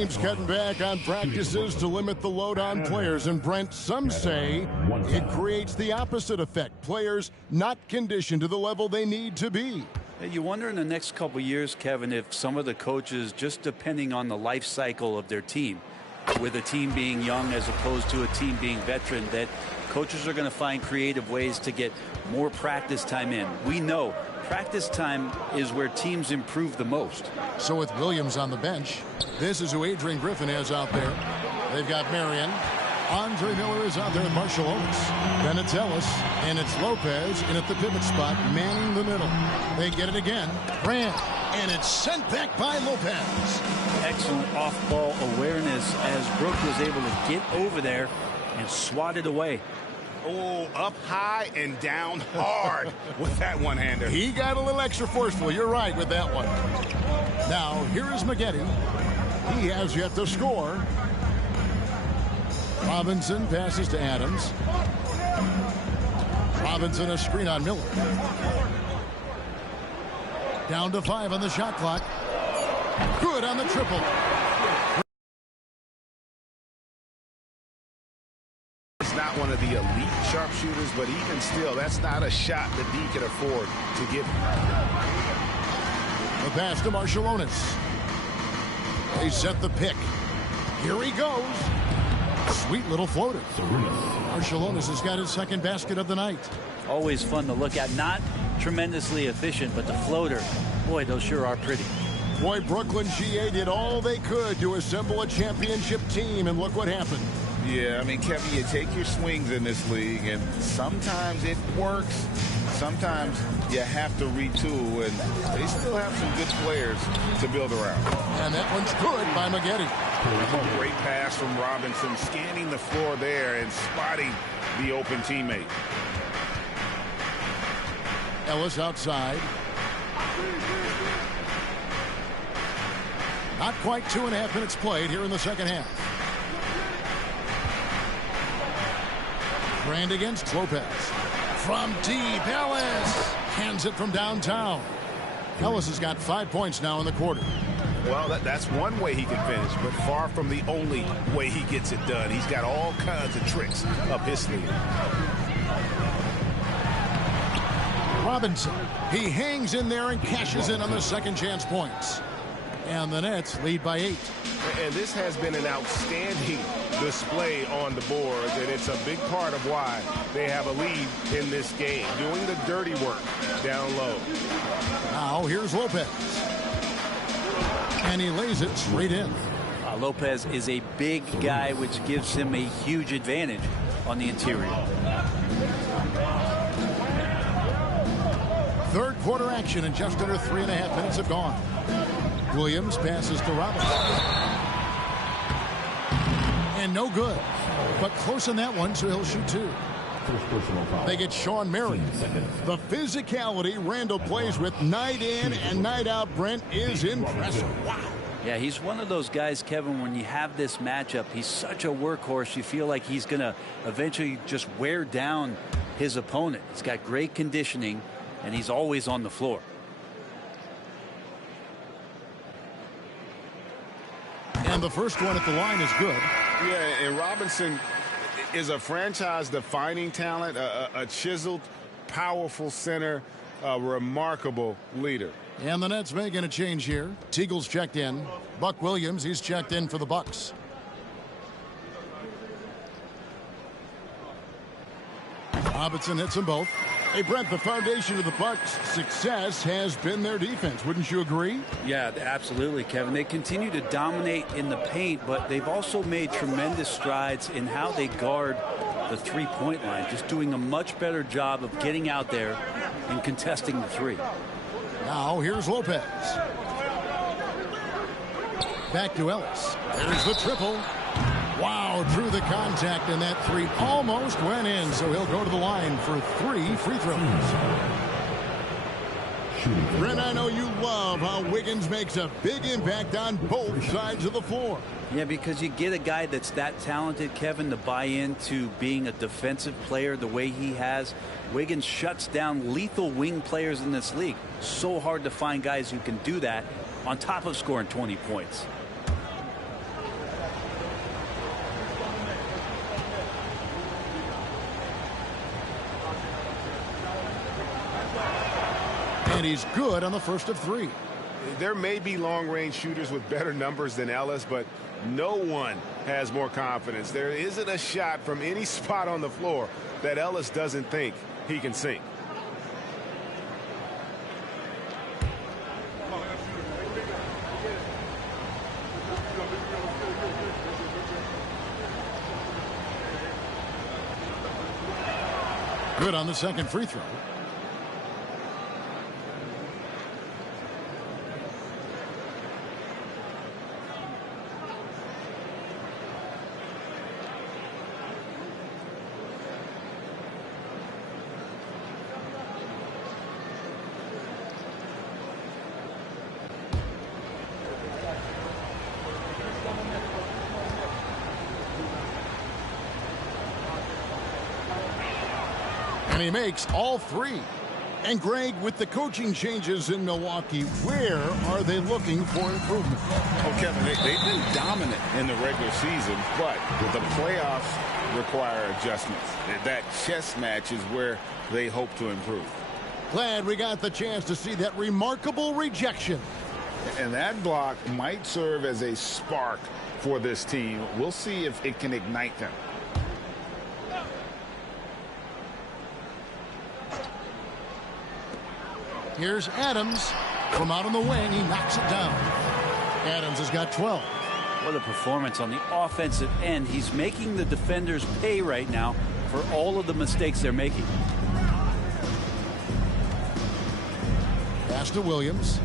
Teams cutting back on practices to limit the load on players. And Brent, some say it creates the opposite effect. Players not conditioned to the level they need to be. You wonder in the next couple years, Kevin, if some of the coaches, just depending on the life cycle of their team, with a team being young as opposed to a team being veteran, that coaches are going to find creative ways to get more practice time in. We know practice time is where teams improve the most. So with Williams on the bench, this is who Adrian Griffin has out there. They've got Marion. Andre Miller is out there with Marshall Otis. Then it's Ellis, and it's Lopez in at the pivot spot, manning the middle. They get it again. Grant, and it's sent back by Lopez. Excellent off-ball awareness as Brooke was able to get over there and swat it away. Oh, up high and down hard with that one-hander. He got a little extra forceful. You're right with that one. Now, here is Maggette. He has yet to score. Robinson passes to Adams. Robinson a screen on Miller. Down to 5 on the shot clock. Good on the triple. It's not one of the elite sharpshooters, but even still, that's not a shot that he can afford to give. The pass to Marshallonis. They set the pick. Here he goes. Sweet little floater. Marshallonis has got his second basket of the night. Always fun to look at. Not tremendously efficient, but the floater, boy, those sure are pretty. Boy, Brooklyn GA did all they could to assemble a championship team, and look what happened. Yeah, I mean, Kevin, you take your swings in this league, and sometimes it works. Sometimes you have to retool, and they still have some good players to build around. And that one's good by Maggette. Great pass from Robinson, scanning the floor there and spotting the open teammate. Ellis outside. Not quite 2.5 minutes played here in the second half. Brand against Lopez. From deep, Ellis hands it from downtown. Ellis has got 5 points now in the quarter. Well, that's one way he can finish, but far from the only way he gets it done. He's got all kinds of tricks up his sleeve. Robinson, he hangs in there and cashes in on the second chance points. And the Nets lead by 8. And this has been an outstanding display on the boards, and it's a big part of why they have a lead in this game, doing the dirty work down low. Now here's Lopez. And he lays it straight in. Lopez is a big guy, which gives him a huge advantage on the interior. Third quarter action, and just under 3.5 minutes have gone. Williams passes to Robinson. And no good. But close on that one, so he'll shoot 2. They get Sean Marion. The physicality Randall plays with night in and night out, Brent, is impressive. Wow. Yeah, he's one of those guys, Kevin, when you have this matchup, he's such a workhorse. You feel like he's going to eventually just wear down his opponent. He's got great conditioning, and he's always on the floor. And the first one at the line is good. Yeah, and Robinson is a franchise-defining talent, a chiseled, powerful center, a remarkable leader. And the Nets making a change here. Teagle's checked in. Buck Williams, he's checked in for the Bucks. Robinson hits them both. Hey, Brent, the foundation of the Bucks' success has been their defense. Wouldn't you agree? Yeah, absolutely, Kevin. They continue to dominate in the paint, but they've also made tremendous strides in how they guard the three-point line, just doing a much better job of getting out there and contesting the three. Now here's Lopez. Back to Ellis. There's the triple. Wow, drew the contact, and that three almost went in, so he'll go to the line for 3 free throws. Brent, I know you love how Wiggins makes a big impact on both sides of the floor. Yeah, because you get a guy that's that talented, Kevin, to buy into being a defensive player the way he has. Wiggins shuts down lethal wing players in this league. So hard to find guys who can do that on top of scoring 20 points. And he's good on the first of 3. There may be long-range shooters with better numbers than Ellis, but no one has more confidence. There isn't a shot from any spot on the floor that Ellis doesn't think he can sink. Good on the second free throw. And he makes all 3. And Greg, with the coaching changes in Milwaukee, where are they looking for improvement? Oh, Kevin, they've been dominant in the regular season, but the playoffs require adjustments. That chess match is where they hope to improve. Glad we got the chance to see that remarkable rejection. And that block might serve as a spark for this team. We'll see if it can ignite them. Here's Adams from out on the wing. He knocks it down. Adams has got 12. What a performance on the offensive end. He's making the defenders pay right now for all of the mistakes they're making. Pass to Williams.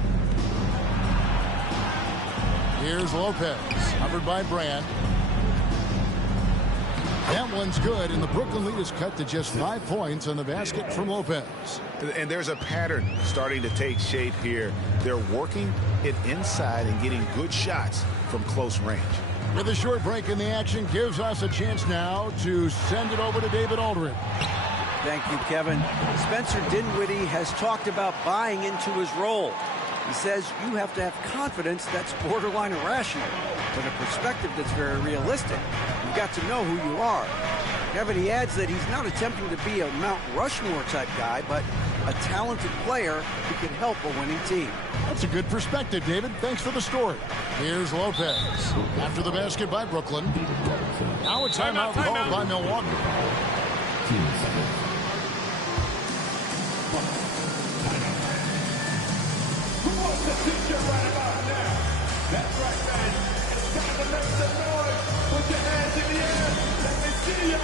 Here's Lopez, covered by Brand. That one's good, and the Brooklyn lead is cut to just 5 points on the basket from Lopez. And there's a pattern starting to take shape here. They're working it inside and getting good shots from close range. With a short break in the action, gives us a chance now to send it over to David Aldridge. Thank you, Kevin. Spencer Dinwiddie has talked about buying into his role. He says you have to have confidence that's borderline irrational, but a perspective that's very realistic. You've got to know who you are. Kevin, he adds that he's not attempting to be a Mount Rushmore type guy, but a talented player who can help a winning team. That's a good perspective, David. Thanks for the story. Here's Lopez. After the basket by Brooklyn. Now a timeout called by Milwaukee. That's right, man. It's time to make some noise. Put your hands in the air. Let me see ya.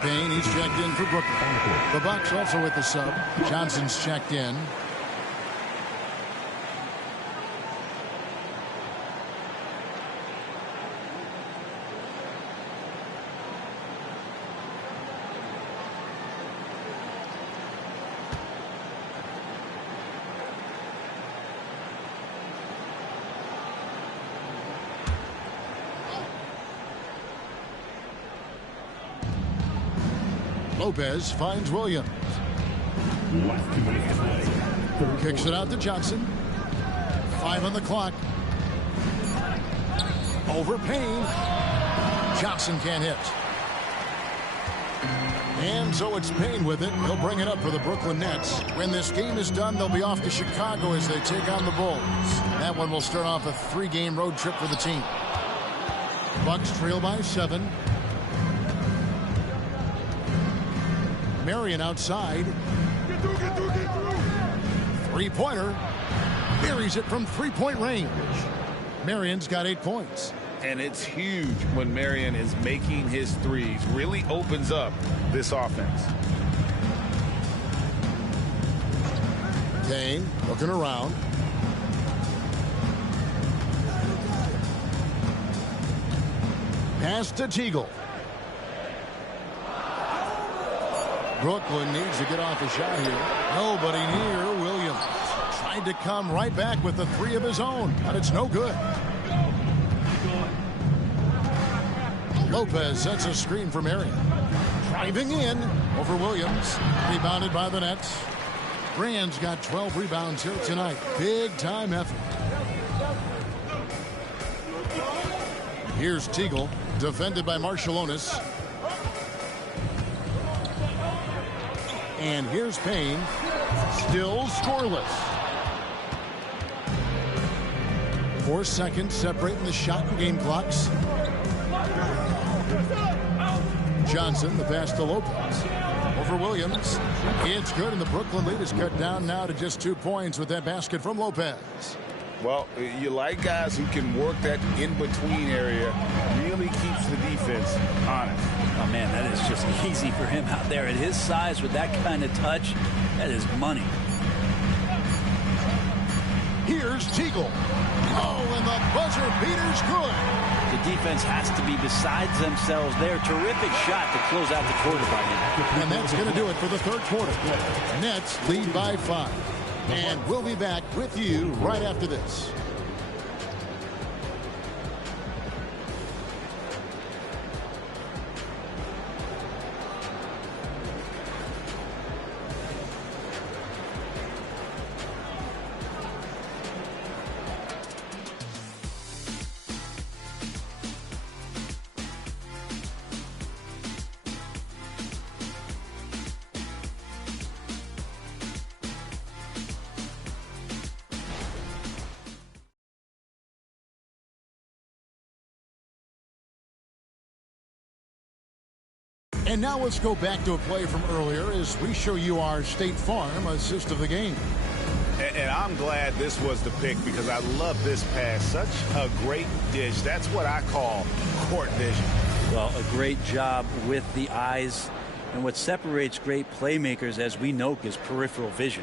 Payne, he's checked in for Brooklyn. The Bucks also with the sub. Johnson's checked in. Lopez finds Williams. Kicks it out to Johnson. 5 on the clock. Over Payne. Johnson can't hit. And so it's Payne with it. He'll bring it up for the Brooklyn Nets. When this game is done, they'll be off to Chicago as they take on the Bulls. That one will start off a 3-game road trip for the team. Bucks trail by 7. Marion outside. Three-pointer. Buries it from three-point range. Marion's got 8 points. And it's huge when Marion is making his threes. Really opens up this offense. Payne looking around. Pass to Teagle. Brooklyn needs to get off a shot here. Nobody near Williams. Tried to come right back with the three of his own, but it's no good. Lopez sets a screen for Marion. Driving in over Williams. Rebounded by the Nets. Brand's got 12 rebounds here tonight. Big time effort. Here's Teagle, defended by Marshallonis. And here's Payne, still scoreless. 4 seconds separating the shot and game clocks. Johnson, the pass to Lopez. Over Williams. It's good, and the Brooklyn lead is cut down now to just 2 points with that basket from Lopez. Well, you like guys who can work that in-between area. Really keeps the defense honest. Oh, man, that is just easy for him out there. At his size with that kind of touch, that is money. Here's Teagle. Oh, and the buzzer beater's good. The defense has to be besides themselves there. Terrific shot to close out the quarter by him. And that's going to do it for the third quarter. Nets lead by 5. And we'll be back with you right after this. And now let's go back to a play from earlier as we show you our State Farm assist of the game. And I'm glad this was the pick because I love this pass. Such a great dish. That's what I call court vision. Well, a great job with the eyes. And what separates great playmakers, as we know, is peripheral vision.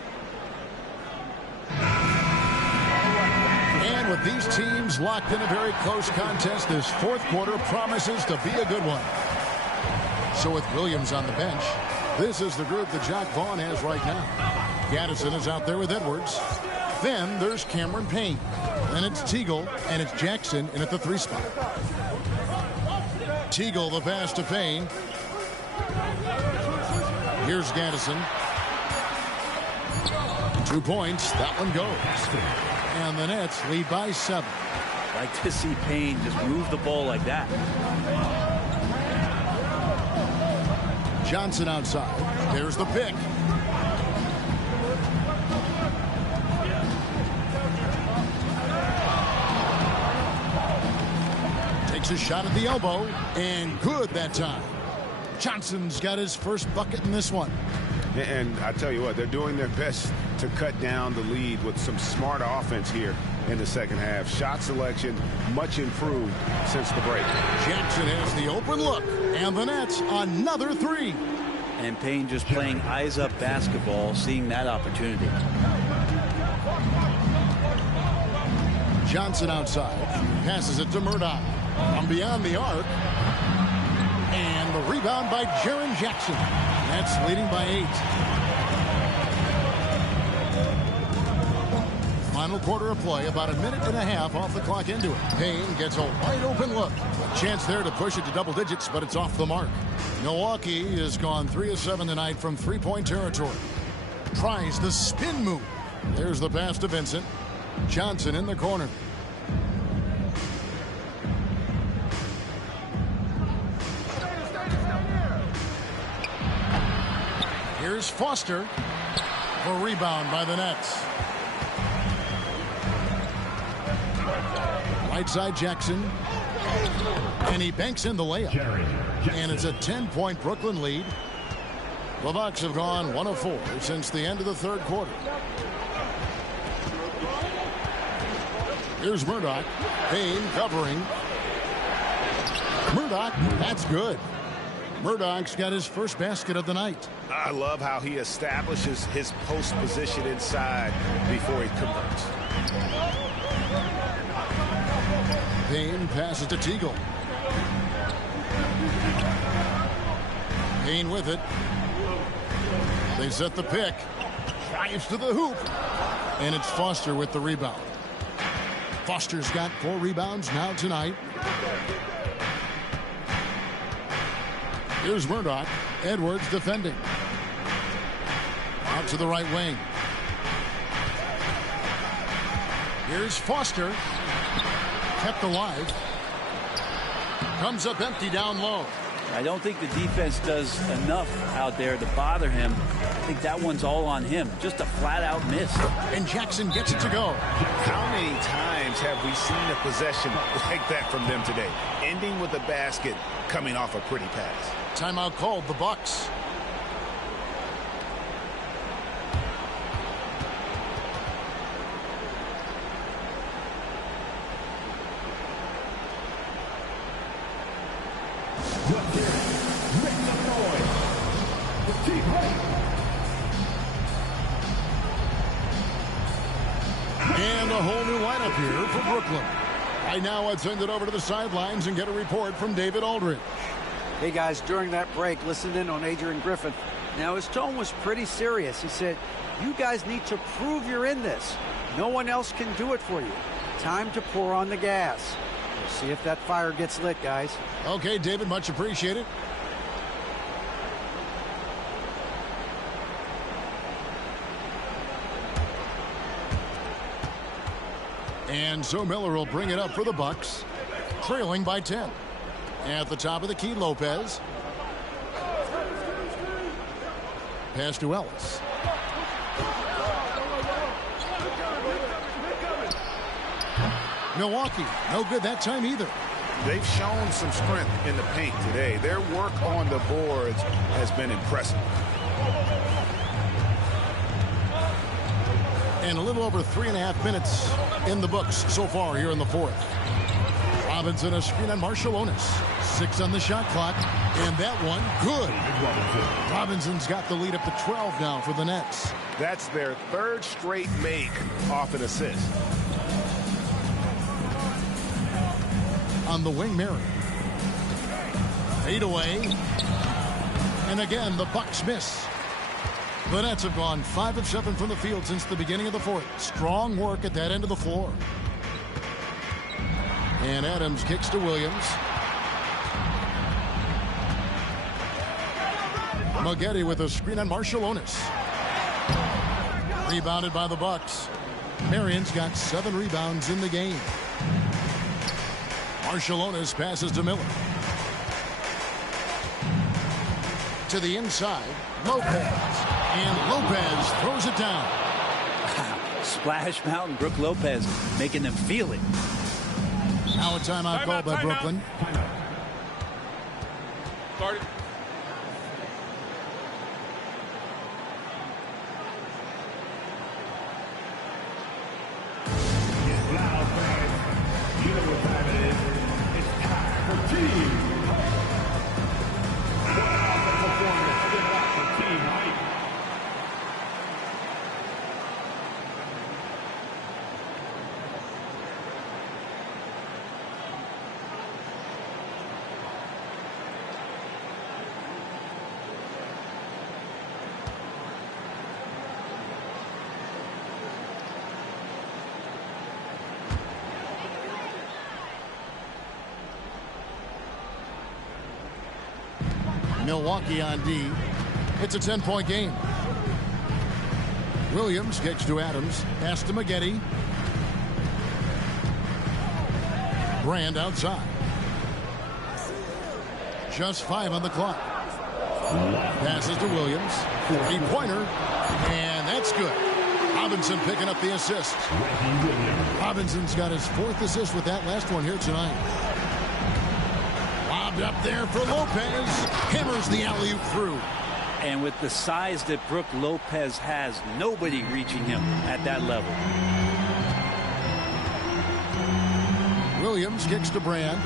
And with these teams locked in a very close contest, this fourth quarter promises to be a good one. So with Williams on the bench, this is the group that Jacque Vaughn has right now. Gaddison is out there with Edwards. Then there's Cameron Payne. Then it's Teagle, and it's Jackson in at the 3 spot. Teagle, the pass to Payne. Here's Gaddison. 2 points. That one goes. And the Nets lead by 7. Like to see Payne just move the ball like that. Johnson outside. There's the pick. Takes a shot at the elbow, and good that time. Johnson's got his first bucket in this one. And I tell you what, they're doing their best to cut down the lead with some smart offense here in the second half. Shot selection much improved since the break. Jackson has the open look, and the Nets another 3. And Payne just playing eyes-up basketball, seeing that opportunity. Johnson outside. Passes it to Murdoch. From beyond the arc. And the rebound by Jaren Jackson. Nets leading by 8. Final quarter of play, about a minute and a half off the clock into it. Payne gets a wide open look. A chance there to push it to double digits, but it's off the mark. Milwaukee has gone 3 of 7 tonight from 3-point territory. Tries the spin move. There's the pass to Vincent. Johnson in the corner. Here's Foster. A rebound by the Nets. Right side Jackson. And he banks in the layup. And it's a 10-point Brooklyn lead. The Bucks have gone 1 of 4 since the end of the third quarter. Here's Murdoch. Payne covering. Murdoch, that's good. Murdoch's got his first basket of the night. I love how he establishes his post position inside before he converts. Payne passes to Teagle. Payne with it. They set the pick. Drives to the hoop. And it's Foster with the rebound. Foster's got 4 rebounds now tonight. Here's Murdoch. Edwards defending. Out to the right wing. Here's Foster. Kept alive. Comes up empty down low. I don't think the defense does enough out there to bother him. I think that one's all on him. Just a flat-out miss. And Jackson gets it to go. How many times have we seen a possession like that from them today? Ending with a basket, coming off a pretty pass. Timeout called, the Bucks. And a whole new lineup here for Brooklyn. Right now, I'd send it over to the sidelines and get a report from David Aldridge. Hey, guys, during that break, listened in on Adrian Griffin. Now, his tone was pretty serious. He said, you guys need to prove you're in this. No one else can do it for you. Time to pour on the gas. We'll see if that fire gets lit, guys. Okay, David, much appreciated. And so Miller will bring it up for the Bucks, trailing by 10. At the top of the key, Lopez. Pass to Ellis. Milwaukee, no good that time either. They've shown some strength in the paint today. Their work on the boards has been impressive. And a little over 3.5 minutes in the books so far here in the fourth. Robinson a screen on Marciulionis. 6 on the shot clock. And that one, good. Robinson's got the lead up to 12 now for the Nets. That's their 3rd straight make off an assist. On the wing, Mary. Fade away. And again, the Bucks miss. The Nets have gone 5 of 7 from the field since the beginning of the fourth. Strong work at that end of the floor. And Adams kicks to Williams. Maggette with a screen on Marciulionis. Rebounded by the Bucks. Marion's got 7 rebounds in the game. Marciulionis passes to Miller. To the inside, Lopez. And Lopez throws it down. Splash Mountain, Brook Lopez making them feel it. Now a timeout called by Brooklyn. Started. Loud fans, you know what time it is. It's time for team. What an awesome performance. Give it up for Team Hype. Milwaukee on D. It's a 10-point game. Williams kicks to Adams. Pass to Maggette. Brand outside. Just 5 on the clock. Passes to Williams. 3-pointer. And that's good. Robinson picking up the assist. Robinson's got his 4th assist with that last one here tonight. Lobbed up there for Lopez. Hammers the alley-oop through. And with the size that Brook Lopez has, nobody reaching him at that level. Williams kicks to Brand.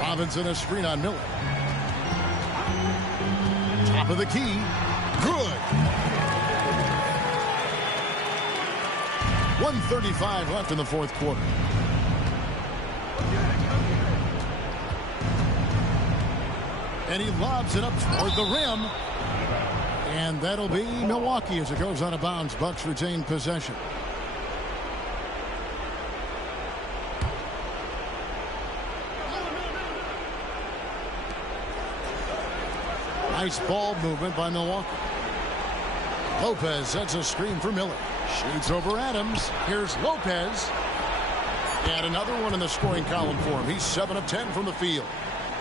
Robinson a screen on Miller. Top of the key. Good. 1:35 left in the fourth quarter. And he lobs it up toward the rim. And that'll be Milwaukee as it goes out of bounds. Bucks retain possession. Nice ball movement by Milwaukee. Lopez sets a screen for Miller. Shoots over Adams. Here's Lopez. And another one in the scoring column for him. He's 7 of 10 from the field.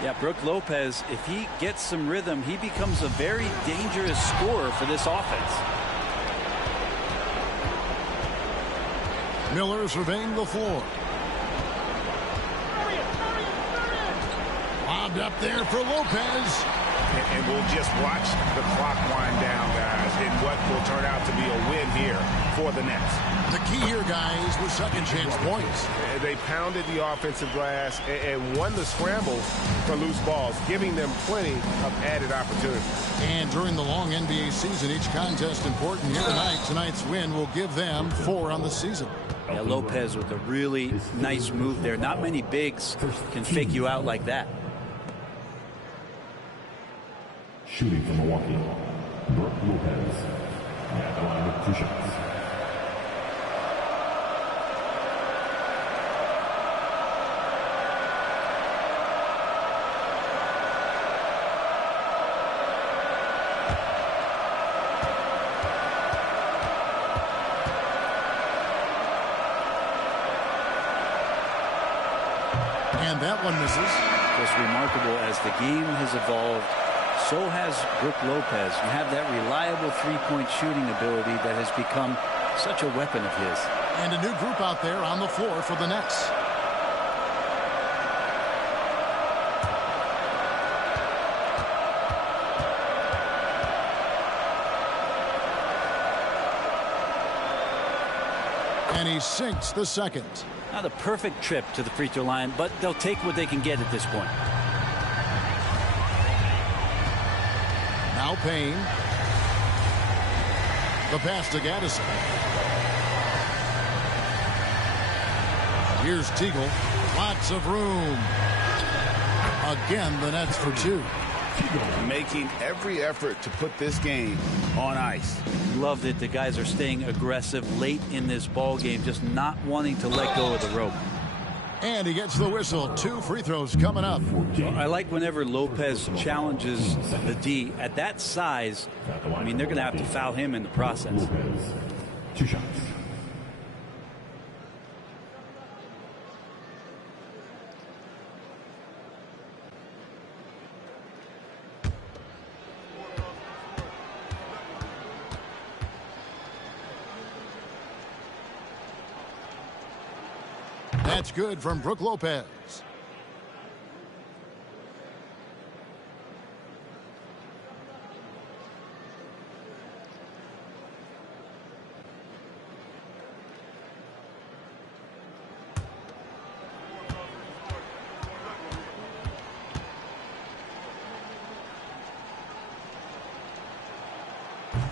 Yeah, Brook Lopez, if he gets some rhythm, he becomes a very dangerous scorer for this offense. Miller surveying the floor. Lobbed up there for Lopez. And we'll just watch the clock wind down, guys, in what will turn out to be a win here for the Nets. The key here, guys, was second chance points. They pounded the offensive glass and won the scramble for loose balls, giving them plenty of added opportunity. And during the long NBA season, each contest important here tonight. Tonight's win will give them 4 on the season. Yeah, Lopez with a really nice move there. Not many bigs can fake you out like that. Shooting from Milwaukee, Brook Lopez. At the line with 2 shots. And that one misses. Just remarkable as the game has evolved. So has Brook Lopez. You have that reliable three-point shooting ability that has become such a weapon of his. And a new group out there on the floor for the Nets. And he sinks the second. Not a perfect trip to the free throw line, but they'll take what they can get at this point. Now Payne. The pass to Gaddison. Here's Teagle. Lots of room. Again, the Nets for 2. Making every effort to put this game on ice. Love that the guys are staying aggressive late in this ball game, just not wanting to let go of the rope. And he gets the whistle. 2 free throws coming up. I like whenever Lopez challenges the D at that size. I mean, they're going to have to foul him in the process. Lopez. 2 shots. That's good from Brook Lopez.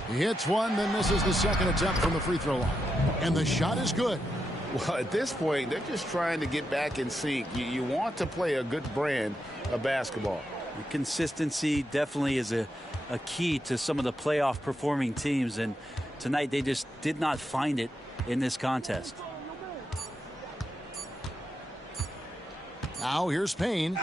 He hits one, then misses the second attempt from the free throw line. And the shot is good. Well, at this point, they're just trying to get back in sync. You want to play a good brand of basketball. Consistency definitely is a key to some of the playoff performing teams, and tonight they just did not find it in this contest. Now here's Payne.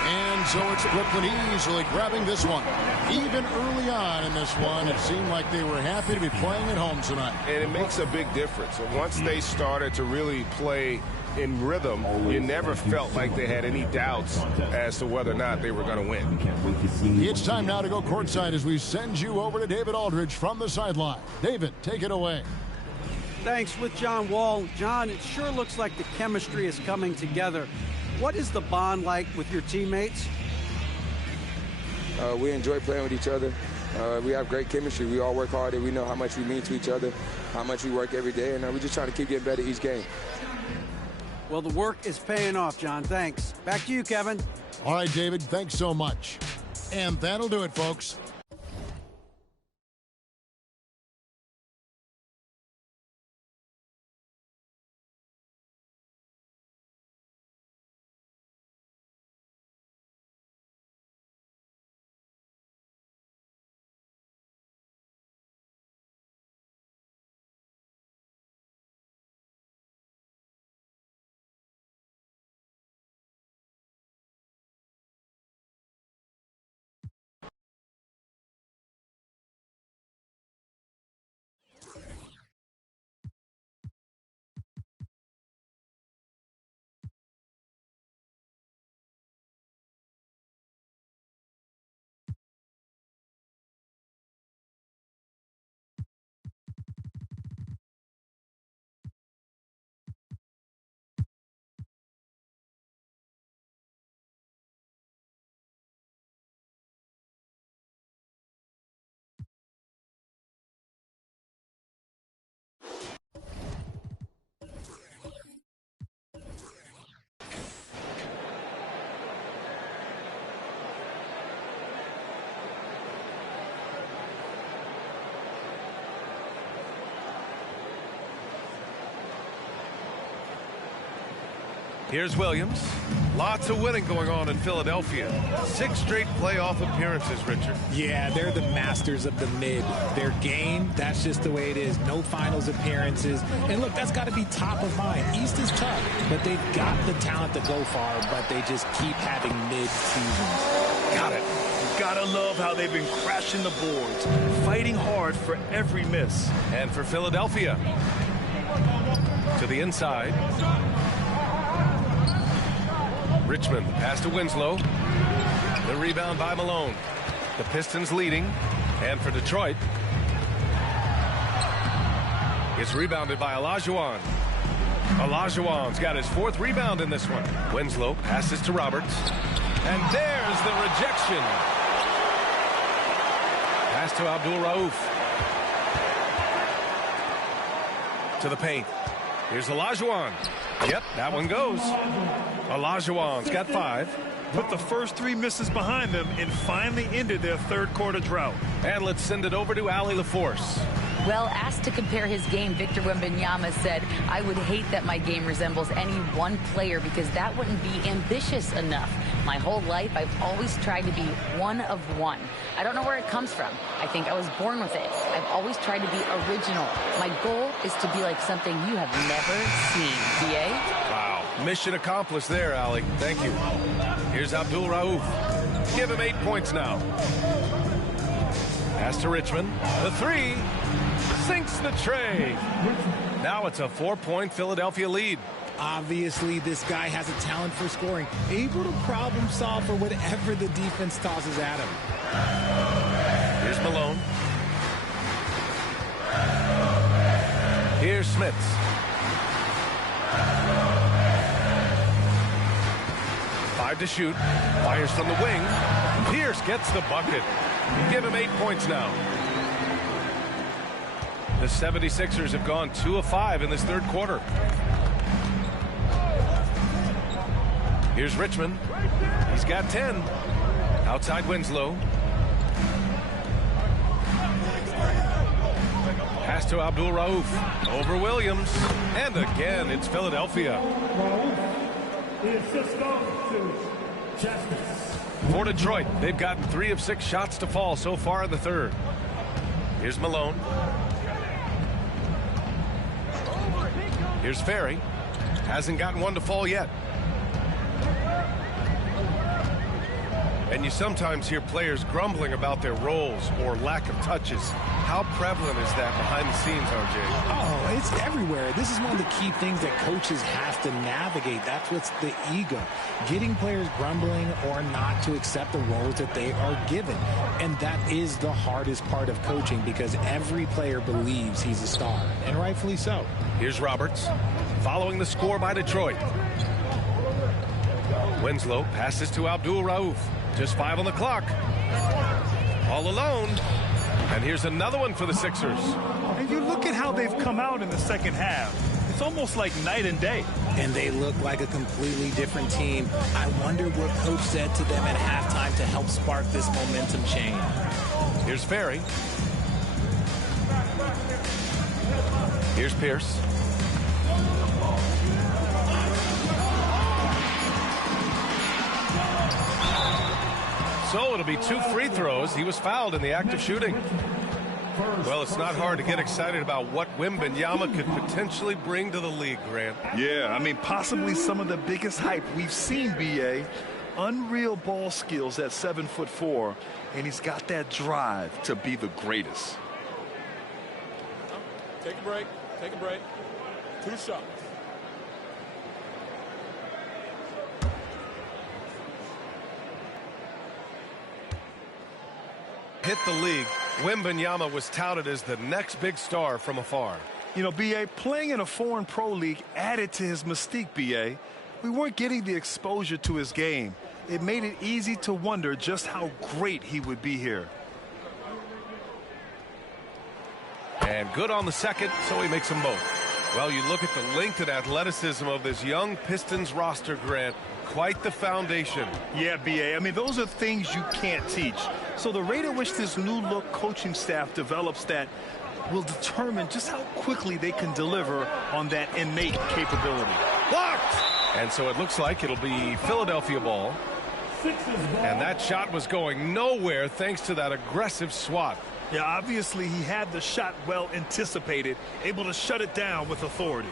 And so it's Brooklyn easily grabbing this one. Even early on in this one, it seemed like they were happy to be playing at home tonight. And it makes a big difference. Once they started to really play in rhythm, you never felt like they had any doubts as to whether or not they were going to win. It's time now to go courtside as we send you over to David Aldridge from the sideline. David, take it away. Thanks. With John Wall. John, it sure looks like the chemistry is coming together. What is the bond like with your teammates? We enjoy playing with each other. We have great chemistry. We all work hard, and we know how much we mean to each other, how much we work every day, and we're just trying to keep getting better each game. Well, the work is paying off, John. Thanks. Back to you, Kevin. All right, David, thanks so much. And that'll do it, folks. Here's Williams. Lots of winning going on in Philadelphia. 6 straight playoff appearances, Richard. Yeah, they're the masters of the mid. Their game, that's just the way it is. No finals appearances. And look, that's got to be top of mind. East is tough, but they've got the talent to go far, but they just keep having mid seasons. Got it. Gotta love how they've been crashing the boards, fighting hard for every miss. And for Philadelphia, to the inside. Richmond, pass to Winslow. The rebound by Malone. The Pistons leading. And for Detroit, it's rebounded by Olajuwon. Olajuwon's got his 4th rebound in this one. Winslow passes to Roberts. And there's the rejection. Pass to Abdul Rauf. To the paint. Here's Olajuwon. Yep, that one goes. Olajuwon's got 5. Put the first 3 misses behind them and finally ended their 3rd quarter drought. And let's send it over to Allie LaForce. Well, asked to compare his game, Victor Wembanyama said, "I would hate that my game resembles any one player because that wouldn't be ambitious enough. My whole life, I've always tried to be one of one. I don't know where it comes from. I think I was born with it. I've always tried to be original. My goal is to be like something you have never seen." DA? Wow. Mission accomplished there, Allie. Thank you. Here's Abdul Rauf. Give him 8 points now. Pass to Richmond. The 3. Sinks the tray. Now it's a 4-point Philadelphia lead. Obviously, this guy has a talent for scoring, able to problem solve for whatever the defense tosses at him. Here's Malone. Here's Smits. Five to shoot. Fires from the wing. Pierce gets the bucket. Give him 8 points now. The 76ers have gone 2 of 5 in this 3rd quarter. Here's Richmond. He's got 10. Outside Winslow. Pass to Abdul Rauf. Over Williams. And again, it's Philadelphia. For Detroit, they've gotten 3 of 6 shots to fall so far in the 3rd. Here's Malone. Here's Ferry. Hasn't gotten one to fall yet. And you sometimes hear players grumbling about their roles or lack of touches. How prevalent is that behind the scenes, RJ? Oh, it's everywhere. This is one of the key things that coaches have to navigate. That's what's the ego. Getting players grumbling or not to accept the roles that they are given. And that is the hardest part of coaching because every player believes he's a star, and rightfully so. Here's Roberts, following the score by Detroit. Winslow passes to Abdul Rauf. Just 5 on the clock. All alone. And here's another one for the Sixers. And you look at how they've come out in the 2nd half. It's almost like night and day. And they look like a completely different team. I wonder what coach said to them at halftime to help spark this momentum change. Here's Ferry. Here's Pierce. So it'll be 2 free throws. He was fouled in the act of shooting. Well, it's not hard to get excited about what Wembanyama could potentially bring to the league, Grant. Yeah, I mean, possibly some of the biggest hype we've seen, B.A. Unreal ball skills at 7'4", and he's got that drive to be the greatest. Take a break. Take a break. 2 shots. Hit the league, Wembanyama was touted as the next big star from afar. You know, B.A., playing in a foreign pro league added to his mystique, B.A. We weren't getting the exposure to his game. It made it easy to wonder just how great he would be here. And good on the second, so he makes them both. Well, you look at the length and athleticism of this young Pistons roster, Grant. Quite the foundation. Yeah, B.A. I mean, those are things you can't teach. So the rate at which this new look coaching staff develops that will determine just how quickly they can deliver on that innate capability. Blocked! And so it looks like it'll be Philadelphia ball. And that shot was going nowhere thanks to that aggressive swat. Yeah, obviously he had the shot well anticipated, able to shut it down with authority.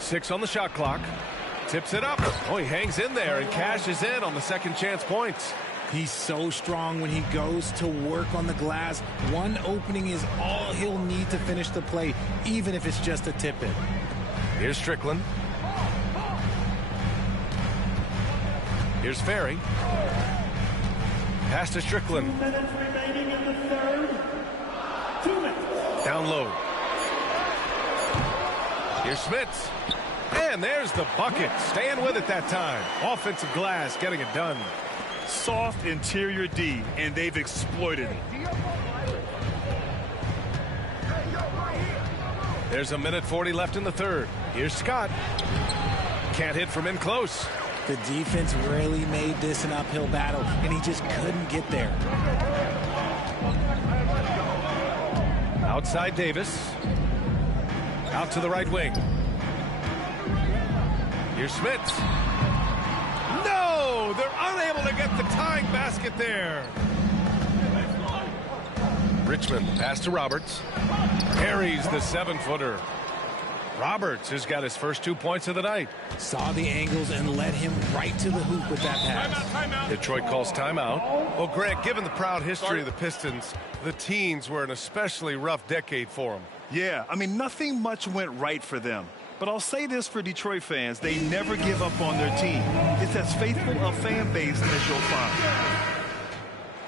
Six on the shot clock. Tips it up. Oh, he hangs in there and cashes in on the second chance points. He's so strong when he goes to work on the glass. One opening is all he'll need to finish the play, even if it's just a tip in. Here's Strickland. Here's Ferry. Pass to Strickland. 2 minutes remaining in the third. 2 minutes. Down low. Here's Smits. And there's the bucket. Staying with it that time. Offensive glass getting it done. Soft interior D, and they've exploited it. There's a minute 40 left in the third. Here's Scott. Can't hit from in close. The defense really made this an uphill battle, and he just couldn't get there. Outside Davis. Out to the right wing. Here's Smits. No! They're unable to get the tying basket there. Richmond pass to Roberts. Carries the 7-footer. Roberts has got his first 2 points of the night. Saw the angles and led him right to the hoop with that pass. Timeout. Detroit calls timeout. Well, Grant, given the proud history of the Pistons, the teens were an especially rough decade for them. Yeah, I mean, nothing much went right for them. But I'll say this for Detroit fans, they never give up on their team. It's as faithful a fan base as you'll find.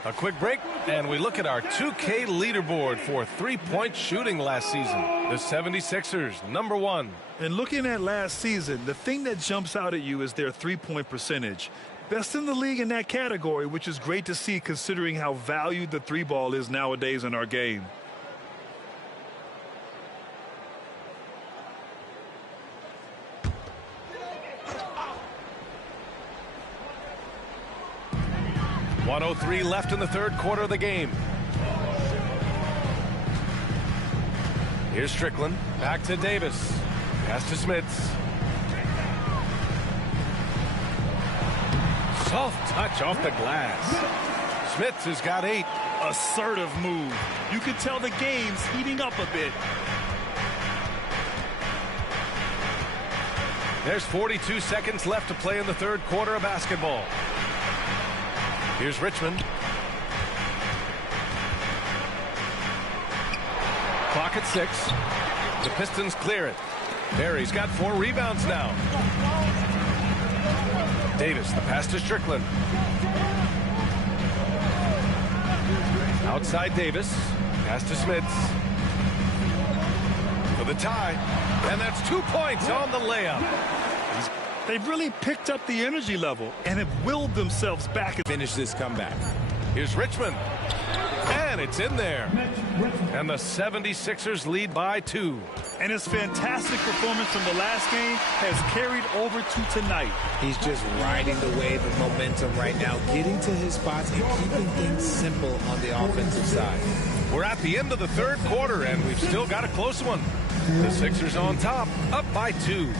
A quick break, and we look at our 2K leaderboard for three-point shooting last season. The 76ers, #1. And looking at last season, the thing that jumps out at you is their three-point percentage. Best in the league in that category, which is great to see considering how valued the three ball is nowadays in our game. .103 left in the third quarter of the game. Here's Strickland. Back to Davis. Pass to Smits. Soft touch off the glass. Smits has got 8. Assertive move. You can tell the game's heating up a bit. There's 42 seconds left to play in the third quarter of basketball. Here's Richmond. Clock at 6. The Pistons clear it. Barry's got 4 rebounds now. Davis, the pass to Strickland. Outside Davis. Pass to Smits. For the tie. And that's 2 points on the layup. They've really picked up the energy level and have willed themselves back and finish this comeback. Here's Richmond. And it's in there. And the 76ers lead by 2. And his fantastic performance from the last game has carried over to tonight. He's just riding the wave of momentum right now, getting to his spots and keeping things simple on the offensive side. We're at the end of the third quarter, and we've still got a close one. The Sixers on top, up by 2.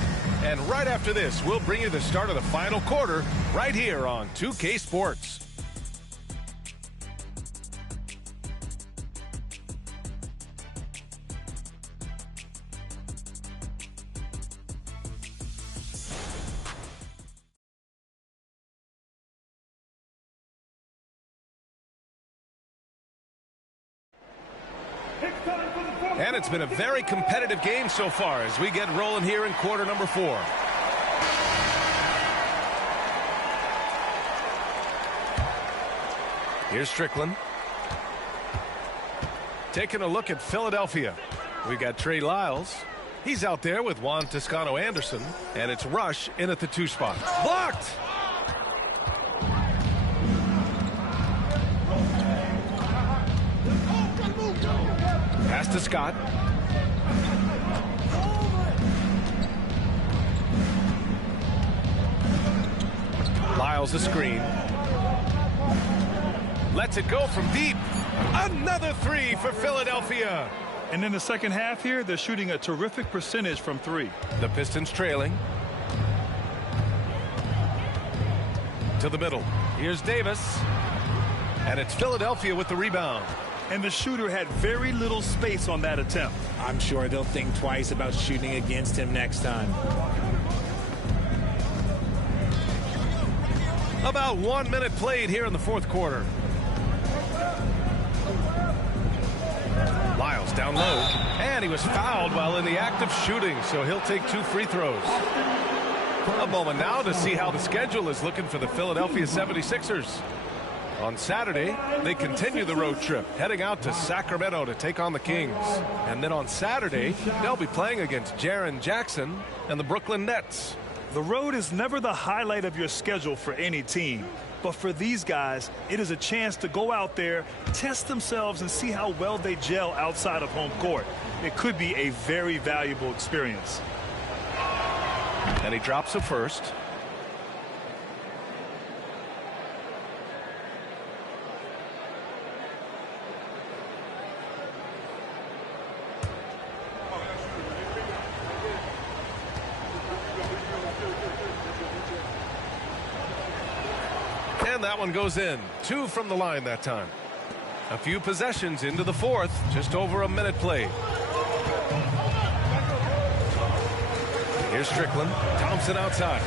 And right after this, we'll bring you the start of the final quarter right here on 2K Sports. And it's been a very competitive game so far as we get rolling here in quarter number 4. Here's Strickland. Taking a look at Philadelphia. We got Trey Lyles. He's out there with Juan Toscano-Anderson. And it's Rush in at the 2 spot. Blocked! Pass to Scott. Lyles a screen. Lets it go from deep. Another three for Philadelphia. And in the second half here, they're shooting a terrific percentage from three. The Pistons trailing. To the middle. Here's Davis. And it's Philadelphia with the rebound. And the shooter had very little space on that attempt. I'm sure they'll think twice about shooting against him next time. About 1 minute played here in the fourth quarter. Lyles down low, and he was fouled while in the act of shooting, so he'll take 2 free throws. A moment now to see how the schedule is looking for the Philadelphia 76ers. On Saturday, they continue the road trip, heading out to Sacramento to take on the Kings. And then on Saturday, they'll be playing against Jaren Jackson and the Brooklyn Nets. The road is never the highlight of your schedule for any team. But for these guys, it is a chance to go out there, test themselves, and see how well they gel outside of home court. It could be a very valuable experience. And he drops a first. And that one goes in. 2 from the line that time. A few possessions into the fourth. Just over a minute played. Here's Strickland. Thompson outside.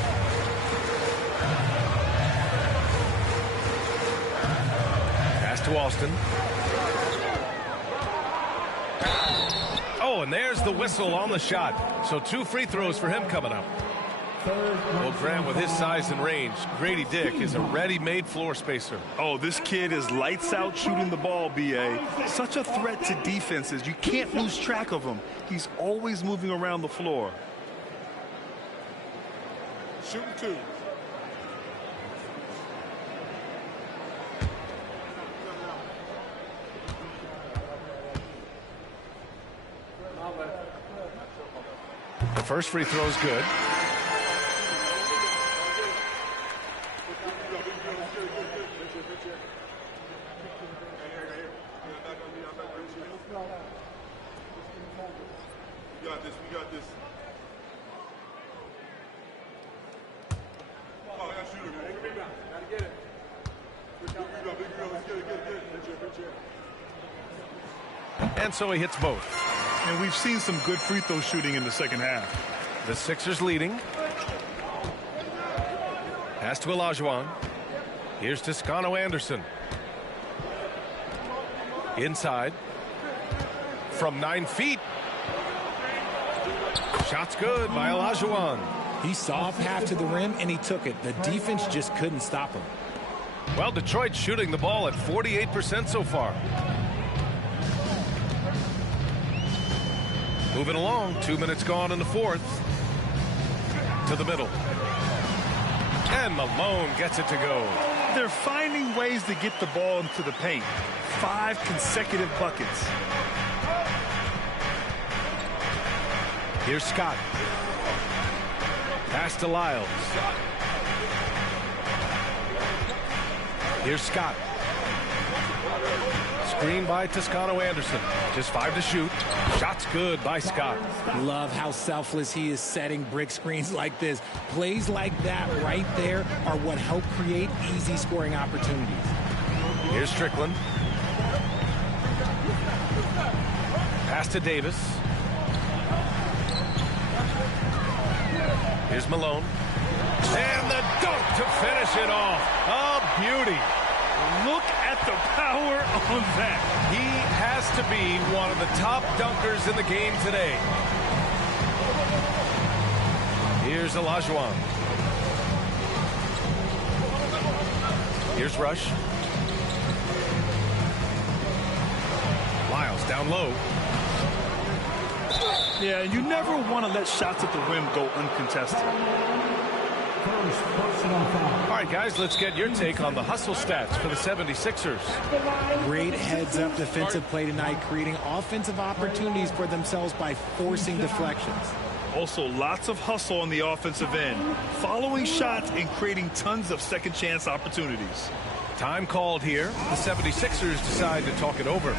Pass to Alston. Oh, and there's the whistle on the shot. So 2 free throws for him coming up. Well, Graham, with his size and range, Grady Dick is a ready-made floor spacer. Oh, this kid is lights out shooting the ball, B.A. Such a threat to defenses. You can't lose track of him. He's always moving around the floor. Shooting 2. The first free throw is good. We got this. Oh, I got to shoot it, man. Take a rebound. Got to get it. Big rebound. Let's get it. And so he hits both. And we've seen some good free throw shooting in the second half. The Sixers leading. Pass to Olajuwon. Here's Toscano Anderson. Inside. From 9 feet. Shot's good by Olajuwon. He saw a path to the rim, and he took it. The defense just couldn't stop him. Well, Detroit's shooting the ball at 48% so far. Moving along, 2 minutes gone in the fourth. To the middle. And Malone gets it to go. They're finding ways to get the ball into the paint. 5 consecutive buckets. Here's Scott. Pass to Lyles. Here's Scott. Screen by Toscano Anderson. Just 5 to shoot. Shot's good by Scott. Love how selfless he is setting brick screens like this. Plays like that right there are what help create easy scoring opportunities. Here's Strickland. Pass to Davis. Here's Malone. And the dunk to finish it off. A beauty. Look at the power on that. He has to be one of the top dunkers in the game today. Here's Olajuwon. Here's Rush. Lyles down low. Yeah, you never want to let shots at the rim go uncontested. All right, guys, let's get your take on the hustle stats for the 76ers. Great heads-up defensive play tonight, creating offensive opportunities for themselves by forcing deflections. Also, lots of hustle on the offensive end, following shots and creating tons of second chance opportunities. Time called here. The 76ers decide to talk it over.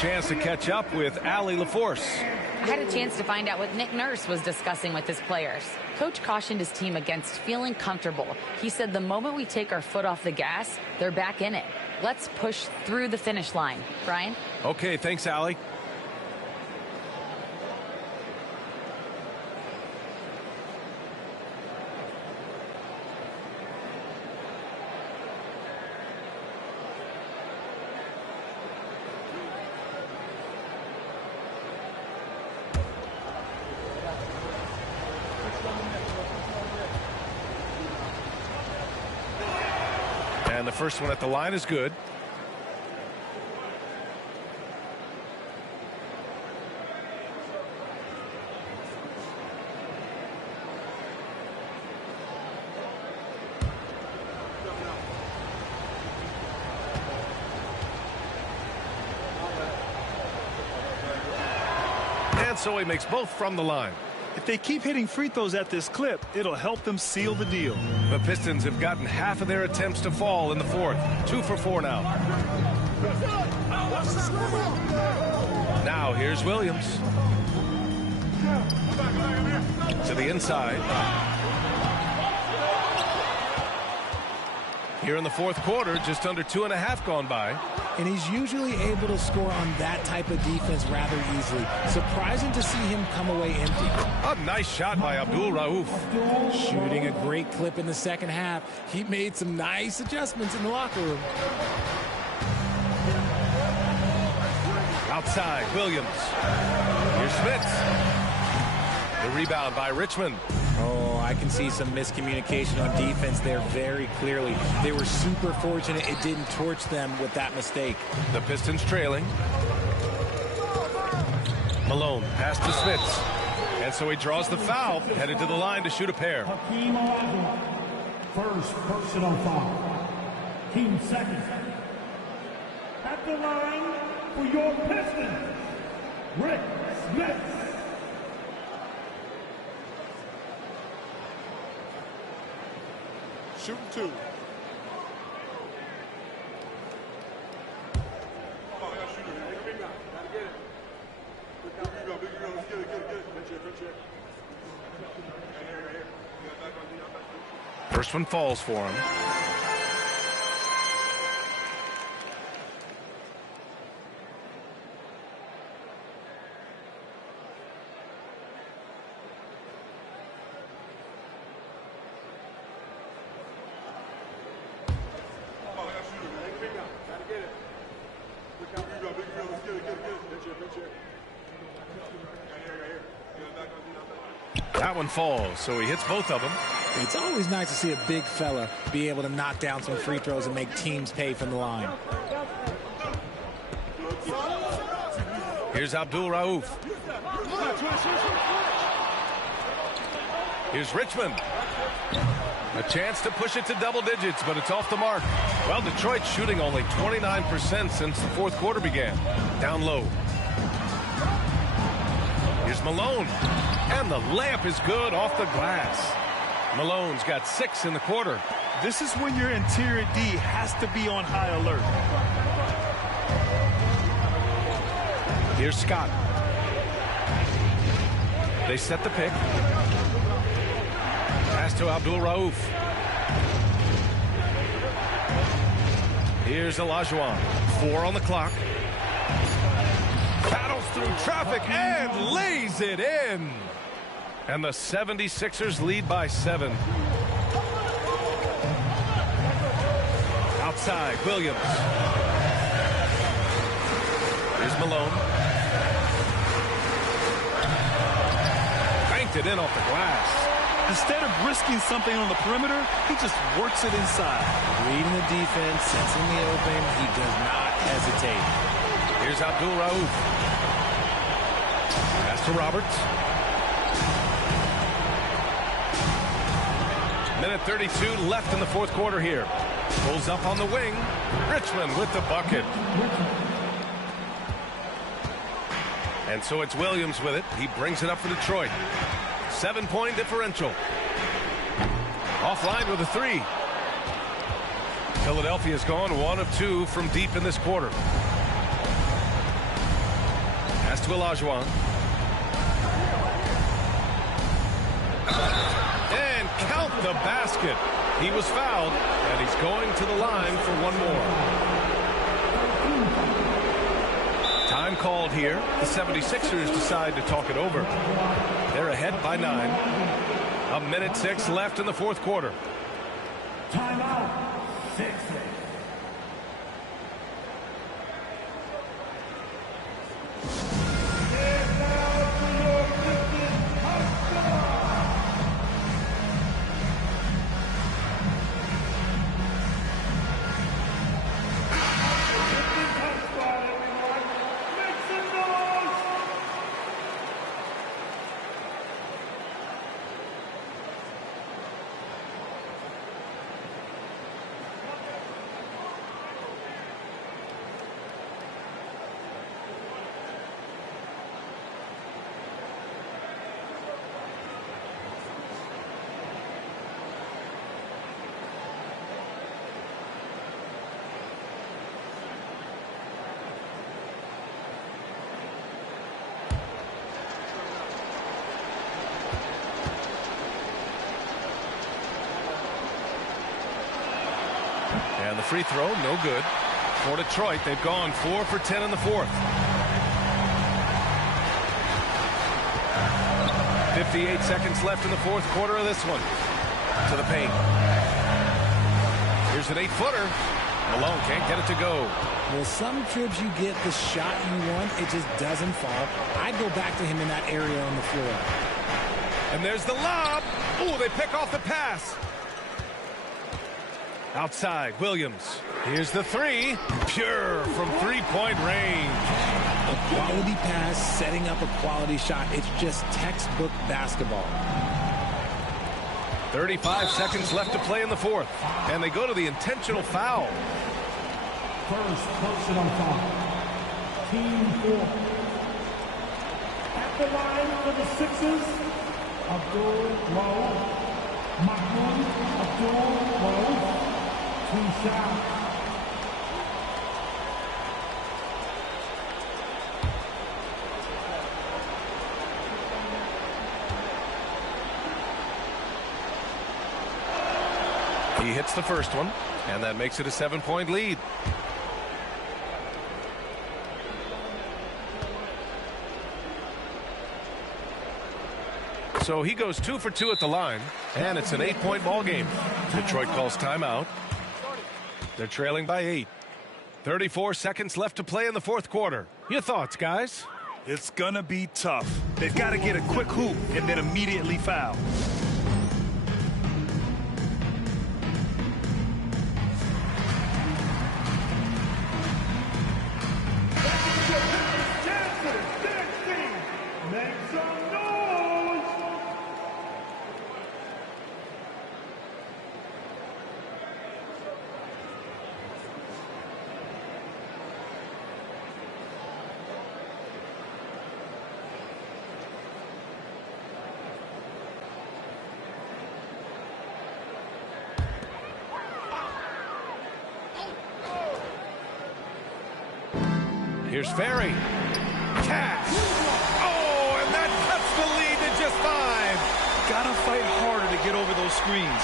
Chance to catch up with Allie LaForce. I had a chance to find out what Nick Nurse was discussing with his players. Coach cautioned his team against feeling comfortable. He said the moment we take our foot off the gas, they're back in it. Let's push through the finish line. Brian? Okay, thanks, Allie. And the first one at the line is good. And so he makes both from the line. If they keep hitting free throws at this clip, it'll help them seal the deal. The Pistons have gotten half of their attempts to fall in the fourth. 2 for 4 now. Now here's Williams. To the inside. Here in the fourth quarter, just under 2.5 gone by. And he's usually able to score on that type of defense rather easily. Surprising to see him come away empty. A nice shot by Abdul Rauf. Shooting a great clip in the second half. He made some nice adjustments in the locker room. Outside, Williams. Here's Smith. The rebound by Richmond. Oh, I can see some miscommunication on defense there very clearly. They were super fortunate it didn't torch them with that mistake. The Pistons trailing. Malone pass to Smith. And so he draws the foul, headed to the line to shoot a pair. First personal foul. Team second. At the line for your Pistons, Rick Smith. Shooting 2. First one falls for him. That one falls, so he hits both of them. It's always nice to see a big fella be able to knock down some free throws and make teams pay from the line. Here's Abdul Rauf. Here's Richmond. A chance to push it to double digits, but it's off the mark. Well, Detroit's shooting only 29% since the fourth quarter began. Down low. Here's Malone. And the layup is good off the glass. Malone's got 6 in the quarter. This is when your interior D has to be on high alert. Here's Scott. They set the pick. Pass to Abdul Rauf. Here's Olajuwon. 4 on the clock. Battles through traffic and lays it in. And the 76ers lead by 7. Outside, Williams. Here's Malone. Banked it in off the glass. Instead of risking something on the perimeter, he just works it inside. Reading the defense, sensing the open, he does not hesitate. Here's Abdul Rauf. Pass to Roberts. Minute 32 left in the fourth quarter here. Pulls up on the wing. Richmond with the bucket. And so it's Williams with it. He brings it up for Detroit. 7-point differential. Offline with a three. Philadelphia's gone 1 of 2 from deep in this quarter. Pass to Olajuwon. And count the basket. He was fouled, and he's going to the line for one more. Time called here. The 76ers decide to talk it over. They're ahead by 9. 1:06 left in the fourth quarter. Timeout. Sixers. And the free throw, no good. For Detroit, they've gone 4 for 10 in the fourth. 58 seconds left in the fourth quarter of this one. To the paint. Here's an 8-footer. Malone can't get it to go. Well, some trips you get the shot you want, it just doesn't fall. I'd go back to him in that area on the floor. And there's the lob. Ooh, they pick off the pass. Outside, Williams. Here's the three. Pure from three-point range. A quality pass, setting up a quality shot. It's just textbook basketball. 35 seconds left to play in the fourth. And they go to the intentional foul. First personal foul. Team 4. At the line for the Sixers, Abdul Rauf. Mahmoud Abdul Rauf. 2 shots. He hits the first one, and that makes it a 7-point lead. So he goes 2 for 2 at the line, and it's an 8-point ball game. Detroit calls timeout. They're trailing by 8. 34 seconds left to play in the fourth quarter. Your thoughts, guys? It's going to be tough. They've got to get a quick hoop and then immediately foul. Make some noise! Here's Ferry. Cash. Oh, and that cuts the lead to just 5. Gotta fight harder to get over those screens.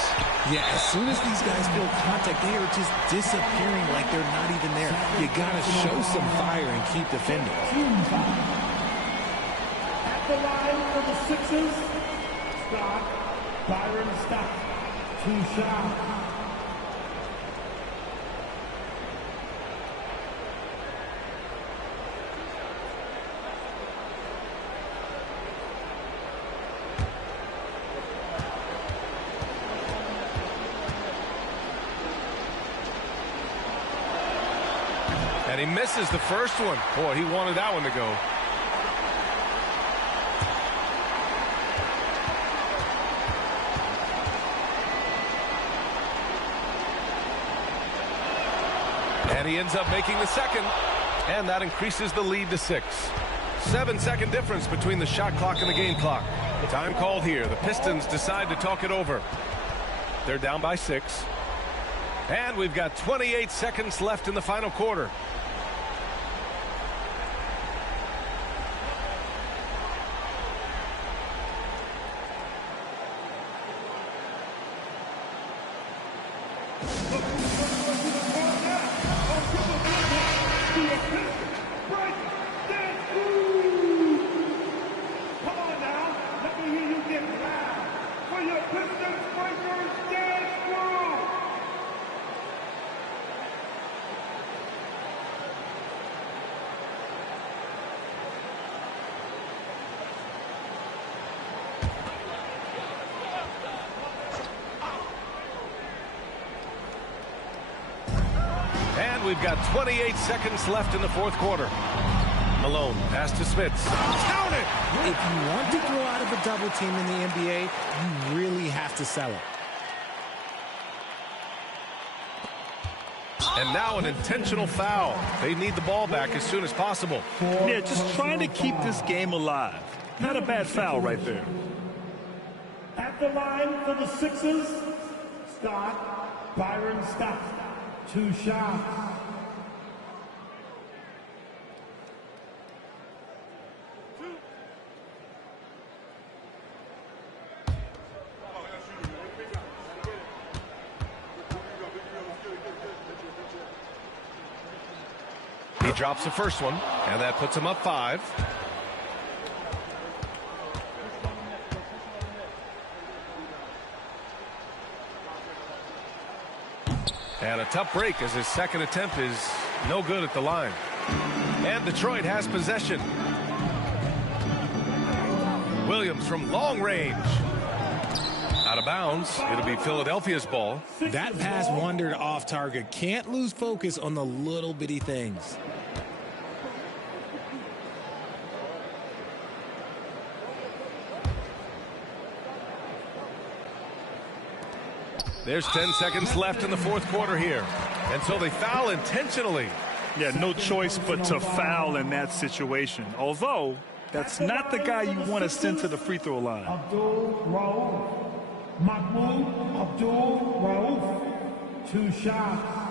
Yeah, as soon as these guys feel contact, they are just disappearing like they're not even there. You gotta show some fire and keep defending. At the line for the Sixers, Scott, Byron Scott, 2 shots. And he misses the first one. Boy, he wanted that one to go. And he ends up making the second. And that increases the lead to 6. 7-second difference between the shot clock and the game clock. Time called here. The Pistons decide to talk it over. They're down by 6. And we've got 28 seconds left in the final quarter. We've got 28 seconds left in the fourth quarter. Malone, pass to Smith. Count it! If you want to grow out of a double team in the NBA, you really have to sell it. And now an intentional foul. They need the ball back as soon as possible. Yeah, just trying to keep this game alive. Not a bad foul right there. At the line for the Sixers, start Byron Scott. 2 shots. He drops the first one, and that puts him up 5. And a tough break as his second attempt is no good at the line. And Detroit has possession. Williams from long range. Out of bounds. It'll be Philadelphia's ball. That pass wandered off target. Can't lose focus on the little bitty things. There's 10 seconds left in the fourth quarter here. And so they foul intentionally. Yeah, no choice but to foul in that situation. Although, that's not the guy you want to send to the free throw line. Abdul-Rauf. Mahmoud Abdul-Rauf. 2 shots.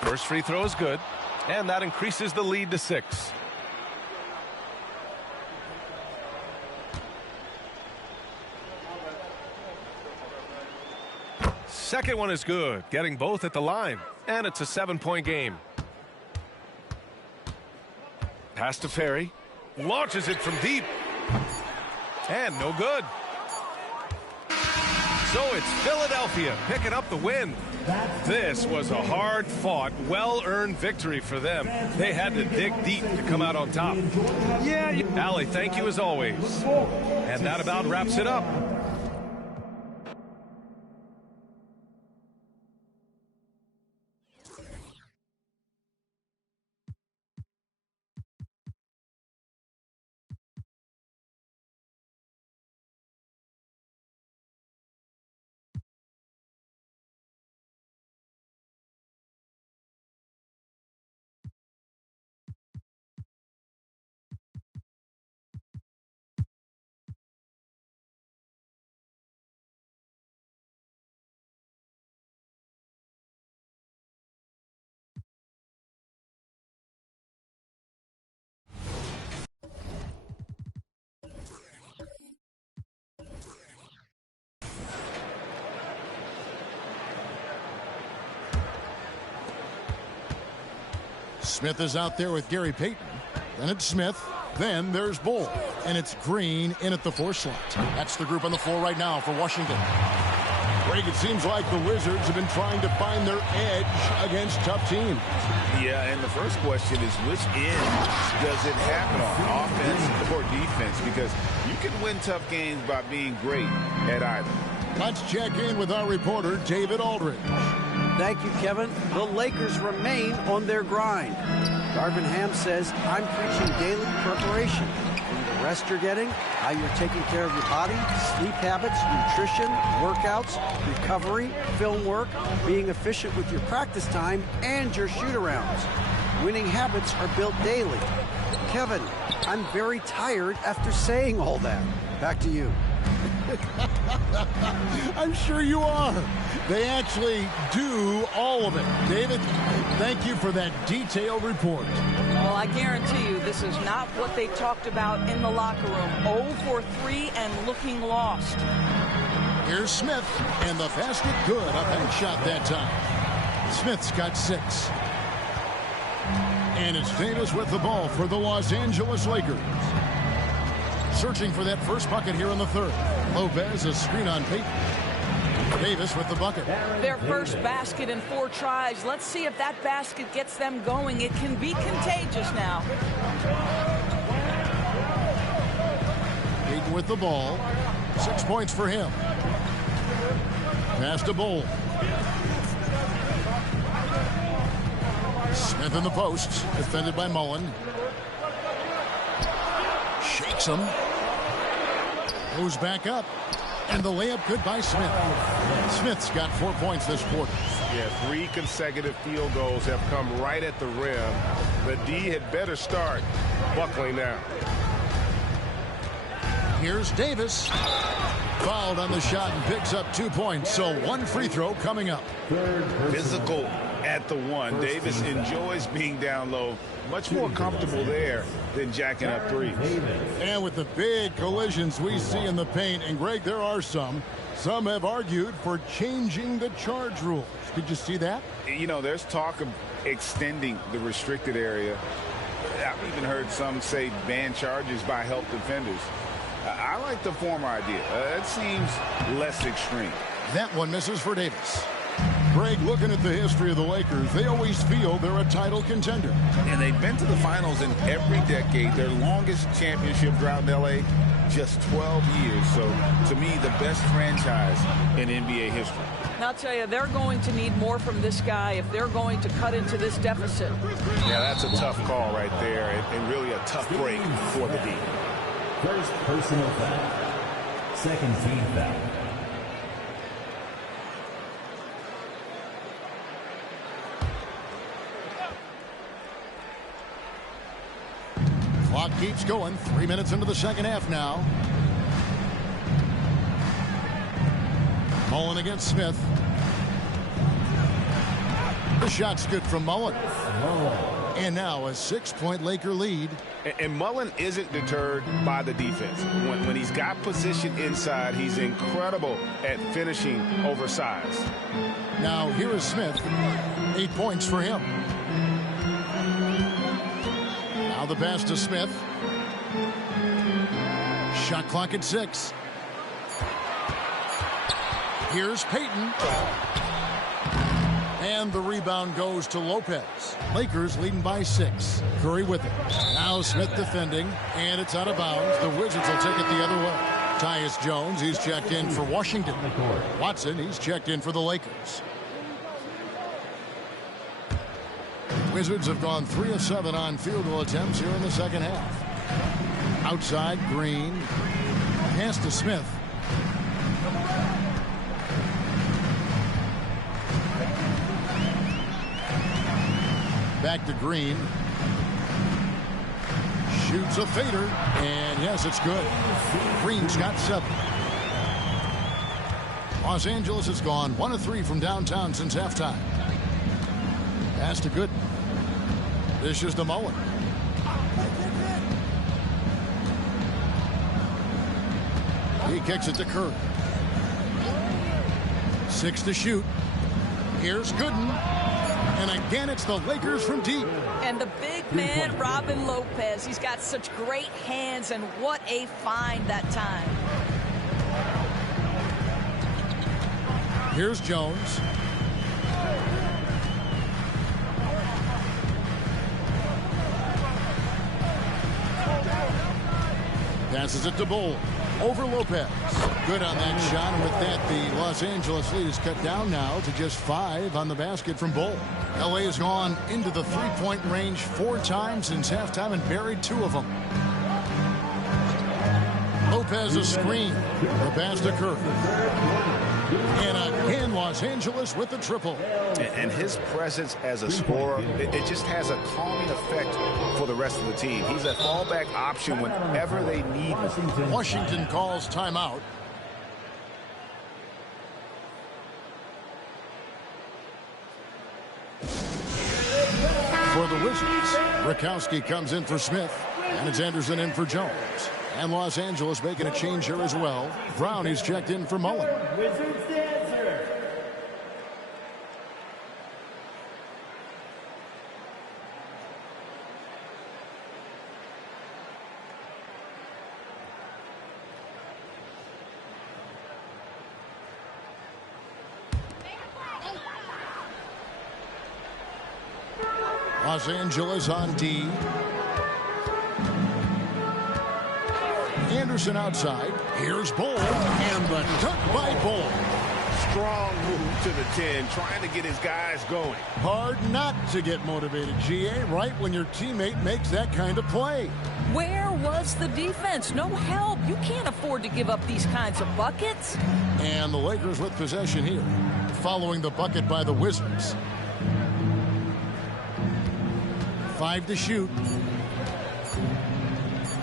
First free throw is good, and that increases the lead to 6. Second one is good, getting both at the line, and it's a 7-point game. Pass to Ferry, launches it from deep, and no good. So it's Philadelphia picking up the win. This was a hard-fought, well-earned victory for them. They had to dig deep to come out on top. Yeah, Allie, thank you as always. And that about wraps it up. Smith is out there with Gary Payton. Then it's Smith. Then there's Bull. And it's Green in at the 4 slot. That's the group on the floor right now for Washington. Greg, it seems like the Wizards have been trying to find their edge against tough teams. Yeah, and the first question is, which end does it happen on, offense or defense? Because you can win tough games by being great at either. Let's check in with our reporter, David Aldridge. Thank you, Kevin. The Lakers remain on their grind. Darvin Ham says, I'm preaching daily preparation. From the rest you're getting, how you're taking care of your body, sleep habits, nutrition, workouts, recovery, film work, being efficient with your practice time, and your shoot-arounds. Winning habits are built daily. Kevin, I'm very tired after saying all that. Back to you. I'm sure you are. They actually do all of it. David, thank you for that detailed report. Well, I guarantee you this is not what they talked about in the locker room. 0 for 3 and looking lost. Here's Smith, and the basket good. A bank shot that time. Smith's got 6. And it's Davis with the ball for the Los Angeles Lakers. Searching for that first bucket here in the third. Lopez, a screen on Payton. Davis with the bucket. Their first basket in 4 tries. Let's see if that basket gets them going. It can be contagious now. Payton with the ball. 6 points for him. Pass to Bull. Smith in the post. Defended by Mullen. Shakes him. Goes back up. And the layup good by Smith. Smith's got 4 points this quarter. Yeah, 3 consecutive field goals have come right at the rim. The D had better start buckling down. Here's Davis. Fouled on the shot and picks up 2 points. So 1 free throw coming up. Physical at the 1. Davis enjoys being down low. Much more comfortable there than jacking up 3s. And with the big collisions we see in the paint, and Greg, there are some have argued for changing the charge rules. Did you see that? You know, there's talk of extending the restricted area. I've even heard some say ban charges by help defenders. I like the former idea. It seems less extreme. That one misses for Davis. Greg, looking at the history of the Lakers, they always feel they're a title contender. And they've been to the finals in every decade. Their longest championship drought in L.A., just 12 years. So, to me, the best franchise in NBA history. And I'll tell you, they're going to need more from this guy if they're going to cut into this deficit. Yeah, that's a tough call right there, and really a tough break for the D. First personal foul. Second team foul. Clock keeps going. 3 minutes into the second half now. Mullen against Smith. The shot's good from Mullen. And now a 6-point Laker lead. And Mullen isn't deterred by the defense. When he's got position inside, he's incredible at finishing oversized. Now here is Smith. 8 points for him. Now the pass to Smith. Shot clock at 6. Here's Payton. And the rebound goes to Lopez. Lakers leading by 6. Curry with it. Now Smith defending, and it's out of bounds. The Wizards will take it the other way. Tyus Jones, he's checked in for Washington. Watson, he's checked in for the Lakers. Wizards have gone 3 of 7 on field goal attempts here in the second half. Outside, Green. Pass to Smith. Back to Green. Shoots a fader. And yes, it's good. Green's got 7. Los Angeles has gone 1 of 3 from downtown since halftime. Pass to Gooden. This is to Mullen. He kicks it to Curry. 6 to shoot. Here's Gooden. And again, it's the Lakers from deep. And the big man, Robin Lopez. He's got such great hands, and what a find that time. Here's Jones. Passes it to Bull. Over Lopez. Good on that shot. And with that, the Los Angeles lead is cut down now to just 5 on the basket from Bull. LA has gone into the three-point range 4 times since halftime and buried 2 of them. Lopez a screen. The pass to Kirk. And again, Los Angeles with the triple. And his presence as a scorer, it just has a calming effect for the rest of the team. He's a fallback option whenever they need him. Washington calls timeout. For the Wizards, Rakowski comes in for Smith, and it's Anderson in for Jones. And Los Angeles making a change here as well. Brown is checked in for Mullen. Wizards dancer. Los Angeles on D. Anderson outside. Here's Bull. And the dunk by Bull. Strong move to the 10, trying to get his guys going. Hard not to get motivated, GA, right when your teammate makes that kind of play. Where was the defense? No help. You can't afford to give up these kinds of buckets. And the Lakers with possession here, following the bucket by the Wizards. 5 to shoot.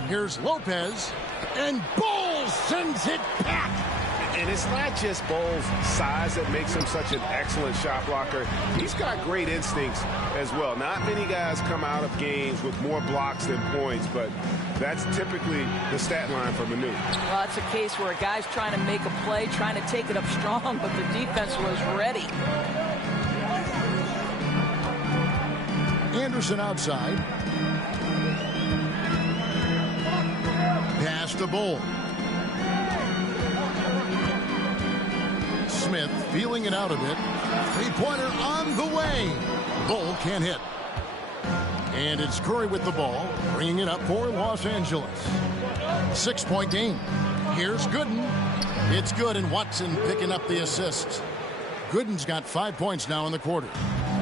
Here's Lopez. And Bull sends it back. And it's not just Bull's size that makes him such an excellent shot blocker. He's got great instincts as well. Not many guys come out of games with more blocks than points, but that's typically the stat line for Manu. Well, it's a case where a guy's trying to make a play, trying to take it up strong, but the defense was ready. Anderson outside. Pass to Bull. Smith feeling it out a bit. Three-pointer on the way. Bull can't hit. And it's Curry with the ball, bringing it up for Los Angeles. 6-point game. Here's Gooden. It's good, and Watson picking up the assist. Gooden's got 5 points now in the quarter.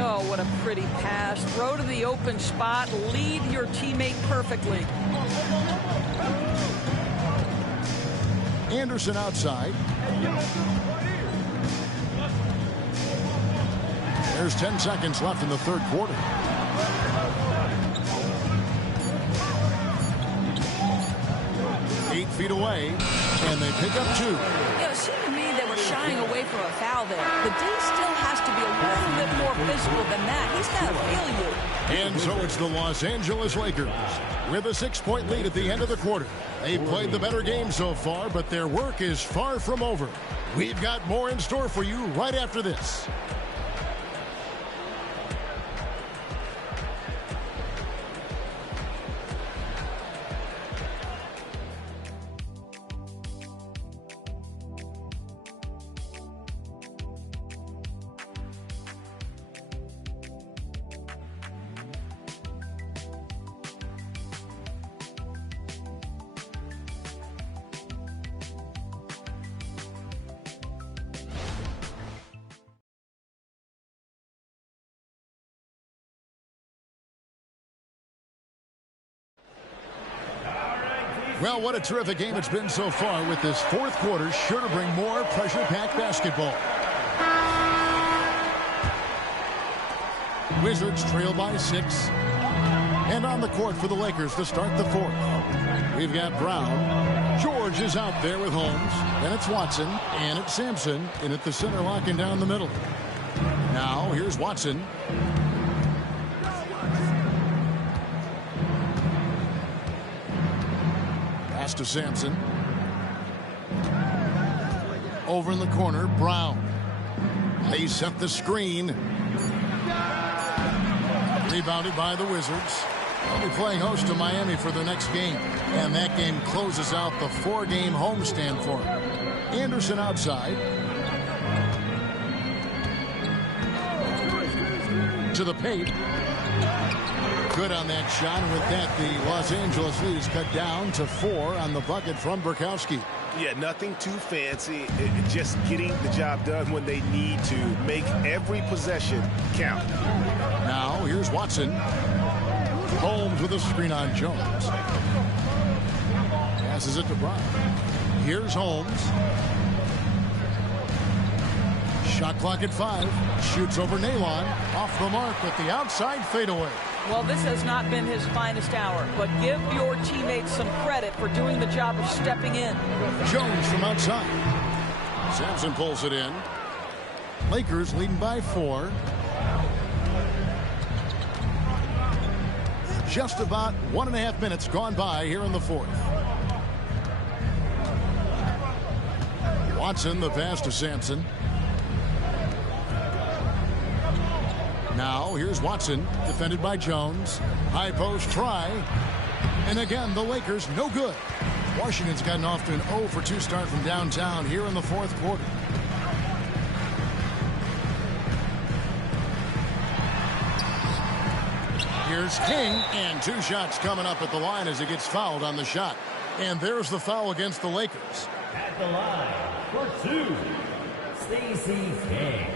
Oh, what a pretty pass. Throw to the open spot. Lead your teammate perfectly. Anderson outside. There's 10 seconds left in the third quarter. Eight feet away, and they pick up 2. You know, it seemed to me they were shying away from a foul there. The D still has to be a little bit more physical than that. He's got to feel you. And so it's the Los Angeles Lakers with a 6-point lead at the end of the quarter. They played the better game so far, but their work is far from over. We've got more in store for you right after this. Well, what a terrific game it's been so far, with this fourth quarter sure to bring more pressure-packed basketball. Wizards trail by 6. And on the court for the Lakers to start the fourth. We've got Brown. George is out there with Holmes. Then it's Watson. And it's Sampson in at the center, locking down the middle. Now, here's Watson. To Sampson. Over in the corner, Brown. They set the screen. Rebounded by the Wizards. They'll be playing host to Miami for the next game. And that game closes out the 4-game homestand for them. Anderson outside. to the paint. Good on that shot. And with that, the Los Angeles lead is cut down to 4 on the bucket from Burkowski. Yeah, nothing too fancy. Just getting the job done when they need to. Make every possession count. Now, here's Watson. Holmes with a screen on Jones. Passes it to Brown. Here's Holmes. Shot clock at 5. Shoots over Nalon. Off the mark with the outside fadeaway. Well, this has not been his finest hour, but give your teammates some credit for doing the job of stepping in. Jones from outside. Sampson pulls it in. Lakers leading by 4. Just about 1.5 minutes gone by here in the 4th. Watson, the pass to Sampson. Now, here's Watson, defended by Jones. High post try. And again, the Lakers, no good. Washington's gotten off to an 0 for 2 start from downtown here in the 4th quarter. Here's King, and 2 shots coming up at the line as he gets fouled on the shot. And there's the foul against the Lakers. At the line for 2, Stacey King.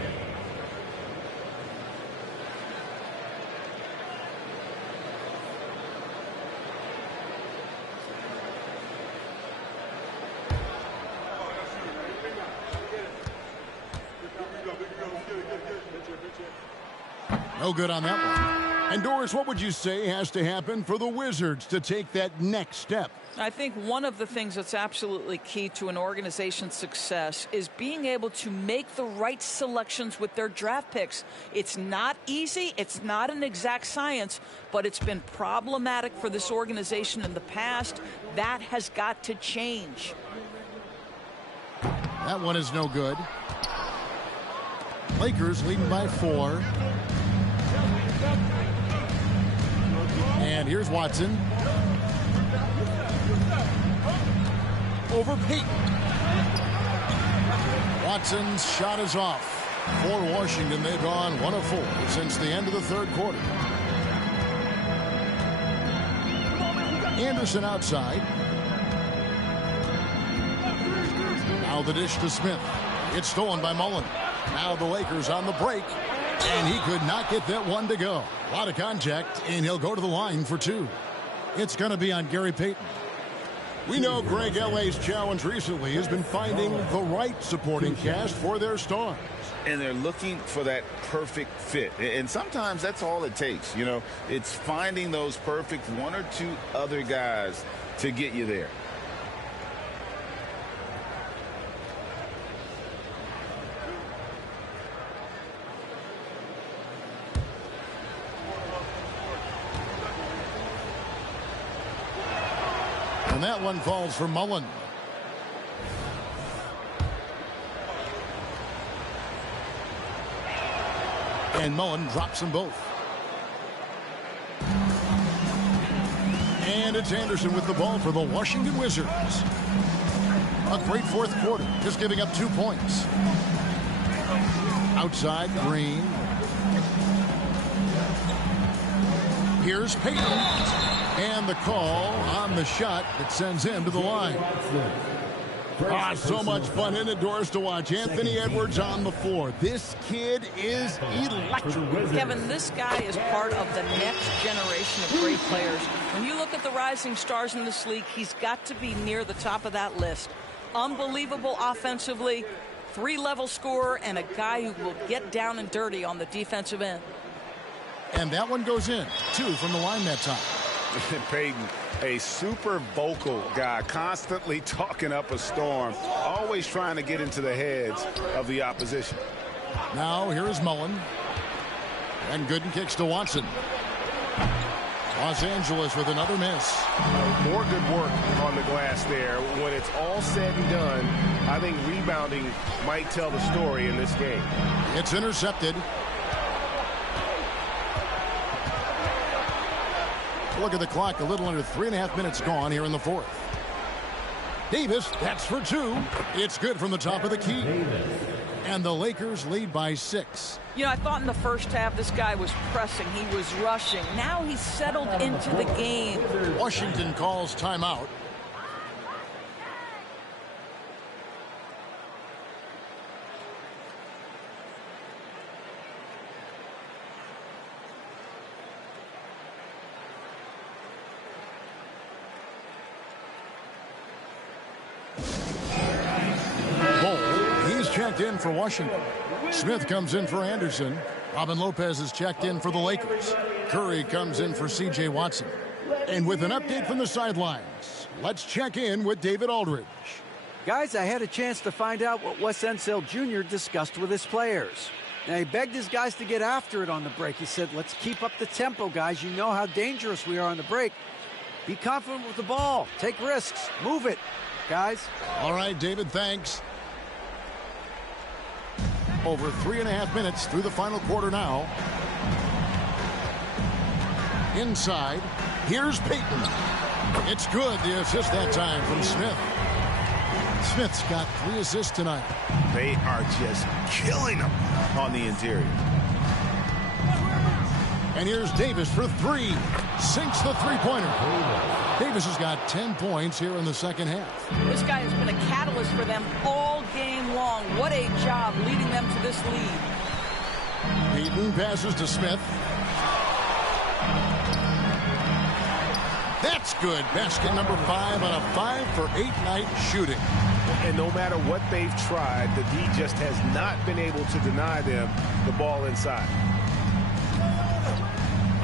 No good on that one. And Doris, what would you say has to happen for the Wizards to take that next step? I think one of the things that's absolutely key to an organization's success is being able to make the right selections with their draft picks. It's not easy. It's not an exact science, but it's been problematic for this organization in the past. That has got to change. That one is no good. Lakers leading by 4. And here's Watson. Over Peyton. Watson's shot is off. For Washington, they've gone 1 of 4 since the end of the 3rd quarter. Anderson outside. Now the dish to Smith. It's stolen by Mullen. Now the Lakers on the break. And he could not get that one to go. A lot of contact, and he'll go to the line for 2. It's going to be on Gary Payton. We know Greg L.A.'s challenge recently has been finding the right supporting cast for their stars. And they're looking for that perfect fit. And sometimes that's all it takes. You know, it's finding those perfect 1 or 2 other guys to get you there. And that one falls for Mullen. And Mullen drops them both. And it's Anderson with the ball for the Washington Wizards. A great 4th quarter, just giving up 2 points. Outside, Green. Here's Payton. And the call on the shot that sends him to the line. So much fun in it, Doris, to watch. Anthony Edwards on the floor. This kid is electric. Kevin, this guy is part of the next generation of great players. When you look at the rising stars in this league, he's got to be near the top of that list. Unbelievable offensively, 3-level scorer, and a guy who will get down and dirty on the defensive end. And that one goes in. 2 from the line that time. Peyton, a super vocal guy, constantly talking up a storm, always trying to get into the heads of the opposition. Now here is Mullen. And Gooden kicks to Watson. Los Angeles with another miss. More good work on the glass there. When it's all said and done, I think rebounding might tell the story in this game. It's intercepted. Look at the clock, a little under 3.5 minutes gone here in the 4th. Davis, that's for 2. It's good from the top of the key. And the Lakers lead by 6. You know, I thought in the first half this guy was pressing. He was rushing. Now he's settled into the game. Washington calls timeout. Checked in for Washington. Smith comes in for Anderson. Robin Lopez is checked in for the Lakers. Curry comes in for C.J. Watson. And with an update from the sidelines, let's check in with David Aldridge. Guys, I had a chance to find out what Wes Unseld Jr. discussed with his players. Now, he begged his guys to get after it on the break. He said, let's keep up the tempo, guys. You know how dangerous we are on the break. Be confident with the ball. Take risks. Move it, guys. All right, David, thanks. Over 3.5 minutes through the final quarter now. Inside. Here's Payton. It's good. The assist that time from Smith. Smith's got 3 assists tonight. They are just killing them on the interior. And here's Davis for 3. Sinks the three-pointer. Davis has got 10 points here in the second half. This guy has been a catalyst for them all game long. What a job leading them to this lead. Payton passes to Smith. That's good. Basket number 5 on a 5-for-8 night shooting. And no matter what they've tried, the D just has not been able to deny them the ball inside.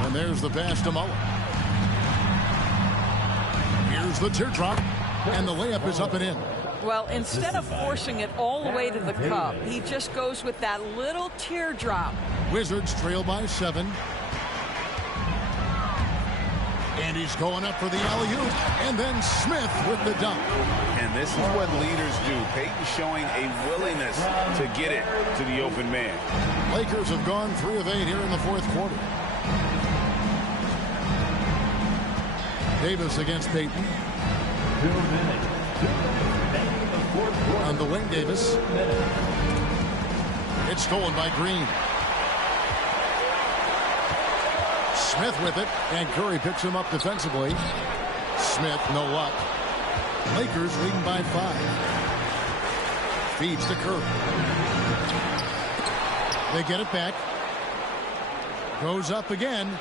And there's the pass to Mullen. Here's the teardrop. And the layup is up and in. Well, instead of forcing it all the way to the cup, he just goes with that little teardrop. Wizards trail by 7. And he's going up for the alley-oop. And then Smith with the dunk. And this is what leaders do. Payton showing a willingness to get it to the open man. Lakers have gone 3 of 8 here in the fourth quarter. Davis against Payton. 2 minutes. On the wing, Davis. It's stolen by Green. Smith with it, and Curry picks him up defensively. Smith, no luck. Lakers leading by 5. Feeds to Curry. They get it back. Goes up again.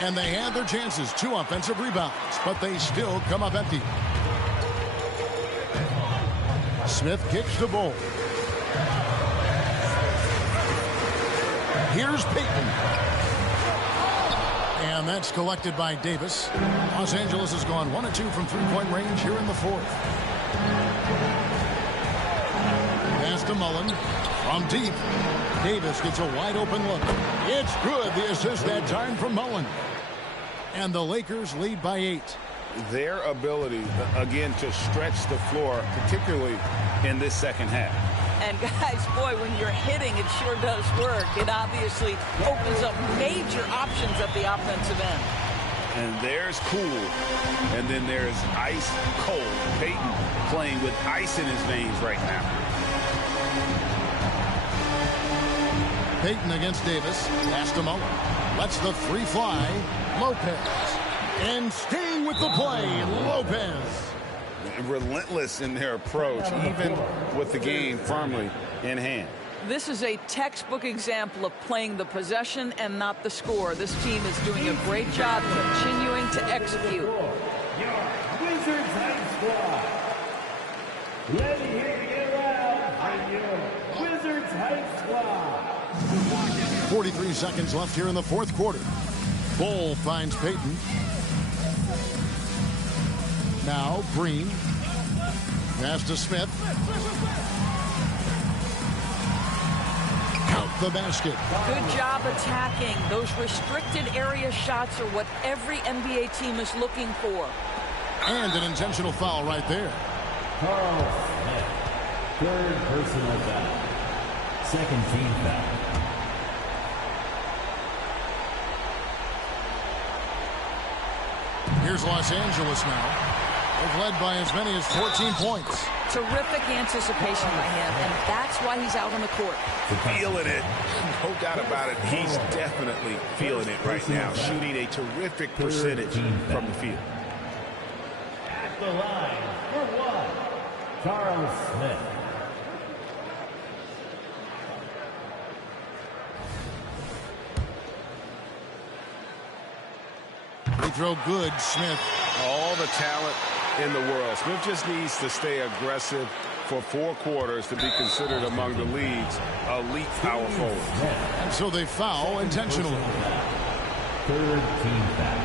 And they have their chances. 2 offensive rebounds, but they still come up empty. Smith kicks the ball. Here's Payton. And that's collected by Davis. Los Angeles has gone 1 of 2 from three-point range here in the fourth. Pass to Mullen. From deep. Davis gets a wide open look. It's good. The assist that time from Mullen. And the Lakers lead by 8. Their ability, again, to stretch the floor, particularly in this second half. And guys, boy, when you're hitting, it sure does work. It obviously opens up major options at the offensive end. And there's cool. And then there's ice cold. Payton playing with ice in his veins right now. Payton against Davis. Pass to Mullen. Lets the 3 fly. Lopez. And staying with the play, Lopez. Relentless in their approach, even with the game firmly in hand. This is a textbook example of playing the possession and not the score. This team is doing a great job continuing to execute. Your Wizards High Squad. Let me hear you get loud for your Wizards High Squad. 43 seconds left here in the fourth quarter. Bull finds Payton. Now Green. Pass to Smith. Count the basket. Good job attacking. Those restricted area shots are what every NBA team is looking for. And an intentional foul right there. Carl Smith. 3rd personal foul. 2nd team foul. Here's Los Angeles now. They've led by as many as 14 points. Terrific anticipation by him, and that's why he's out on the court. Feeling it. No doubt about it. He's definitely feeling it right now. Shooting a terrific percentage from the field. At the line for one, Charles Smith. Free throw good, Smith. All the talent in the world. Smith just needs to stay aggressive for 4 quarters to be considered among the league's elite power forwards. And so they foul intentionally. Third team foul.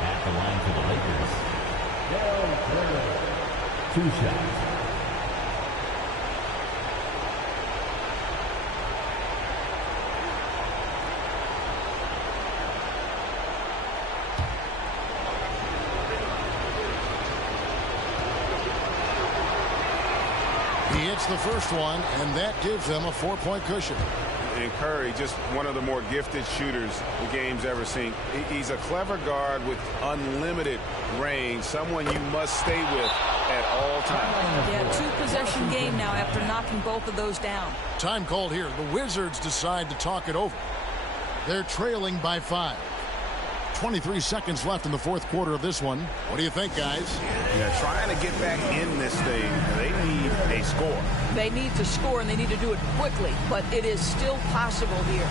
At the line for the Lakers, Del Curry. 2 shots. He hits the first one, and that gives them a 4-point cushion. And Curry, just one of the more gifted shooters the game's ever seen. He's a clever guard with unlimited range, someone you must stay with at all times. Yeah, 2-possession game now after knocking both of those down. Time called here. The Wizards decide to talk it over. They're trailing by 5. 23 seconds left in the fourth quarter of this one. What do you think, guys? Yeah, trying to get back in this thing, they need a score. They need to score, and they need to do it quickly, but it is still possible here.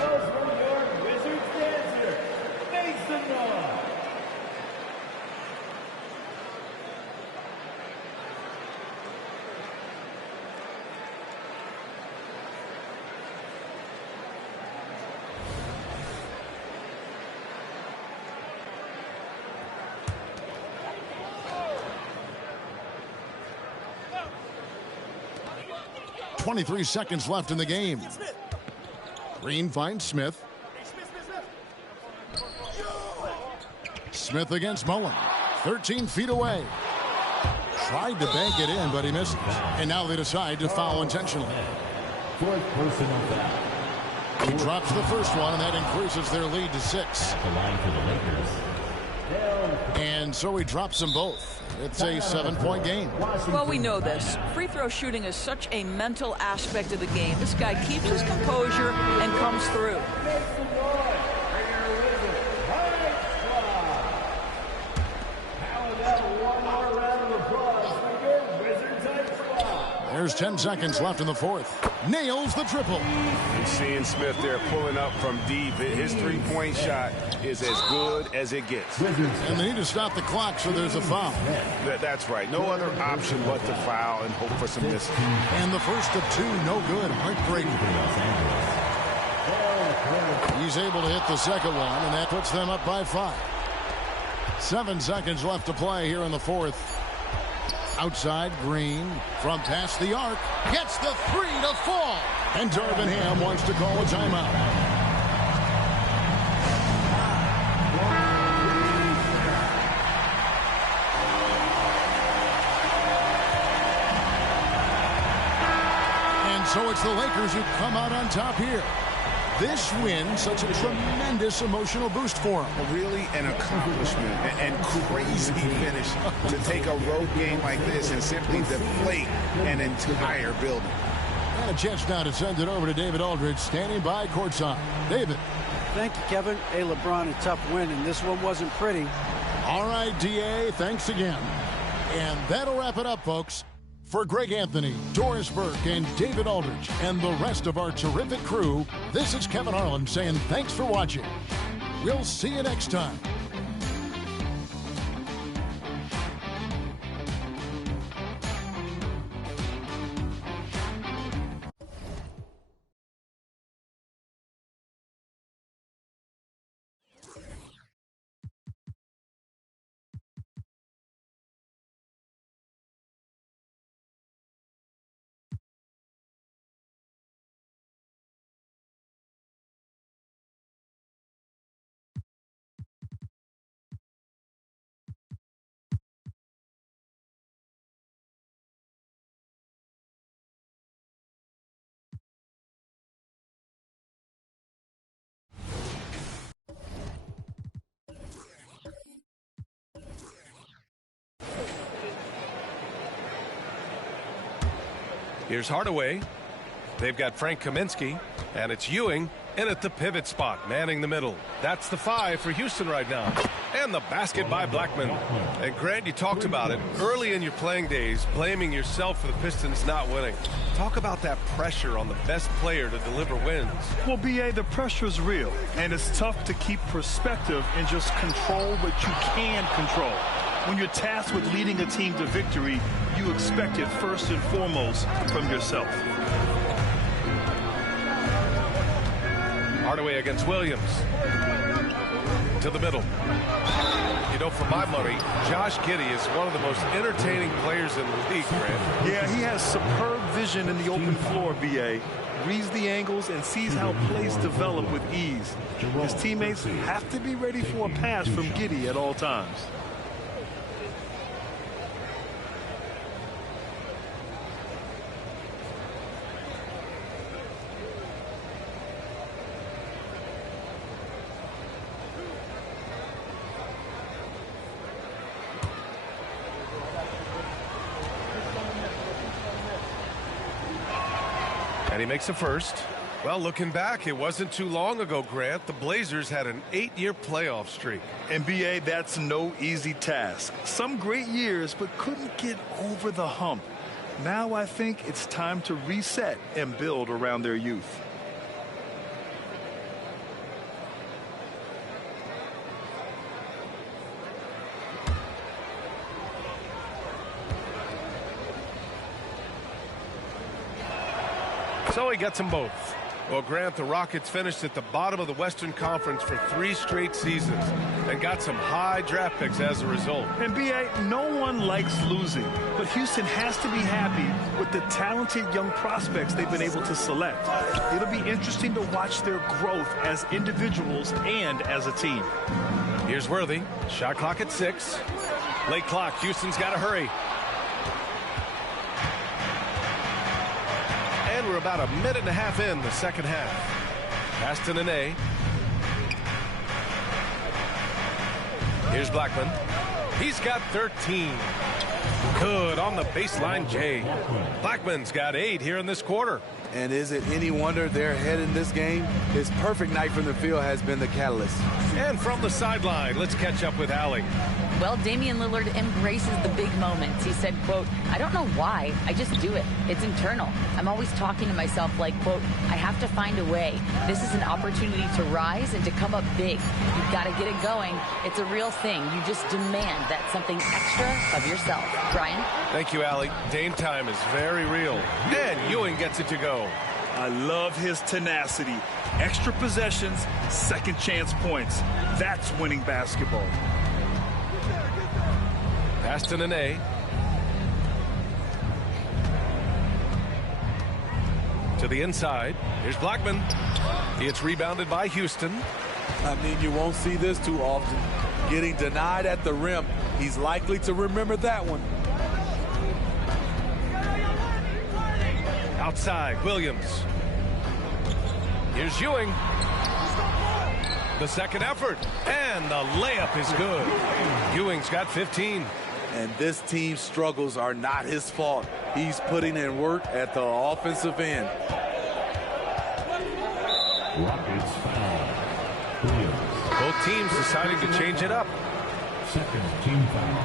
Those from New York Wizards dancer. Make some noise. .23 seconds left in the game. Green finds Smith. Smith against Mullen. 13 feet away. Tried to bank it in, but he misses. And now they decide to foul intentionally. Fourth personal foul. He drops the first one, and that increases their lead to 6. At the line for the Lakers, And so he drops them both. It's a 7-point game. Well, we know this. Free throw shooting is such a mental aspect of the game. This guy keeps his composure and comes through. There's 10 seconds left in the fourth. Nails the triple. You're seeing Smith there pulling up from deep. His 3-point shot is as good as it gets. And they need to stop the clock, so there's a foul. That's right. No other option but to foul and hope for some misses. And the first of 2, no good. Heartbreaking. He's able to hit the second one, and that puts them up by 5. 7 seconds left to play here in the fourth. Outside, Green from past the arc gets the 3 to fall. And Darvin Ham wants to call a timeout. And so it's the Lakers who come out on top here. This win, such a tremendous emotional boost for them. Really an accomplishment and crazy finish to take a road game like this and simply deflate an entire building. And a chance now to send it over to David Aldridge, standing by courtside. David. Thank you, Kevin. Hey, LeBron, a tough win, and this one wasn't pretty. All right, DA, thanks again. And that'll wrap it up, folks. For Greg Anthony, Doris Burke, and David Aldridge, and the rest of our terrific crew, this is Kevin Harlan saying thanks for watching. We'll see you next time. Here's Hardaway. They've got Frank Kaminsky, and it's Ewing in at the pivot spot, manning the middle. That's the 5 for Houston right now. And the basket by Blackman. And Grant, you talked about it early in your playing days, blaming yourself for the Pistons not winning. Talk about that pressure on the best player to deliver wins. Well, B.A., the pressure is real, and it's tough to keep perspective and just control what you can control. When you're tasked with leading a team to victory, you expect it first and foremost from yourself. Hardaway against Williams. To the middle. You know, for my money, Josh Giddey is one of the most entertaining players in the league, Grant. Yeah, he has superb vision in the open floor, B.A. Reads the angles and sees how plays develop with ease. His teammates have to be ready for a pass from Giddey at all times. And he makes the first. Well, looking back, it wasn't too long ago, Grant. The Blazers had an 8-year playoff streak. And, B.A., that's no easy task. Some great years, but couldn't get over the hump. Now I think it's time to reset and build around their youth. So he gets them both. Well, Grant, the Rockets finished at the bottom of the Western Conference for 3 straight seasons and got some high draft picks as a result. And, B.A., no one likes losing, but Houston has to be happy with the talented young prospects they've been able to select. It'll be interesting to watch their growth as individuals and as a team. Here's Worthy. Shot clock at 6. Late clock. Houston's got to hurry. And we're about a minute and a half in the second half. Pass to Nene. Here's Blackman. He's got 13. Good on the baseline, Jay. Blackman's got 8 here in this quarter. And is it any wonder they're ahead in this game? His perfect night from the field has been the catalyst. And from the sideline, let's catch up with Allie. Well, Damian Lillard embraces the big moments. He said, quote, "I don't know why. I just do it. It's internal. I'm always talking to myself like, quote, I have to find a way. This is an opportunity to rise and to come up big. You've got to get it going. It's a real thing. You just demand that something extra of yourself." Brian? Thank you, Allie. Dame time is very real. And Ewing gets it to go. I love his tenacity. Extra possessions, second chance points. That's winning basketball. Pass to Nene. To the inside. Here's Blackman. It's rebounded by Houston. I mean, you won't see this too often. Getting denied at the rim. He's likely to remember that one. Outside, Williams. Here's Ewing. The second effort. And the layup is good. Ewing's got 15. And this team's struggles are not his fault. He's putting in work at the offensive end. Rockets foul. Williams. Both teams deciding to change it up. Second team foul.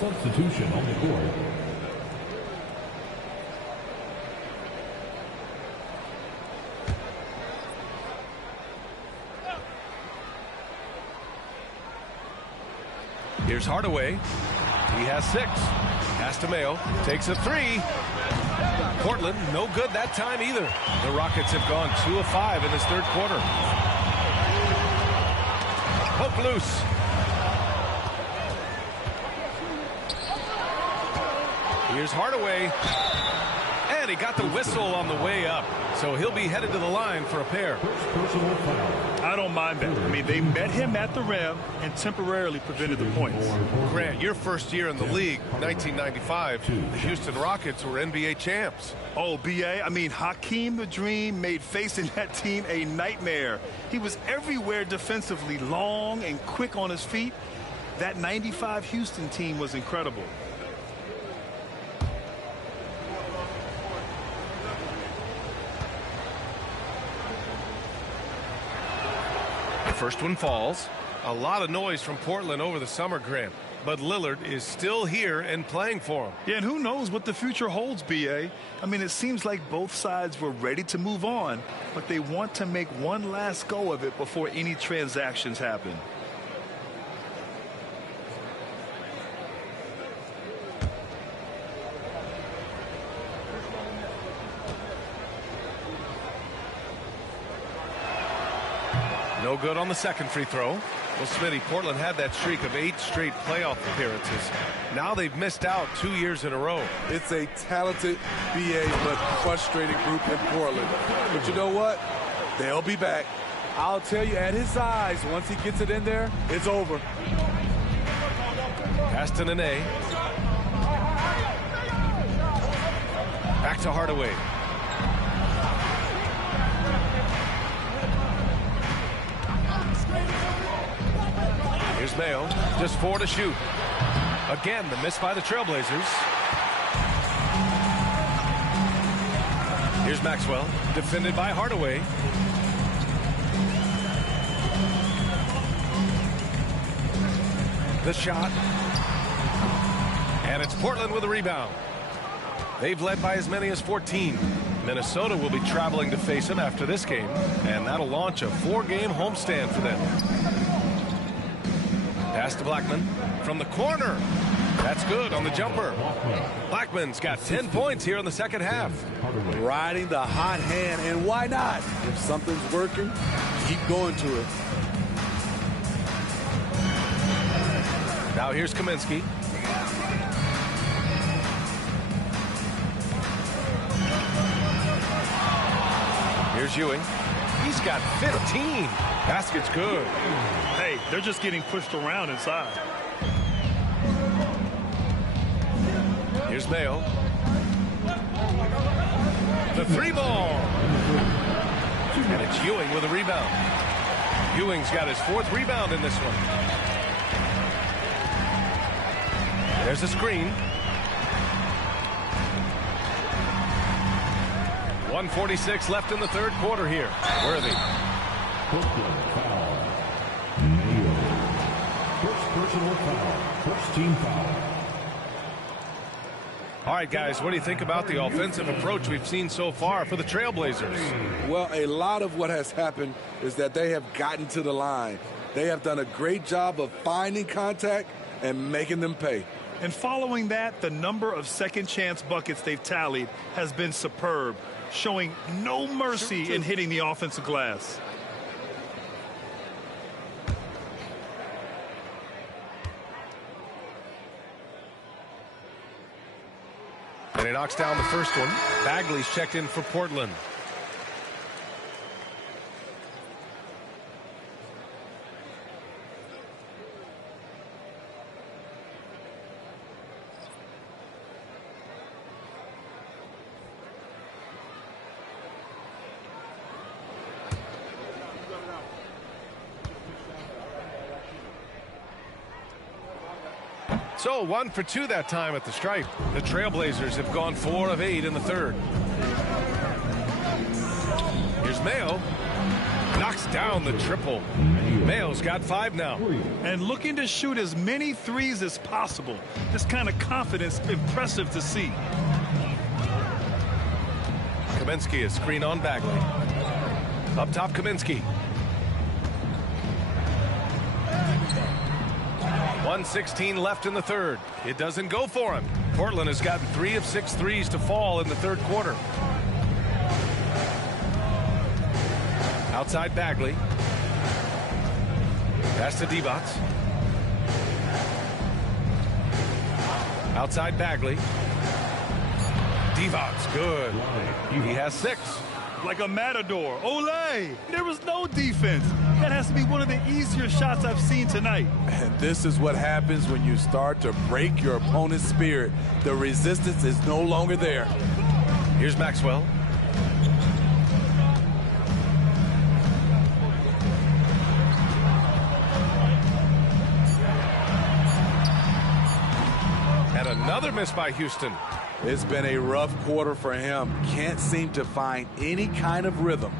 Substitution on the court. Here's Hardaway. He has 6. Pass to Mayo. Takes a 3. Portland, no good that time either. The Rockets have gone 2 of 5 in this third quarter. Poke loose. Here's Hardaway. And he got the whistle on the way up. So he'll be headed to the line for a pair. I don't mind that. I mean, they met him at the rim and temporarily prevented the points. Grant, your first year in the league, 1995, the Houston Rockets were NBA champs. Oh, B.A., I mean, Hakeem the Dream made facing that team a nightmare. He was everywhere defensively, long and quick on his feet. That 95 Houston team was incredible. First one falls. A lot of noise from Portland over the summer, Grant. But Lillard is still here and playing for him. Yeah, and who knows what the future holds, B.A. I mean, it seems like both sides were ready to move on, but they want to make one last go of it before any transactions happen. No good on the second free throw. Well, Smitty, Portland had that streak of 8 straight playoff appearances. Now they've missed out 2 years in a row. It's a talented BA but frustrated group in Portland. But you know what? They'll be back. I'll tell you, at his size, once he gets it in there, it's over. Pass to Nene. Back to Hardaway. Here's Mayo, just 4 to shoot. Again, the miss by the Trailblazers. Here's Maxwell, defended by Hardaway. The shot. And it's Portland with a rebound. They've led by as many as 14. Minnesota will be traveling to face them after this game, and that'll launch a 4-game homestand for them. Pass to Blackman from the corner. That's good on the jumper. Blackman's got 10 points here in the second half. Riding the hot hand, and why not? If something's working, keep going to it. Now here's Kaminsky. Here's Ewing. He's got 15. Basket's good. Hey, they're just getting pushed around inside. Here's Mayo. The 3-ball. And it's Ewing with a rebound. Ewing's got his 4th rebound in this one. There's a screen. 1:46 left in the third quarter here. Worthy. Foul. Mayo. First personal foul. First team foul. All right, guys, what do you think about the offensive approach we've seen so far for the Trailblazers? Well, a lot of what has happened is that they have gotten to the line. They have done a great job of finding contact and making them pay. And following that, the number of second chance buckets they've tallied has been superb, showing no mercy in hitting the offensive glass. And he knocks down the first one. Bagley's checked in for Portland. So 1 for 2 that time at the stripe. The Trailblazers have gone 4 of 8 in the third. Here's Mayo. Knocks down the triple. Mayo's got 5 now. And looking to shoot as many threes as possible. This kind of confidence, impressive to see. Kaminsky is screen on Bagley. Up top, Kaminsky. 1:16 left in the third. It doesn't go for him. Portland has gotten 3 of 6 threes to fall in the third quarter. Outside Bagley. Pass to Divac. Outside Bagley. Divac, good. He has 6. Like a matador. Olé! There was no defense. That has to be one of the easier shots I've seen tonight. And this is what happens when you start to break your opponent's spirit. The resistance is no longer there. Here's Maxwell. And another miss by Houston. It's been a rough quarter for him. Can't seem to find any kind of rhythm.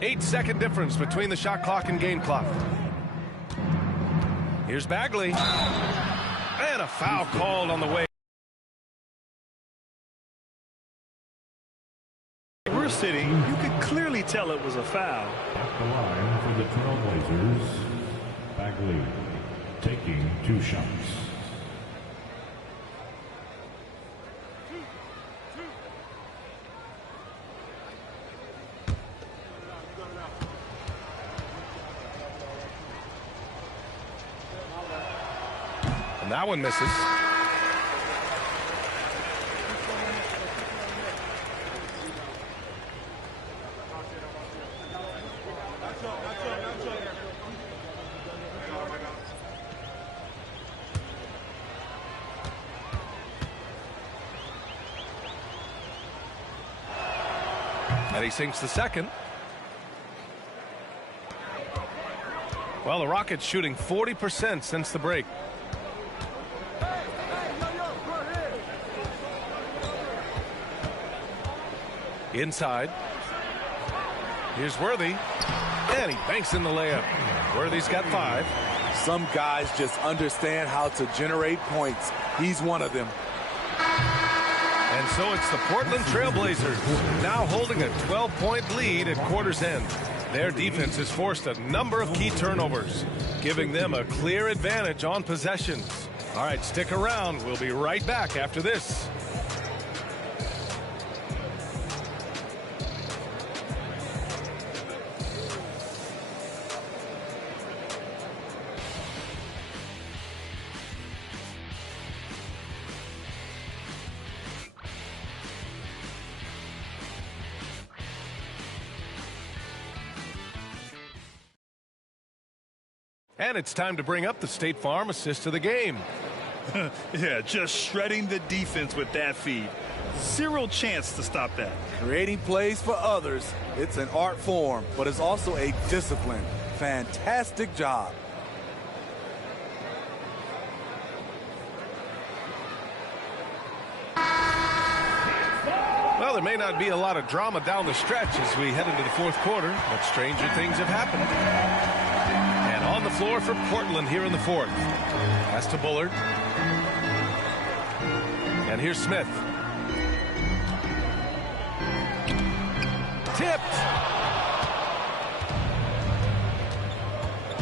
8-second difference between the shot clock and game clock. Here's Bagley. And a foul called on the way. We're sitting, you could clearly tell it was a foul. At the line for the Trailblazers, Bagley taking 2 shots. And that one misses. And he sinks the second. Well, the Rockets shooting 40% since the break. Inside. Here's Worthy. And he banks in the layup. Worthy's got 5. Some guys just understand how to generate points. He's one of them. And so it's the Portland Trailblazers now holding a 12-point lead at quarter's end. Their defense has forced a number of key turnovers, giving them a clear advantage on possessions. All right, stick around. We'll be right back after this. And it's time to bring up the State Farm assist of the game. Yeah, just shredding the defense with that feed. Zero chance to stop that. Creating plays for others, it's an art form, but it's also a discipline. Fantastic job. Well, there may not be a lot of drama down the stretch as we head into the fourth quarter, but stranger things have happened. And on the floor for Portland here in the fourth. Pass to Bullard. And here's Smith. Tipped.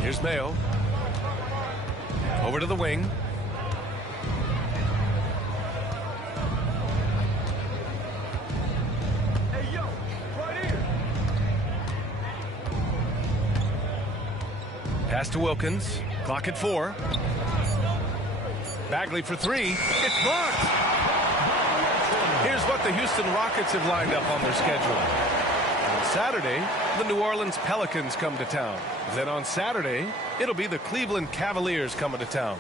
Here's Mayo. Over to the wing. Pass to Wilkins. Clock at 4. Bagley for 3. It's blocked. Here's what the Houston Rockets have lined up on their schedule. On Saturday, the New Orleans Pelicans come to town. Then on Saturday, it'll be the Cleveland Cavaliers coming to town.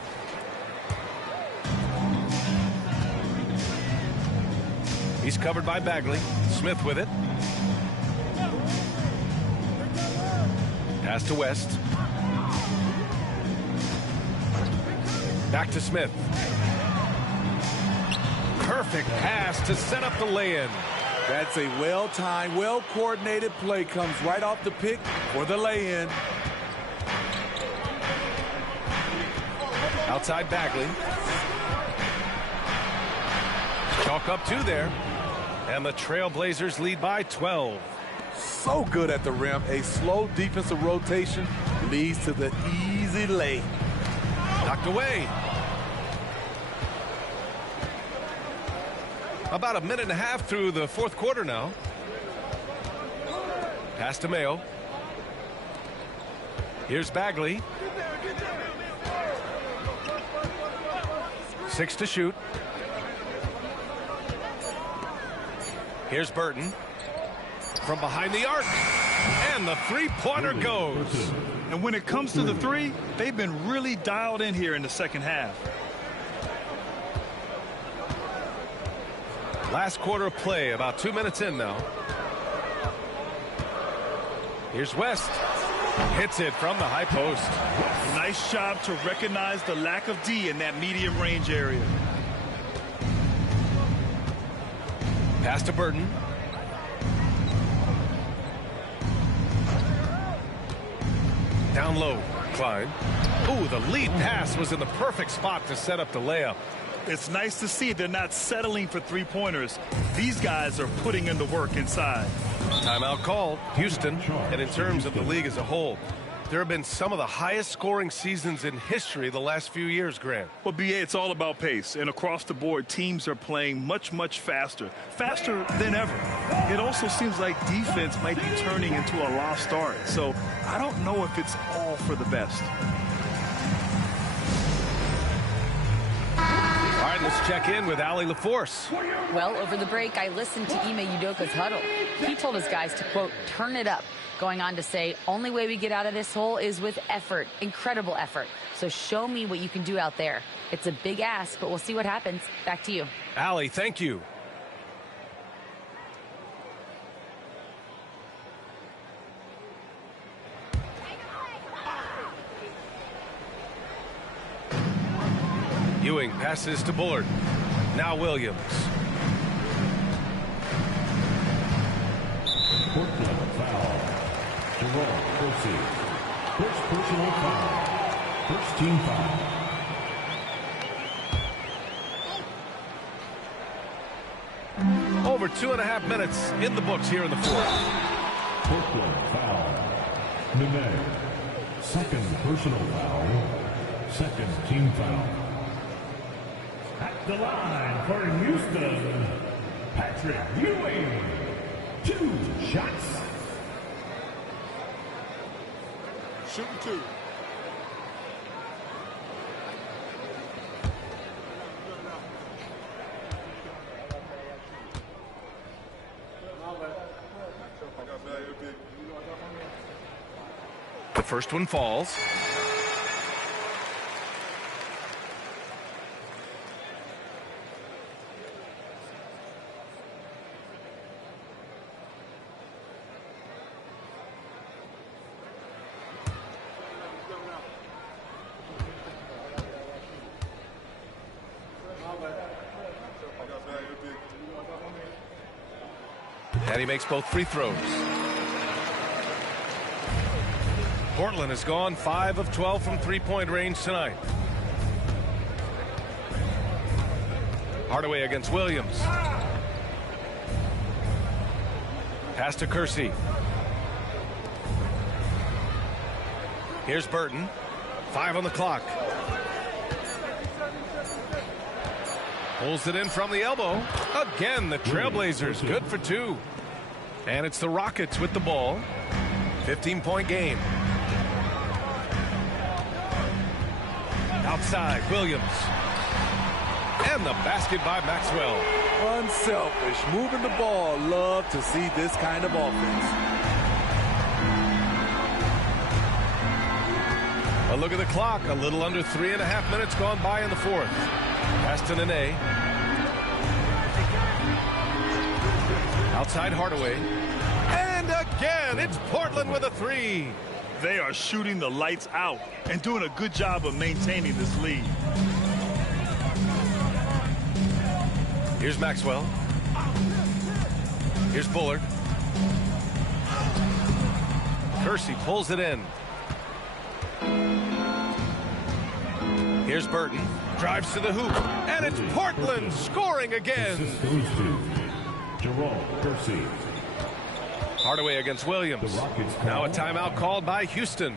He's covered by Bagley. Smith with it. Pass to West. Back to Smith. Perfect pass to set up the lay-in. That's a well-timed, well-coordinated play. Comes right off the pick for the lay-in. Outside Bagley. Chalk up 2 there. And the Trailblazers lead by 12. So good at the rim. A slow defensive rotation leads to the easy lay. Knocked away. About a minute and a half through the fourth quarter now. Pass to Mayo. Here's Bagley. 6 to shoot. Here's Burton. From behind the arc. And the three-pointer goes. And when it comes to the 3, they've been really dialed in here in the second half. Last quarter of play, about 2 minutes in now. Here's West. Hits it from the high post. Nice job to recognize the lack of D in that medium range area. Pass to Burton. Down low, Klein. Ooh, the lead pass was in the perfect spot to set up the layup. It's nice to see they're not settling for three-pointers. These guys are putting in the work inside. Timeout called, Houston. And in terms of the league as a whole, there have been some of the highest scoring seasons in history the last few years, Grant. Well, BA, it's all about pace. And across the board, teams are playing much, much faster. Faster than ever. It also seems like defense might be turning into a lost art. So I don't know if it's all for the best. All right, let's check in with Allie LaForce. Well, over the break, I listened to Ime Udoka's huddle. He told his guys to, quote, turn it up, going on to say, only way we get out of this hole is with effort, incredible effort. So show me what you can do out there. It's a big ask, but we'll see what happens. Back to you. Allie, thank you. Ewing passes to Bullard. Now Williams. Portland foul. Jerome Kersey. First personal foul. First team foul. Over 2.5 minutes in the books here in the fourth. Portland foul. Nene. Second personal foul. Second team foul. At the line for Houston, Patrick Ewing. 2 shots. Shooting 2. The first one falls. And he makes both free throws. Portland has gone 5 of 12 from three-point range tonight. Hardaway against Williams. Pass to Kersey. Here's Burton. 5 on the clock. Pulls it in from the elbow. Again, the Trailblazers good for 2. And it's the Rockets with the ball. 15-point game. Outside, Williams. And the basket by Maxwell. Unselfish, moving the ball. Love to see this kind of offense. A look at the clock. A little under 3.5 minutes gone by in the fourth. Pass to Nene. Outside Hardaway. And again, it's Portland with a 3. They are shooting the lights out and doing a good job of maintaining this lead. Here's Maxwell. Here's Bullard. Kersey pulls it in. Here's Burton. Drives to the hoop. And it's Portland scoring again. Jerome Kersey. Hardaway against Williams. Now a timeout called by Houston.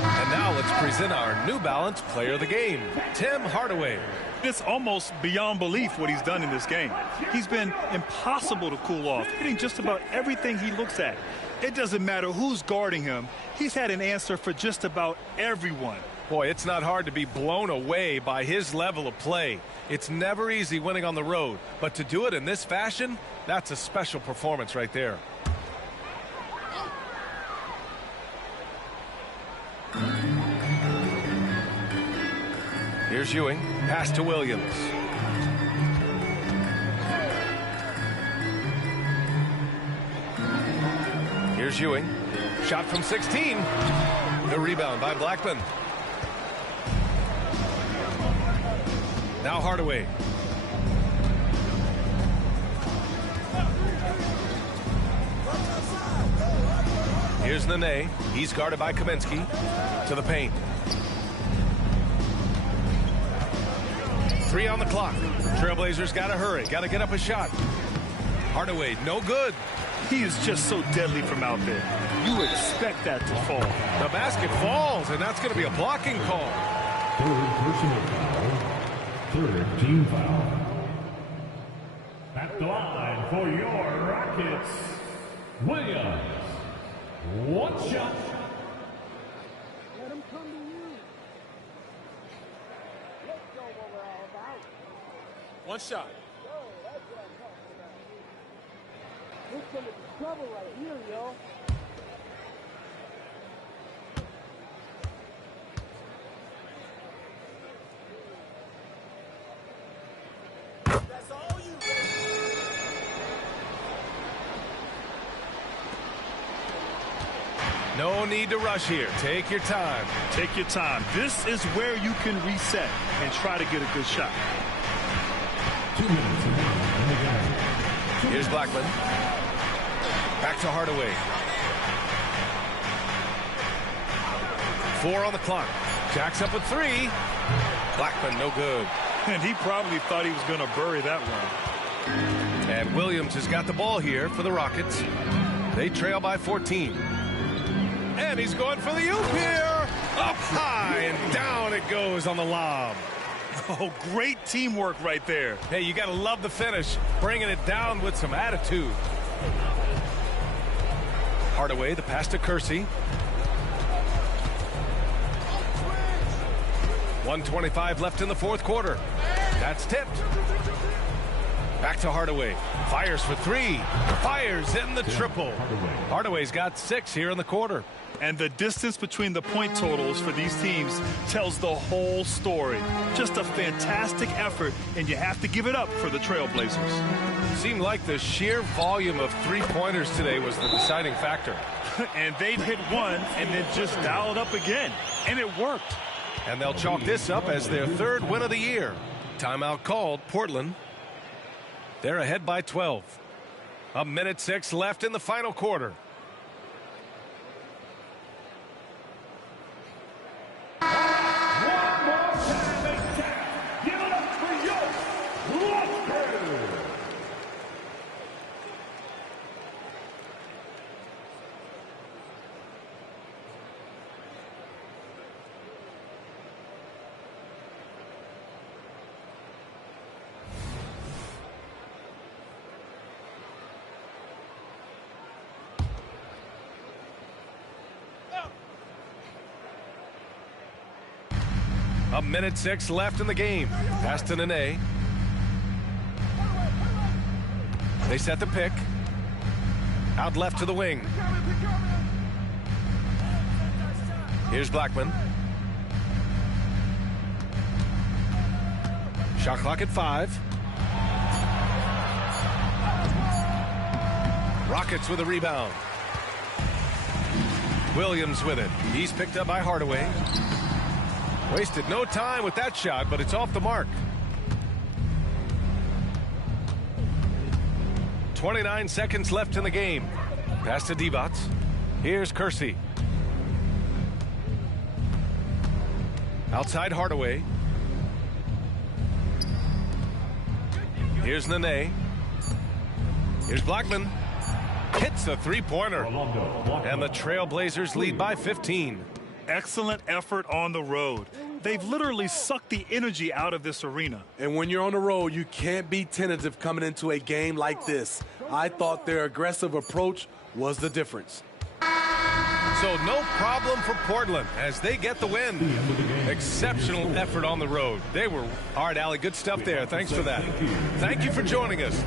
And now let's present our New Balance Player of the Game, Tim Hardaway. It's almost beyond belief what he's done in this game. He's been impossible to cool off, hitting just about everything he looks at. It doesn't matter who's guarding him. He's had an answer for just about everyone. Boy, it's not hard to be blown away by his level of play. It's never easy winning on the road, but to do it in this fashion, that's a special performance right there. Here's Ewing. Pass to Williams. Here's Ewing. Shot from 16. The rebound by Blackman. Now Hardaway. Here's Nene. He's guarded by Kaminsky. To the paint. 3 on the clock. Trailblazers got to hurry. Got to get up a shot. Hardaway, no good. He is just so deadly from out there. You expect that to fall. The basket falls, and that's going to be a blocking call. Third personal foul. Third team foul. At the line for your Rockets, Williams. One shot. Let him come to you. Let's go what we're all about. One shot. That's what I'm talking about. This is gonna be trouble right here, yo. That's all you. No need to rush here. Take your time. Take your time. This is where you can reset and try to get a good shot. 2 minutes in the game. Here's Blackman. Back to Hardaway. 4 on the clock. Jacks up a 3. Blackman, no good. And he probably thought he was going to bury that one. And Williams has got the ball here for the Rockets. They trail by 14. And he's going for the oop here. Up high and down it goes on the lob. Oh, great teamwork right there. Hey, you got to love the finish. Bringing it down with some attitude. Hardaway, the pass to Kersey. 1:25 left in the fourth quarter. That's tipped. Back to Hardaway. Fires for 3. Fires in the triple. Hardaway's got 6 here in the quarter. And the distance between the point totals for these teams tells the whole story. Just a fantastic effort, and you have to give it up for the Trailblazers. Seemed like the sheer volume of three-pointers today was the deciding factor. And they'd hit one and then just dial it up again. And it worked. And they'll chalk this up as their 3rd win of the year. Timeout called. Portland. They're ahead by 12. 1:06 left in the final quarter. A 1:06 left in the game. Pass to Nene. They set the pick. Out left to the wing. Here's Blackman. Shot clock at 5. Rockets with a rebound. Williams with it. He's picked up by Hardaway. Wasted no time with that shot, but it's off the mark. 29 seconds left in the game. Pass to Divac. Here's Kersey. Outside Hardaway. Here's Nene. Here's Blackman. Hits a three-pointer. And the Trailblazers lead by 15. Excellent effort on the road. They've literally sucked the energy out of this arena. And when you're on the road, you can't be tentative coming into a game like this. I thought their aggressive approach was the difference. So no problem for Portland as they get the win. Exceptional effort on the road. They were hard, Allie. Good stuff there. Thanks for that. Thank you for joining us.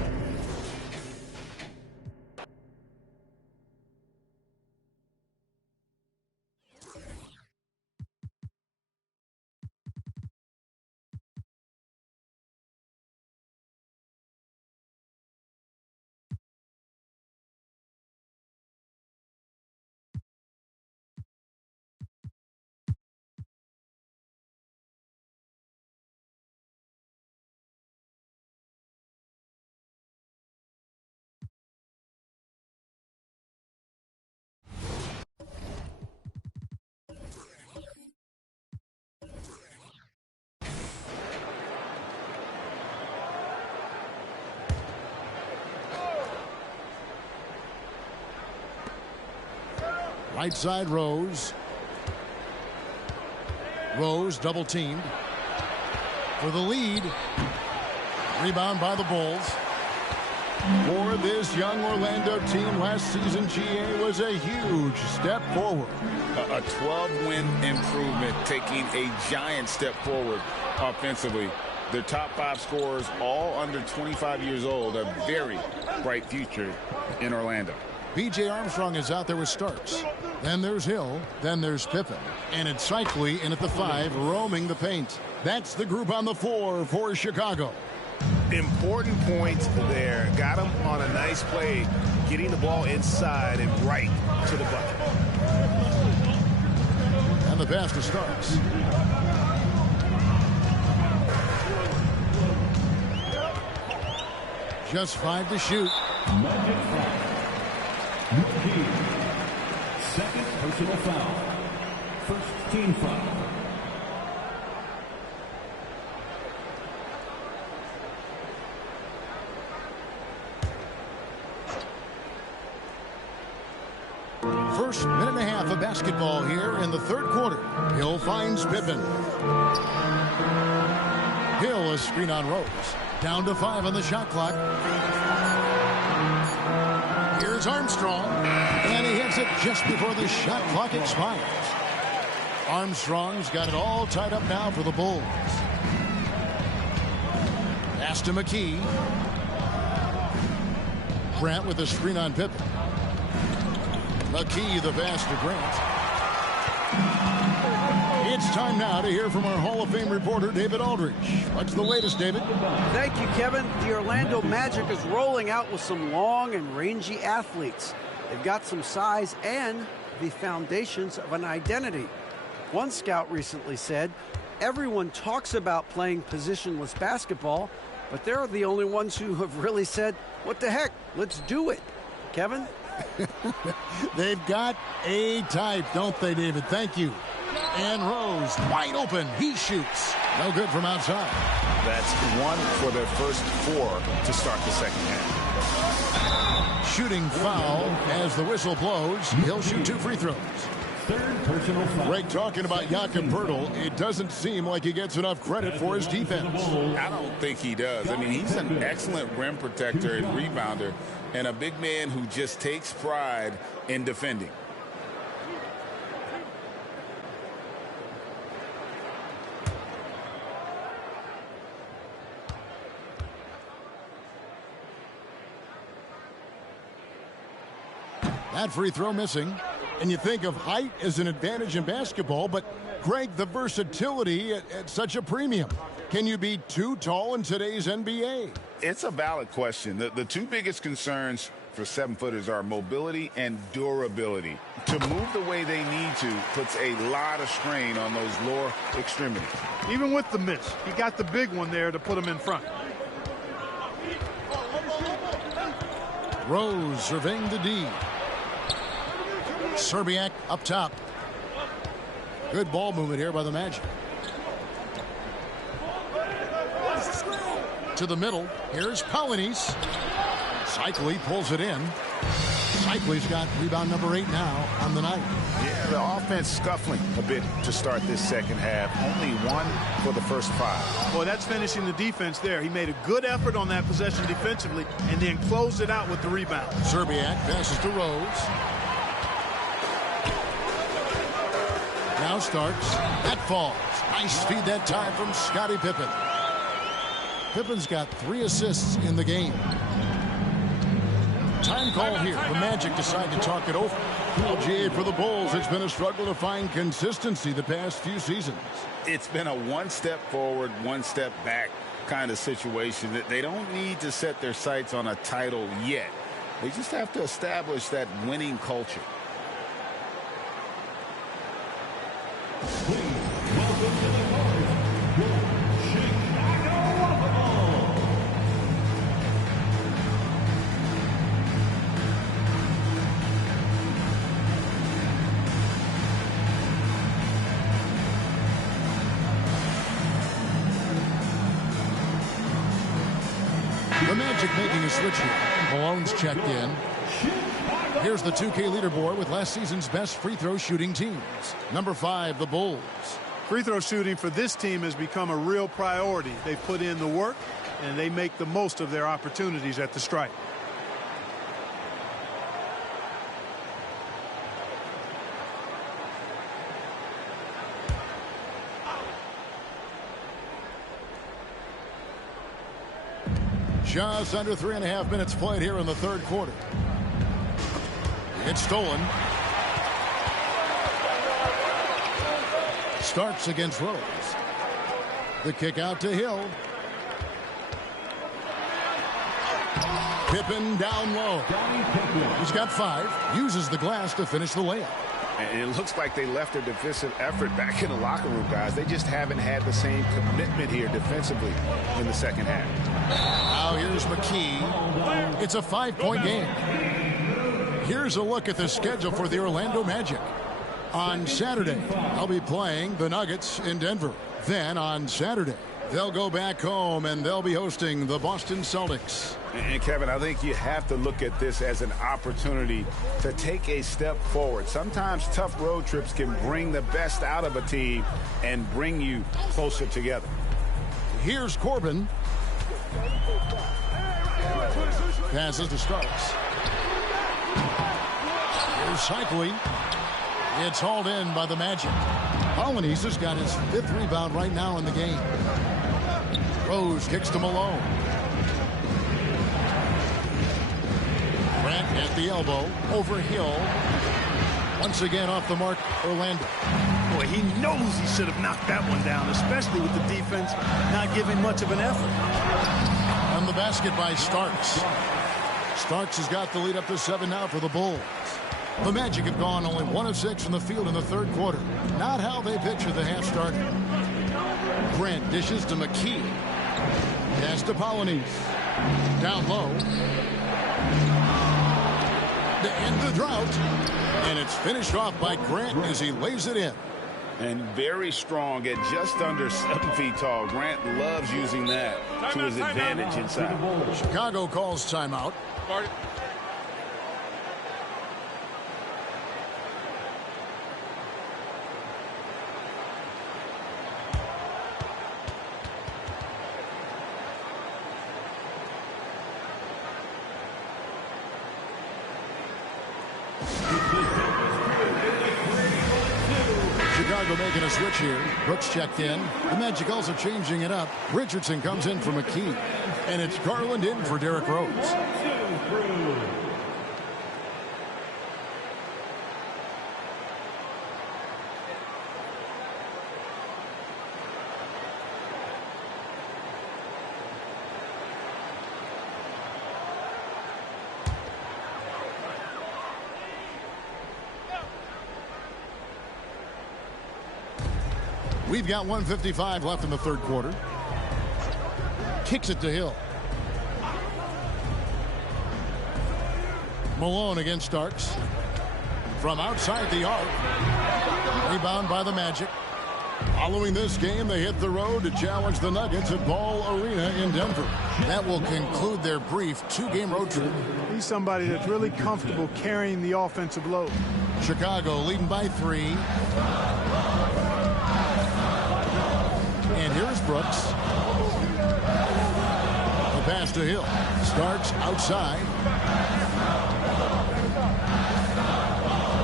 Right side, Rose. Rose double teamed for the lead. Rebound by the Bulls. For this young Orlando team, last season GA was a huge step forward. A 12-win improvement, taking a giant step forward offensively. Their top 5 scorers, all under 25 years old, a very bright future in Orlando. B.J. Armstrong is out there with Starks. Then there's Hill. Then there's Pippen. And it's Cycli in at the 5, roaming the paint. That's the group on the floor for Chicago. Important points there. Got him on a nice play, getting the ball inside and right to the bucket. And the pass to Starks. Just 5 to shoot. Second personal foul. First team foul. First minute and a half of basketball here in the third quarter. Hill finds Pippen. Hill, a screen on Rose. Down to 5 on the shot clock. Here's Armstrong. And he hits it just before the shot clock expires. Armstrong's got it all tied up now for the Bulls. Pass to McKee. Grant with a screen on Pippen. McKee the pass to Grant. It's time now to hear from our Hall of Fame reporter, David Aldridge. What's the latest, David? Thank you, Kevin. The Orlando Magic is rolling out with some long and rangy athletes. They've got some size and the foundations of an identity. One scout recently said, everyone talks about playing positionless basketball, but they're the only ones who have really said, what the heck, let's do it. Kevin? They've got a type, don't they, David? Thank you. And Rose, wide open. He shoots. No good from outside. That's 1 for their first 4 to start the second half. Shooting foul as the whistle blows. He'll shoot 2 free throws. Third personal foul. Greg talking about Jakob Poeltl. It doesn't seem like he gets enough credit for his defense. I don't think he does. I mean, he's an excellent rim protector and rebounder, and a big man who just takes pride in defending. That free throw missing. And you think of height as an advantage in basketball, but Greg, the versatility at such a premium. Can you be too tall in today's NBA? It's a valid question. The 2 biggest concerns for 7-footers are mobility and durability. To move the way they need to puts a lot of strain on those lower extremities. Even with the miss, he got the big one there to put him in front. Rose surveying the D. Serbiak up top. Good ball movement here by the Magic. To the middle. Here's Polynice. Cycli pulls it in. Cycli's got rebound number 8 now on the night. Yeah, the offense scuffling a bit to start this second half. Only 1 for the first 5. Boy, that's finishing the defense there. He made a good effort on that possession defensively and then closed it out with the rebound. Serbiak passes to Rose. Now Starks. That falls. Nice feed that time from Scottie Pippen. Pippen's got 3 assists in the game. Time call here. The Magic decide to talk it over. Well, GA, for the Bulls, it's been a struggle to find consistency the past few seasons. It's been a 1 step forward, 1 step back kind of situation. That they don't need to set their sights on a title yet. They just have to establish that winning culture. The Magic making a switch here. Malone's checked in. Here's the 2K leaderboard with last season's best free throw shooting teams. Number 5, the Bulls. Free throw shooting for this team has become a real priority. They put in the work, and they make the most of their opportunities at the stripe. Just under 3.5 minutes played here in the third quarter. It's stolen. Starks against Rose. The kick out to Hill. Pippen down low. He's got 5. Uses the glass to finish the layup. And it looks like they left their defensive effort back in the locker room, guys. They just haven't had the same commitment here defensively in the second half. Now here's McKee. It's a 5-point game. Here's a look at the schedule for the Orlando Magic. On Saturday, I'll be playing the Nuggets in Denver. Then on Saturday, they'll go back home and they'll be hosting the Boston Celtics. And Kevin, I think you have to look at this as an opportunity to take a step forward. Sometimes tough road trips can bring the best out of a team and bring you closer together. Here's Corbin. Passes to Starks. Here's Cycling. It's hauled in by the Magic. Polynice has got his 5th rebound right now in the game. Rose kicks to Malone. Grant at the elbow. Over Hill. Once again off the mark, Orlando. Boy, he knows he should have knocked that one down, especially with the defense not giving much of an effort. On the basket by Starks. Starks has got the lead up to 7 now for the Bulls. The Magic have gone only 1 of 6 from the field in the third quarter. Not how they pictured the half started. Grant dishes to McKee. Pass to Polynice. Down low. To end the drought. And it's finished off by Grant as he lays it in. And very strong at just under 7 feet tall. Grant loves using that to his advantage inside. Chicago calls timeout. Chicago making a switch here. Brooks checked in. The Magic also changing it up. Richardson comes in for McKee. And it's Garland in for Derrick Rose. We've got 1:55 left in the third quarter. Kicks it to Hill. Malone against Starks. From outside the arc. Rebound by the Magic. Following this game, they hit the road to challenge the Nuggets at Ball Arena in Denver. That will conclude their brief 2-game road trip. He's somebody that's really comfortable carrying the offensive load. Chicago leading by 3. And here's Brooks. The pass to Hill. Starks outside.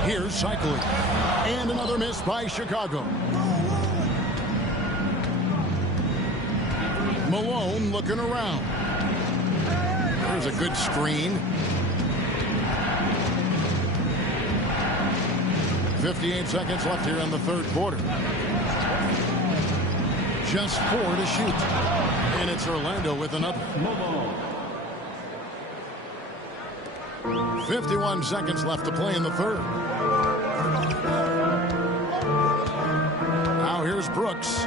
Here's Cycling. And another miss by Chicago. Malone looking around. There's a good screen. 58 seconds left here in the third quarter. Just 4 to shoot. And it's Orlando with another. 51 seconds left to play in the third. Now here's Brooks.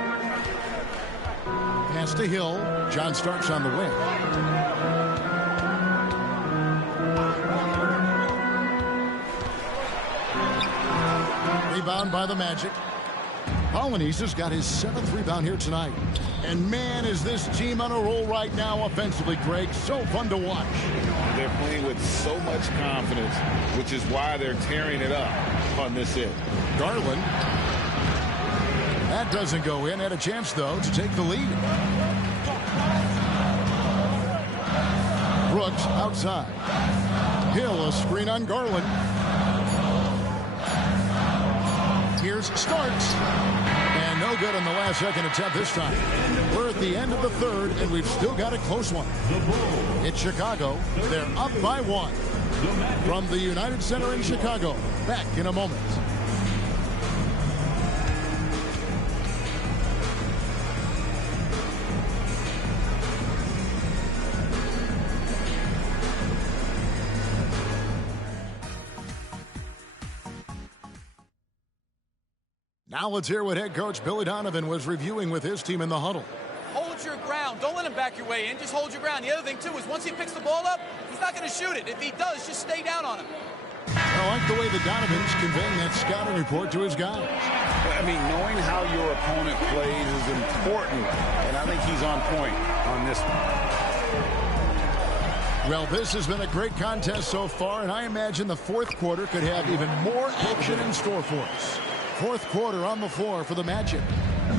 Pass to Hill. John Starks on the wing. Rebound by the Magic. Polonice's got his 7th rebound here tonight. And man, is this team on a roll right now offensively, Greg. So fun to watch. They're playing with so much confidence, which is why they're tearing it up on this hit. Garland. That doesn't go in. Had a chance, though, to take the lead. Brooks outside. Hill, a screen on Garland. Here's Starks. And no good on the last second attempt this time. We're at the end of the third, and we've still got a close one. It's Chicago. They're up by 1. From the United Center in Chicago. Back in a moment. Now let's hear what head coach Billy Donovan was reviewing with his team in the huddle. Hold your ground. Don't let him back your way in. Just hold your ground. The other thing, too, is once he picks the ball up, he's not going to shoot it. If he does, just stay down on him. I like the way the Donovan's conveying that scouting report to his guys. I mean, knowing how your opponent plays is important, and I think he's on point on this one. Well, this has been a great contest so far, and I imagine the fourth quarter could have even more action in store for us. Fourth quarter on the floor for the Magic.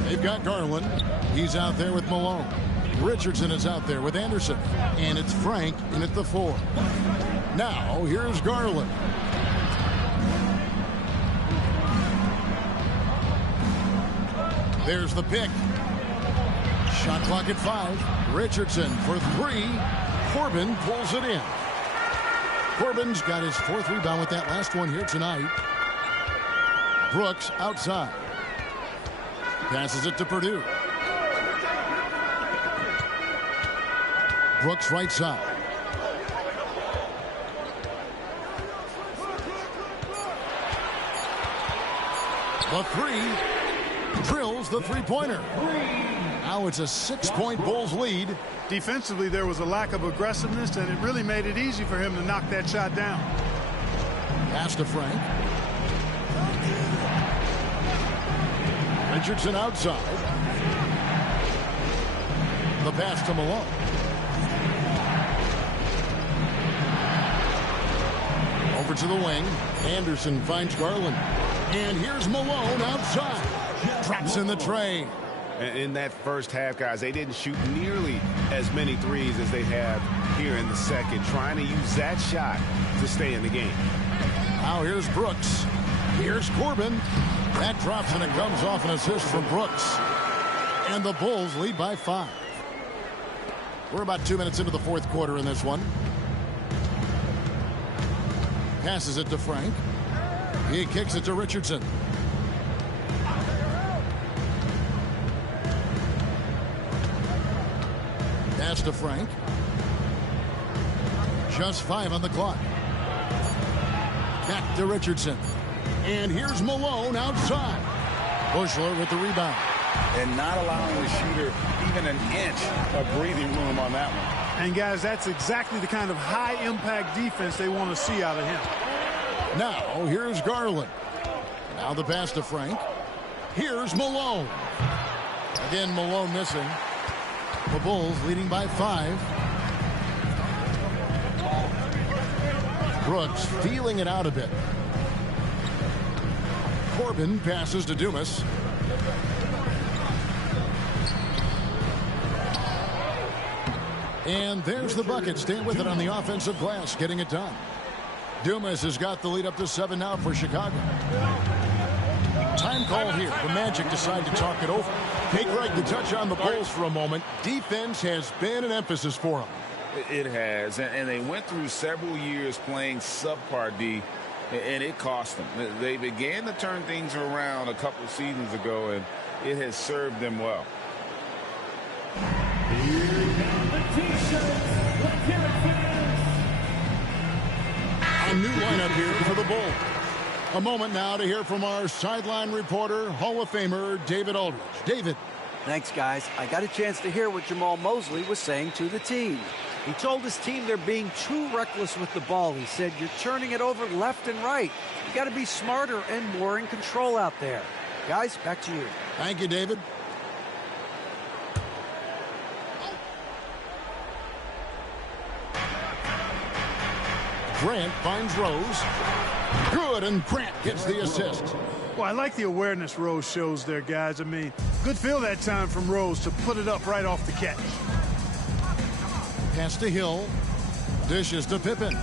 They've got Garland. He's out there with Malone. Richardson is out there with Anderson. And it's Frank in at the 4. Now, here's Garland. There's the pick. Shot clock at 5. Richardson for 3. Corbin pulls it in. Corbin's got his 4th rebound with that last one here tonight. Brooks outside. Passes it to Purdue. Brooks right side. The 3 drills the 3-pointer. Now it's a 6-point Bulls lead. Defensively, there was a lack of aggressiveness, and it really made it easy for him to knock that shot down. Pass to Frank. Richardson outside. The pass to Malone. Over to the wing. Anderson finds Garland. And here's Malone outside. Drops in the tray. In that first half, guys, they didn't shoot nearly as many threes as they have here in the second, trying to use that shot to stay in the game. Now here's Brooks. Here's Corbin. That drops and it comes off an assist from Brooks. And the Bulls lead by 5. We're about 2 minutes into the fourth quarter in this one. Passes it to Frank. He kicks it to Richardson. Pass to Frank. Just 5 on the clock. Back to Richardson. And here's Malone outside. Bushler with the rebound. And not allowing the shooter even an inch of breathing room on that one. And, guys, that's exactly the kind of high-impact defense they want to see out of him. Now, here's Garland. Now the pass to Frank. Here's Malone. Again, Malone missing. The Bulls leading by 5. Brooks feeling it out a bit. Corbin passes to Dumas. And there's the bucket. Staying with it on the offensive glass, getting it done. Dumas has got the lead up to 7 now for Chicago. Time call here. The Magic decide to talk it over. Hey, Greg, to touch on the Bulls for a moment. Defense has been an emphasis for them. It has, and they went through several years playing subpar D, and it cost them. They began to turn things around a couple seasons ago, and it has served them well. A new lineup here for the Bulls. A moment now to hear from our sideline reporter, Hall of Famer David Aldridge. David. Thanks, guys. I got a chance to hear what Jamal Mosley was saying to the team. He told his team they're being too reckless with the ball. He said, you're turning it over left and right. You got to be smarter and more in control out there. Guys, back to you. Thank you, David. Grant finds Rose. Good, and Grant gets the assist. Well, I like the awareness Rose shows there, guys. I mean, good feel that time from Rose to put it up right off the catch. Pass to Hill. Dishes to Pippen.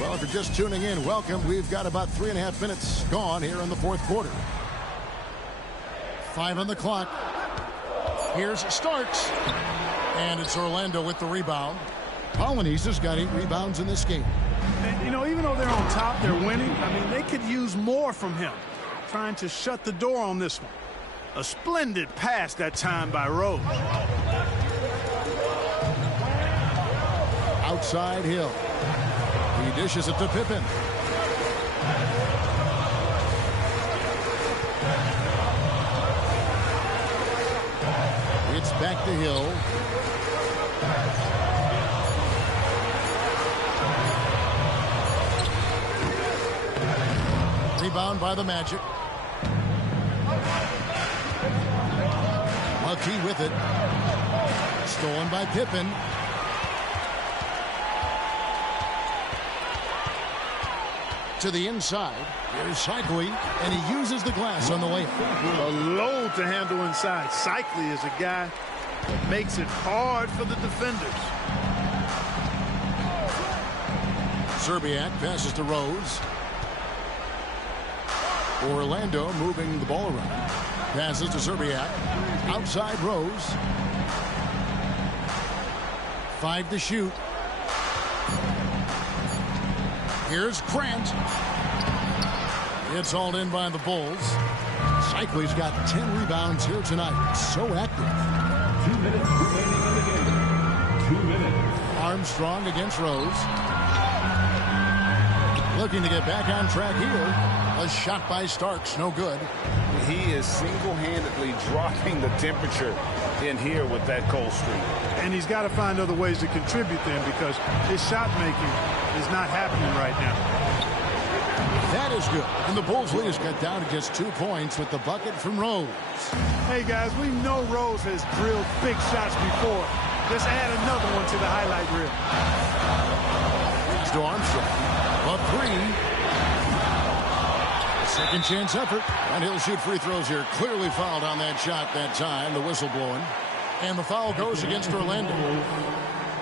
Well, if you're just tuning in, welcome. We've got about 3.5 minutes gone here in the fourth quarter. 5 on the clock. Here's Starks. And it's Orlando with the rebound. Polynice has got 8 rebounds in this game. And, you know, even though they're on top, they're winning. I mean, they could use more from him. Trying to shut the door on this one. A splendid pass that time by Rose. Outside Hill. He dishes it to Pippen. It's back to Hill. Rebound by the Magic. Lucky with it. Stolen by Pippen. To the inside. Here's Cycli, and he uses the glass on the layup. A load to handle inside. Cycli is a guy that makes it hard for the defenders. Zerbiak passes to Rose. Orlando moving the ball around. Passes to Zerbiak. Outside Rose. 5 to shoot. Here's Grant. It's hauled in by the Bulls. Cycli's got 10 rebounds here tonight. So active. 2 minutes remaining in the game. 2 minutes. Armstrong against Rose. Looking to get back on track here. A shot by Starks, no good. He is single-handedly dropping the temperature in here with that cold streak. And he's got to find other ways to contribute then, because his shot making is not happening right now. That is good. And the Bulls lead is cut down to just 2 points with the bucket from Rose. Hey, guys, we know Rose has drilled big shots before. Just add another one to the highlight reel. It's to Armstrong. A 3. Second chance effort. And he'll shoot free throws here. Clearly fouled on that shot that time. The whistle blowing. And the foul goes against Orlando.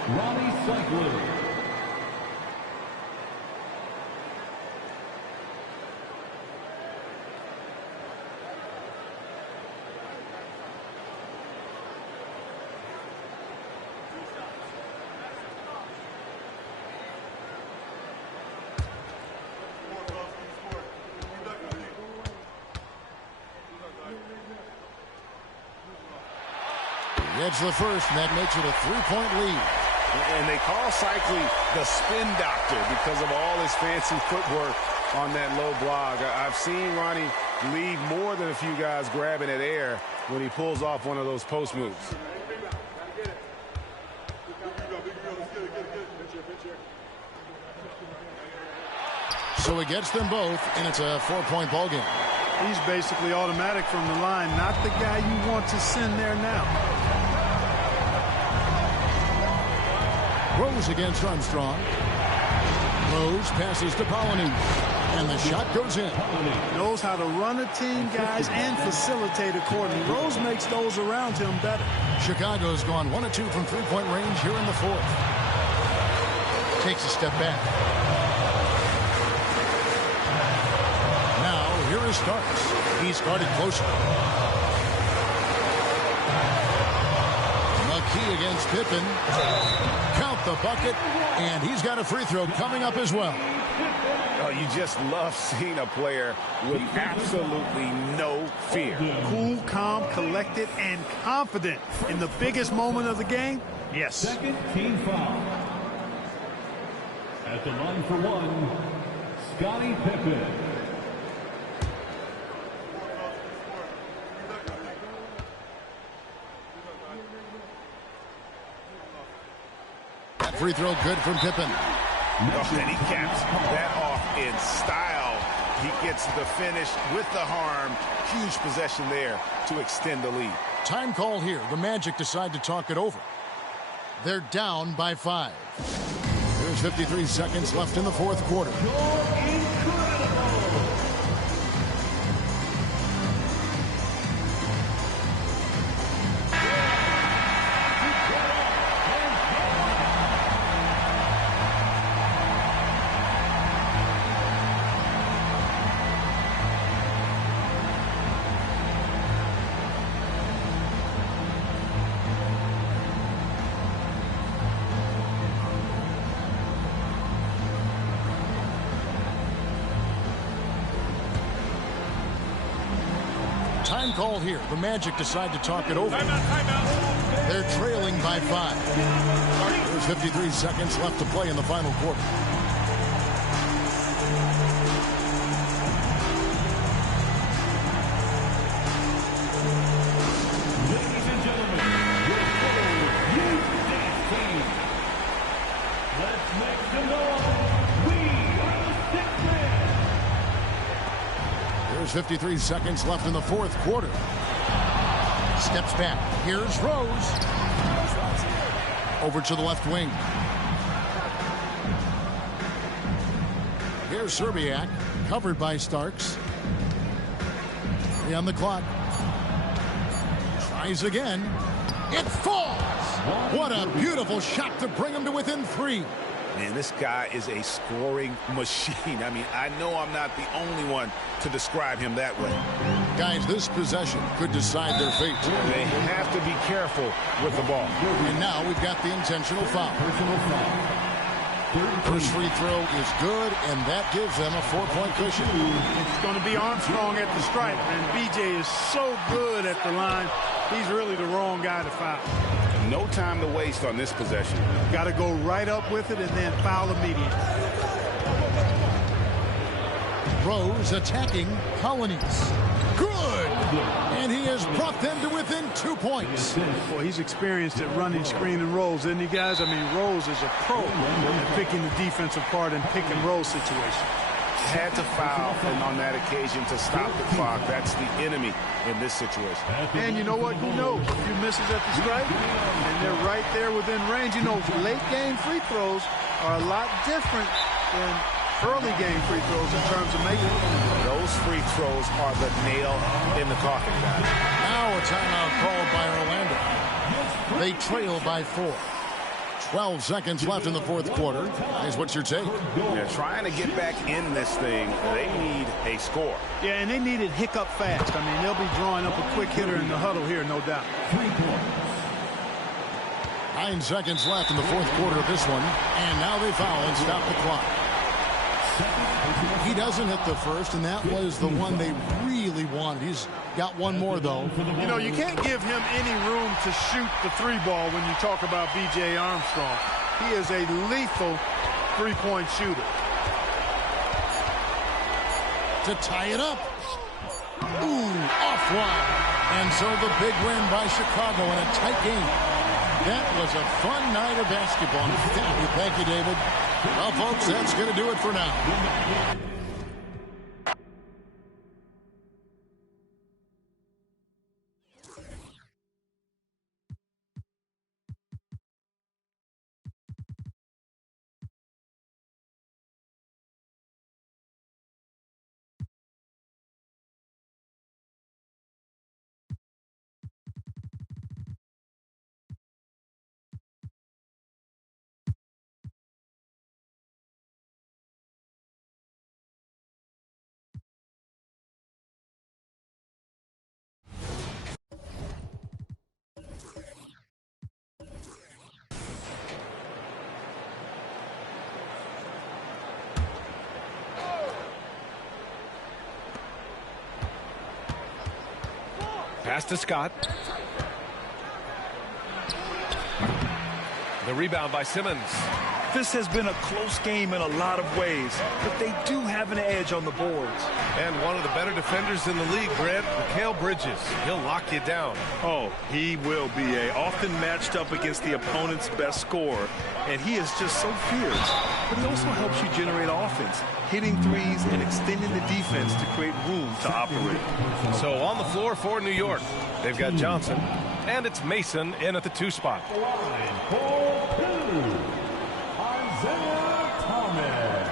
Ronnie Cycler. Gets the first, and that makes it a 3-point lead. And they call Cycli the spin doctor because of all his fancy footwork on that low block. I've seen Ronnie leave more than a few guys grabbing at air when he pulls off one of those post moves. So he gets them both, and it's a 4-point ball game. He's basically automatic from the line, not the guy you want to send there now. Rose against Armstrong. Rose passes to Polynice, and the shot goes in. Knows how to run a team, guys, and facilitate accordingly. Rose makes those around him better. Chicago's gone 1 of 2 from 3-point range here in the fourth. Takes a step back. Now, here is Starks. He's guarded closer. McKee against Pippen. Count the bucket, and he's got a free throw coming up as well. Oh, you just love seeing a player with absolutely no fear. Cool, calm, collected, and confident in the biggest moment of the game. Yes. Second team foul. At the line for one, Scottie Pippen. Free throw good from Pippen. And he caps that off in style He gets the finish with the harm. Huge possession there to extend the lead. Time call here. The Magic decide to talk it over. They're down by 5. There's 53 seconds left in the fourth quarter. Time call here. The Magic decide to talk it over. Timeout. They're trailing by 5. There's 53 seconds left to play in the final quarter. Ladies and gentlemen, your youth dance team. Let's make some noise. We are the Sixers. There's 53 seconds left in the fourth quarter. Steps back. Here's Rose. Over to the left wing. Here's Serbiak. Covered by Starks. 3 on the clock. Tries again. It falls. What a beautiful shot to bring him to within 3. Man, this guy is a scoring machine. I mean, I know I'm not the only one to describe him that way. Guys, this possession could decide their fate. They have to be careful with the ball. And now we've got the intentional foul. First free throw is good, and that gives them a 4-point cushion. It's going to be Armstrong at the stripe, and BJ is so good at the line. He's really the wrong guy to foul. No time to waste on this possession. Got to go right up with it and then foul immediately. Rose attacking Colonies. Good! And he has brought them to within 2 points. Boy, he's experienced at running screen and rolls, isn't he, guys? I mean, Rose is a pro at picking the defense apart and pick and roll situation. Had to foul, and on that occasion to stop the clock. That's the enemy in this situation. And you know what? Who knows? A few misses at the stripe, and they're right there within range. You know, late game free throws are a lot different than early game free throws in terms of making it. Those free throws are the nail in the coffin, guys. Now a timeout called by Orlando. They trail by 4. 12 seconds left in the fourth quarter. Guys, what's your take? They're trying to get back in this thing. They need a score. Yeah, and they need it hiccup fast. I mean, they'll be drawing up a quick hitter in the huddle here, no doubt. 9 seconds left in the fourth quarter of this one. And now they foul and stop the clock. He doesn't hit the first, and that was the one they really wanted. He's got one more, though. You know, you can't give him any room to shoot the 3-ball when you talk about B.J. Armstrong. He is a lethal 3-point shooter. To tie it up. Ooh, offline. And so the big win by Chicago in a tight game. That was a fun night of basketball. Thank you, David. Well, folks, that's going to do it for now. Pass to Scott. The rebound by Simmons. This has been a close game in a lot of ways, but they do have an edge on the boards. And one of the better defenders in the league, Grant, Mikal Bridges. He'll lock you down. Oh, he will be often matched up against the opponent's best scorer, and he is just so fierce. But he also helps you generate offense, hitting threes and extending the defense to create room to operate. So on the floor for New York, they've got Johnson, and it's Mason in at the 2 spot. Isaiah Thomas.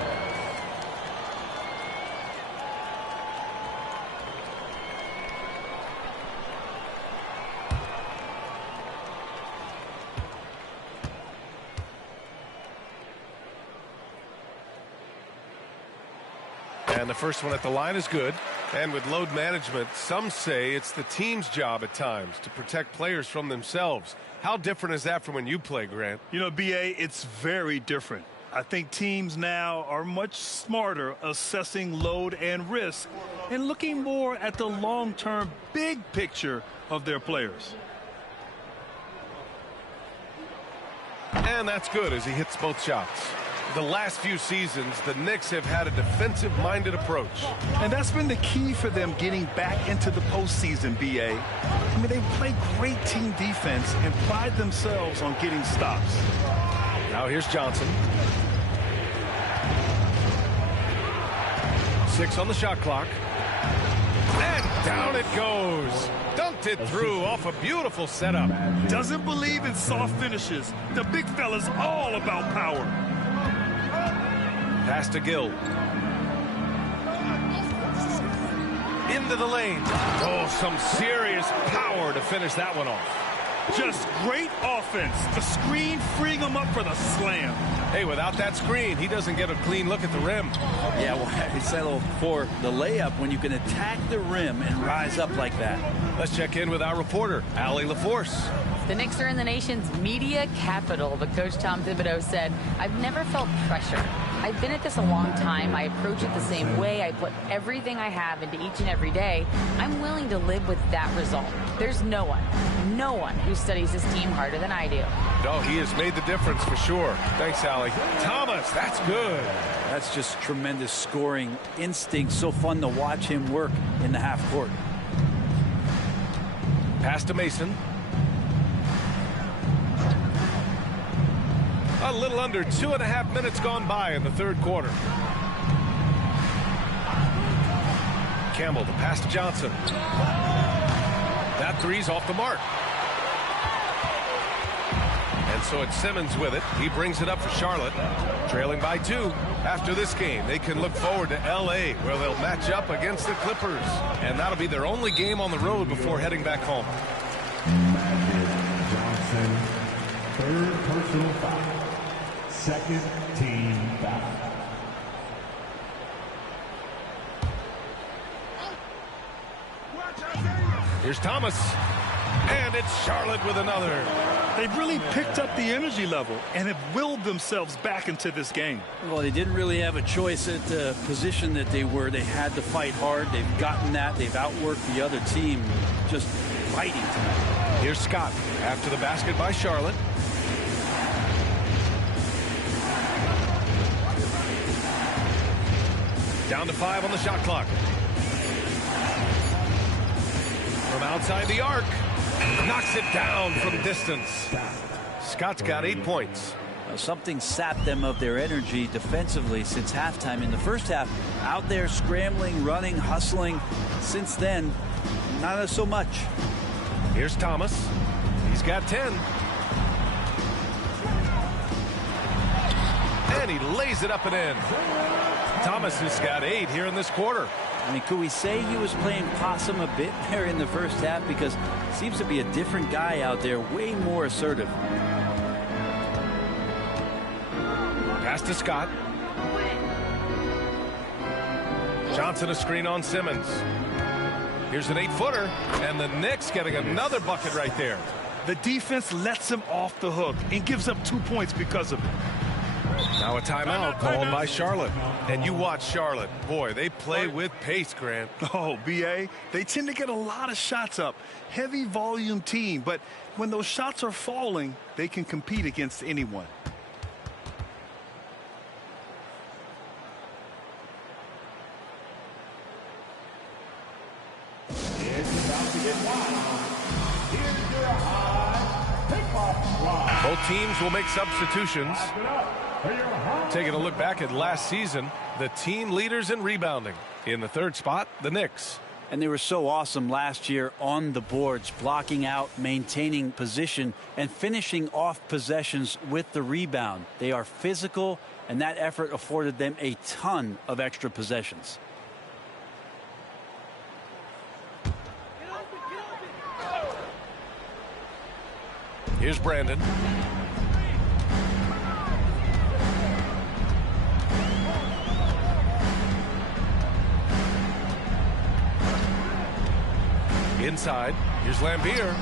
And the first one at the line is good. And with load management, some say it's the team's job at times to protect players from themselves. How different is that from when you play, Grant? You know, B.A., it's very different. I think teams now are much smarter assessing load and risk and looking more at the long-term big picture of their players. And that's good as he hits both shots. The last few seasons, the Knicks have had a defensive-minded approach. And that's been the key for them getting back into the postseason, B.A. I mean, they play great team defense and pride themselves on getting stops. Now here's Johnson. 6 on the shot clock. And down it goes. Dunked it through off a beautiful setup. Doesn't believe in soft finishes. The big fella's all about power. Pass to Gill. Into the lane. Oh, some serious power to finish that one off. Just great offense. The screen freeing him up for the slam. Hey, without that screen, he doesn't get a clean look at the rim. Yeah, well, he settled for the layup when you can attack the rim and rise up like that. Let's check in with our reporter, Allie LaForce. The Knicks are in the nation's media capital, but Coach Tom Thibodeau said, "I've never felt pressure. I've been at this a long time. I approach it the same way. I put everything I have into each and every day. I'm willing to live with that result. There's no one who studies this team harder than I do." No, he has made the difference for sure. Thanks, Allie. Thomas, that's good. That's just tremendous scoring instinct. So fun to watch him work in the half court. Pass to Mason. A little under 2.5 minutes gone by in the third quarter. Campbell to pass to Johnson. That three's off the mark. And so it's Simmons with it. He brings it up for Charlotte, trailing by 2. After this game, they can look forward to L.A., where they'll match up against the Clippers. And that'll be their only game on the road before heading back home. Magic Johnson, third personal foul. Second team foul. Here's Thomas. And it's Charlotte with another. They've really picked up the energy level and have willed themselves back into this game. Well, they didn't really have a choice at the position that they were. They had to fight hard. They've gotten that. They've outworked the other team, just fighting tonight. Here's Scott after the basket by Charlotte. Down to 5 on the shot clock. From outside the arc. Knocks it down from distance. Scott's got 8 points. Something sapped them of their energy defensively since halftime. In the first half, out there scrambling, running, hustling. Since then, not so much. Here's Thomas. He's got 10. And he lays it up and in. Thomas has got 8 here in this quarter. I mean, could we say he was playing possum a bit there in the first half? Because it seems to be a different guy out there, way more assertive. Pass to Scott. Johnson a screen on Simmons. Here's an 8-footer, and the Knicks getting another bucket right there. The defense lets him off the hook and gives up 2 points because of it. Now a timeout called by Charlotte. And you watch Charlotte. Boy, they play with pace, Grant. Oh, B.A., they tend to get a lot of shots up. Heavy volume team, but when those shots are falling, they can compete against anyone. Both teams will make substitutions. Taking a look back at last season, the team leaders in rebounding. In the third spot, the Knicks. And they were so awesome last year on the boards, blocking out, maintaining position, and finishing off possessions with the rebound. They are physical, and that effort afforded them a ton of extra possessions. Here's Brandon. Inside, here's Lambier,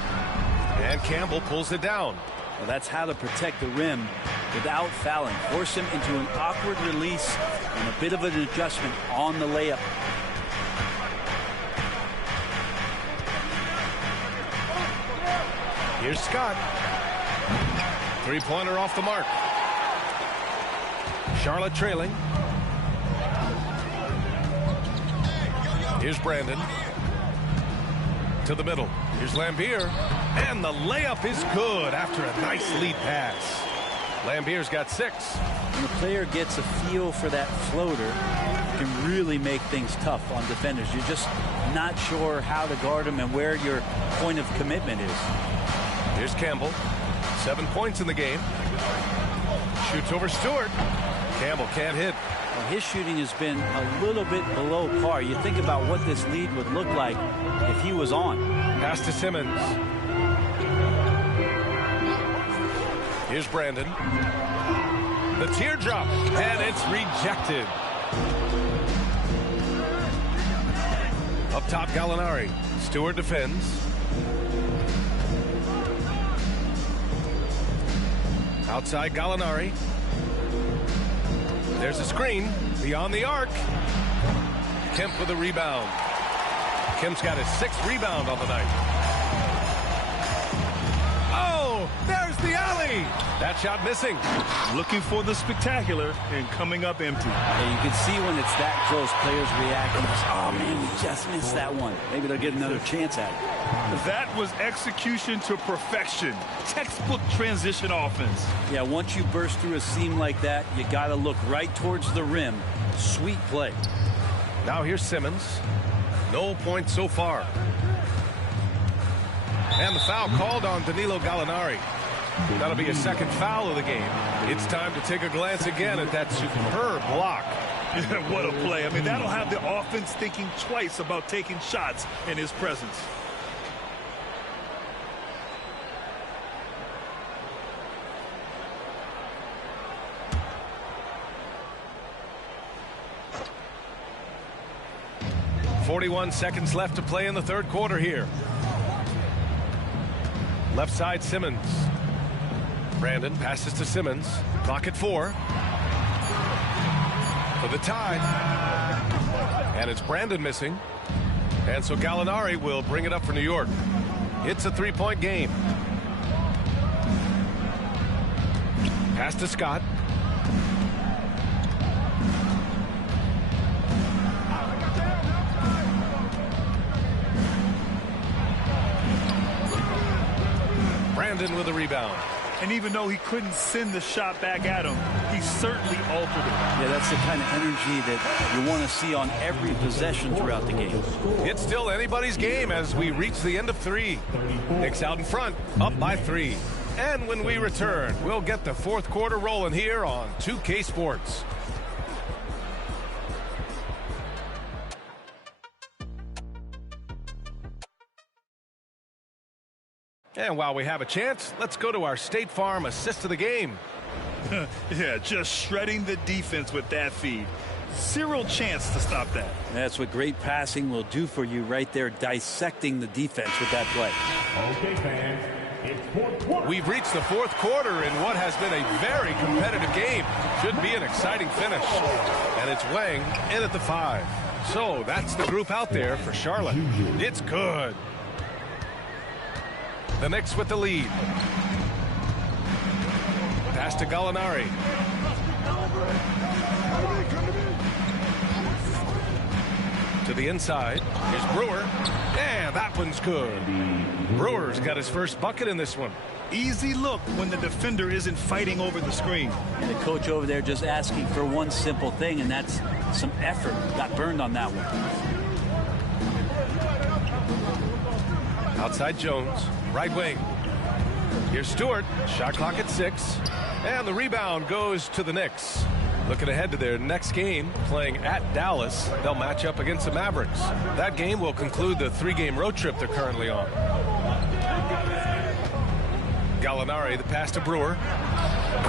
and Campbell pulls it down. Well, that's how to protect the rim without fouling. Force him into an awkward release and a bit of an adjustment on the layup. Here's Scott. Three-pointer off the mark. Charlotte trailing. Here's Brandon. To the middle. Here's Lambier. And the layup is good after a nice lead pass. Lambier's got 6. When the player gets a feel for that floater, it can really make things tough on defenders. You're just not sure how to guard them and where your point of commitment is. Here's Campbell. 7 points in the game. Shoots over Stewart. Campbell can't hit. Well, his shooting has been a little bit below par. You think about what this lead would look like if he was on. Pass to Simmons. Here's Brandon. The teardrop, and it's rejected. Up top, Gallinari. Stewart defends. Outside, Gallinari. There's a screen beyond the arc. Kemp with a rebound. Kemp's got his 6th rebound on the night. Oh, there's the alley. That shot missing. Looking for the spectacular and coming up empty. Yeah, you can see when it's that close, players reacting. Oh, man, we just missed that one. Maybe they'll get another chance at it. That was execution to perfection. Textbook transition offense. Yeah, once you burst through a seam like that, you got to look right towards the rim. Sweet play. Now here's Simmons. No points so far. And the foul called on Danilo Gallinari. That'll be a second foul of the game. It's time to take a glance again at that superb block. What a play. I mean, that'll have the offense thinking twice about taking shots in his presence. .41 seconds left to play in the third quarter here. Left side, Simmons. Brandon passes to Simmons. Clock at 4. For the tie. And it's Brandon missing. And so Gallinari will bring it up for New York. It's a 3-point game. Pass to Scott. Brandon with a rebound. And even though he couldn't send the shot back at him, he certainly altered it. Yeah, that's the kind of energy that you want to see on every possession throughout the game. It's still anybody's game as we reach the end of 3. Knicks out in front, up by 3. And when we return, we'll get the fourth quarter rolling here on 2K Sports. And while we have a chance, let's go to our State Farm assist of the game. Yeah, just shredding the defense with that feed. Zero chance to stop that. That's what great passing will do for you right there, dissecting the defense with that play. Okay, fans, it's fourth quarter. We've reached the fourth quarter in what has been a very competitive game. Should be an exciting finish. And it's Wang in at the 5. So that's the group out there for Charlotte. It's good. The Knicks with the lead. Pass to Gallinari. To To the inside. Here's Brewer. And that one's good. Brewer's got his first bucket in this one. Easy look when the defender isn't fighting over the screen. And the coach over there just asking for one simple thing, and that's some effort. Got burned on that one. Outside Jones, right wing. Here's Stewart, shot clock at 6. And the rebound goes to the Knicks. Looking ahead to their next game, playing at Dallas. They'll match up against the Mavericks. That game will conclude the 3-game road trip they're currently on. Gallinari, the pass to Brewer.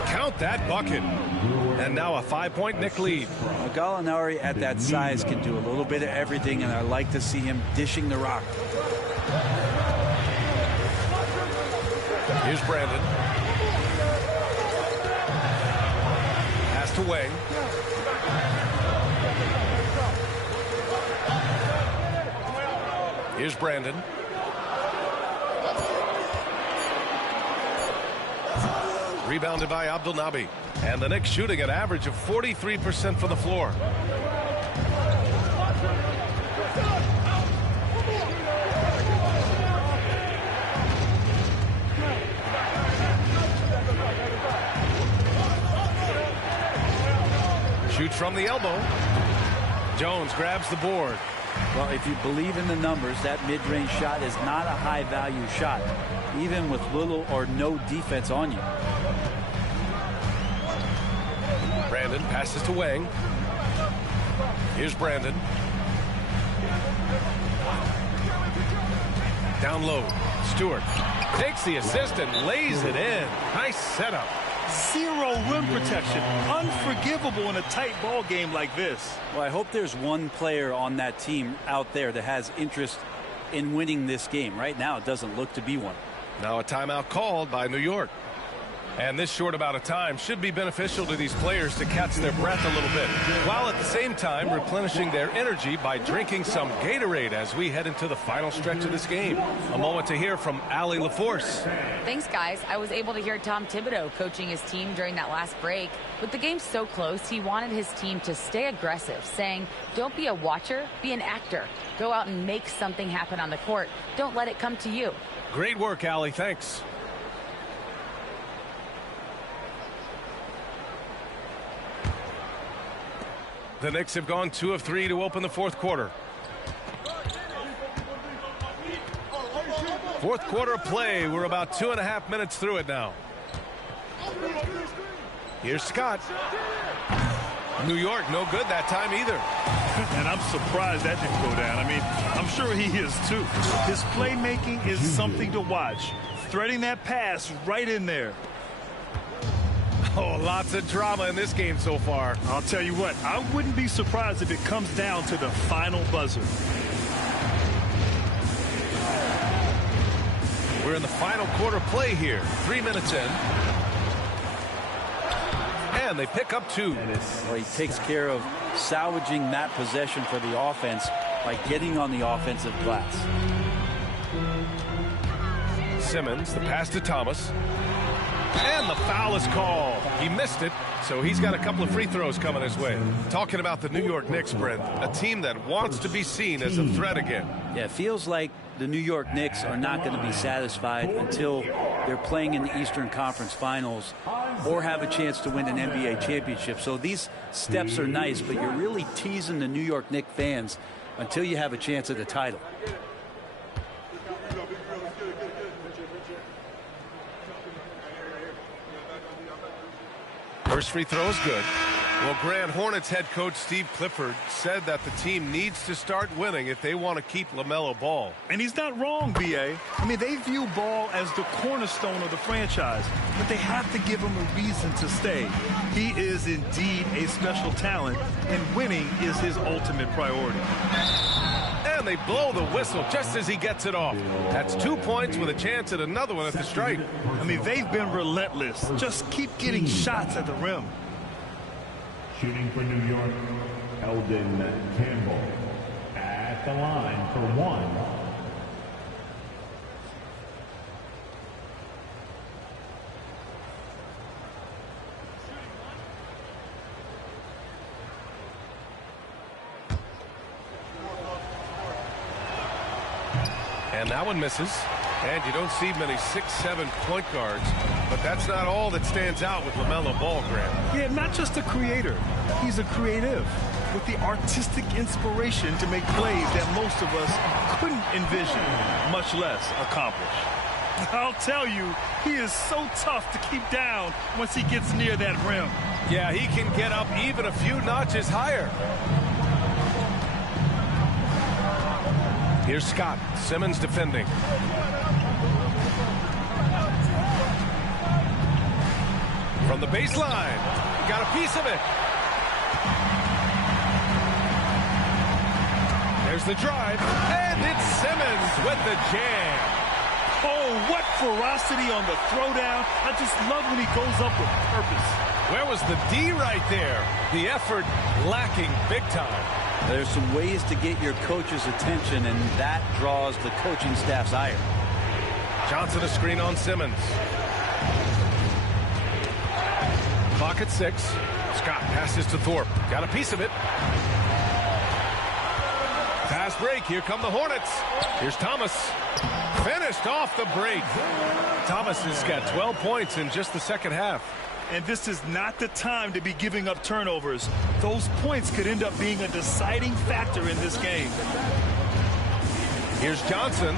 Count that bucket. And now a 5-point Knick lead. Gallinari at that size can do a little bit of everything, and I like to see him dishing the rock. Here's Brandon. Pass to Wang. Here's Brandon. Rebounded by Abdel Nabi. And the Knicks shooting an average of 43% from the floor. Shoots from the elbow. Jones grabs the board. Well, if you believe in the numbers, that mid-range shot is not a high-value shot, even with little or no defense on you. Brandon passes to Wang. Here's Brandon. Down low. Stewart takes the assist and lays it in. Nice setup. Zero rim protection. Unforgivable in a tight ball game like this. Well, I hope there's one player on that team out there that has interest in winning this game. Right now, it doesn't look to be one. Now a timeout called by New York. And this short amount of time should be beneficial to these players to catch their breath a little bit, while at the same time replenishing their energy by drinking some Gatorade as we head into the final stretch of this game. A moment to hear from Allie LaForce. Thanks, guys. I was able to hear Tom Thibodeau coaching his team during that last break. With the game so close, he wanted his team to stay aggressive, saying, don't be a watcher, be an actor. Go out and make something happen on the court. Don't let it come to you. Great work, Allie. Thanks. The Knicks have gone 2 of 3 to open the fourth quarter. Fourth quarter play. We're about 2.5 minutes through it now. Here's Scott. New York, no good that time either. And I'm surprised that didn't go down. I mean, I'm sure he is too. His playmaking is something to watch. Threading that pass right in there. Oh, lots of drama in this game so far. I'll tell you what, I wouldn't be surprised if it comes down to the final buzzer. We're in the final quarter play here. 3 minutes in. And they pick up 2. Well, he takes care of salvaging that possession for the offense by getting on the offensive glass. Simmons, the pass to Thomas. And the foul is called. He missed it, so he's got a couple of free throws coming his way. Talking about the New York Knicks, Brent, a team that wants to be seen as a threat again. Yeah, it feels like the New York Knicks are not going to be satisfied until they're playing in the Eastern Conference Finals or have a chance to win an NBA championship. So these steps are nice, but you're really teasing the New York Knicks fans until you have a chance at the title. First free throw is good. Well, Grand Hornets head coach Steve Clifford said that the team needs to start winning if they want to keep LaMelo Ball. And he's not wrong, B.A. I mean, they view Ball as the cornerstone of the franchise, but they have to give him a reason to stay. He is indeed a special talent, and winning is his ultimate priority. And they blow the whistle just as he gets it off. That's 2 points with a chance at another one at the stripe. I mean, they've been relentless. Just keep getting shots at the rim. Shooting for New York, Eldon Campbell at the line for 1. And that one misses. And you don't see many 6'7" point guards, but that's not all that stands out with LaMelo Ball, Grant. Yeah, not just a creator. He's a creative with the artistic inspiration to make plays that most of us couldn't envision, much less accomplish. I'll tell you, he is so tough to keep down once he gets near that rim. Yeah, he can get up even a few notches higher. Here's Scott. Simmons defending. From the baseline. He got a piece of it. There's the drive. And it's Simmons with the jam. Oh, what ferocity on the throwdown. I just love when he goes up with purpose. Where was the D right there? The effort lacking big time. There's some ways to get your coach's attention, and that draws the coaching staff's ire. Johnson a screen on Simmons. Clock at 6. Scott passes to Thorpe. Got a piece of it. Fast break. Here come the Hornets. Here's Thomas. Finished off the break. Thomas has got 12 points in just the second half. And this is not the time to be giving up turnovers. Those points could end up being a deciding factor in this game. Here's Johnson.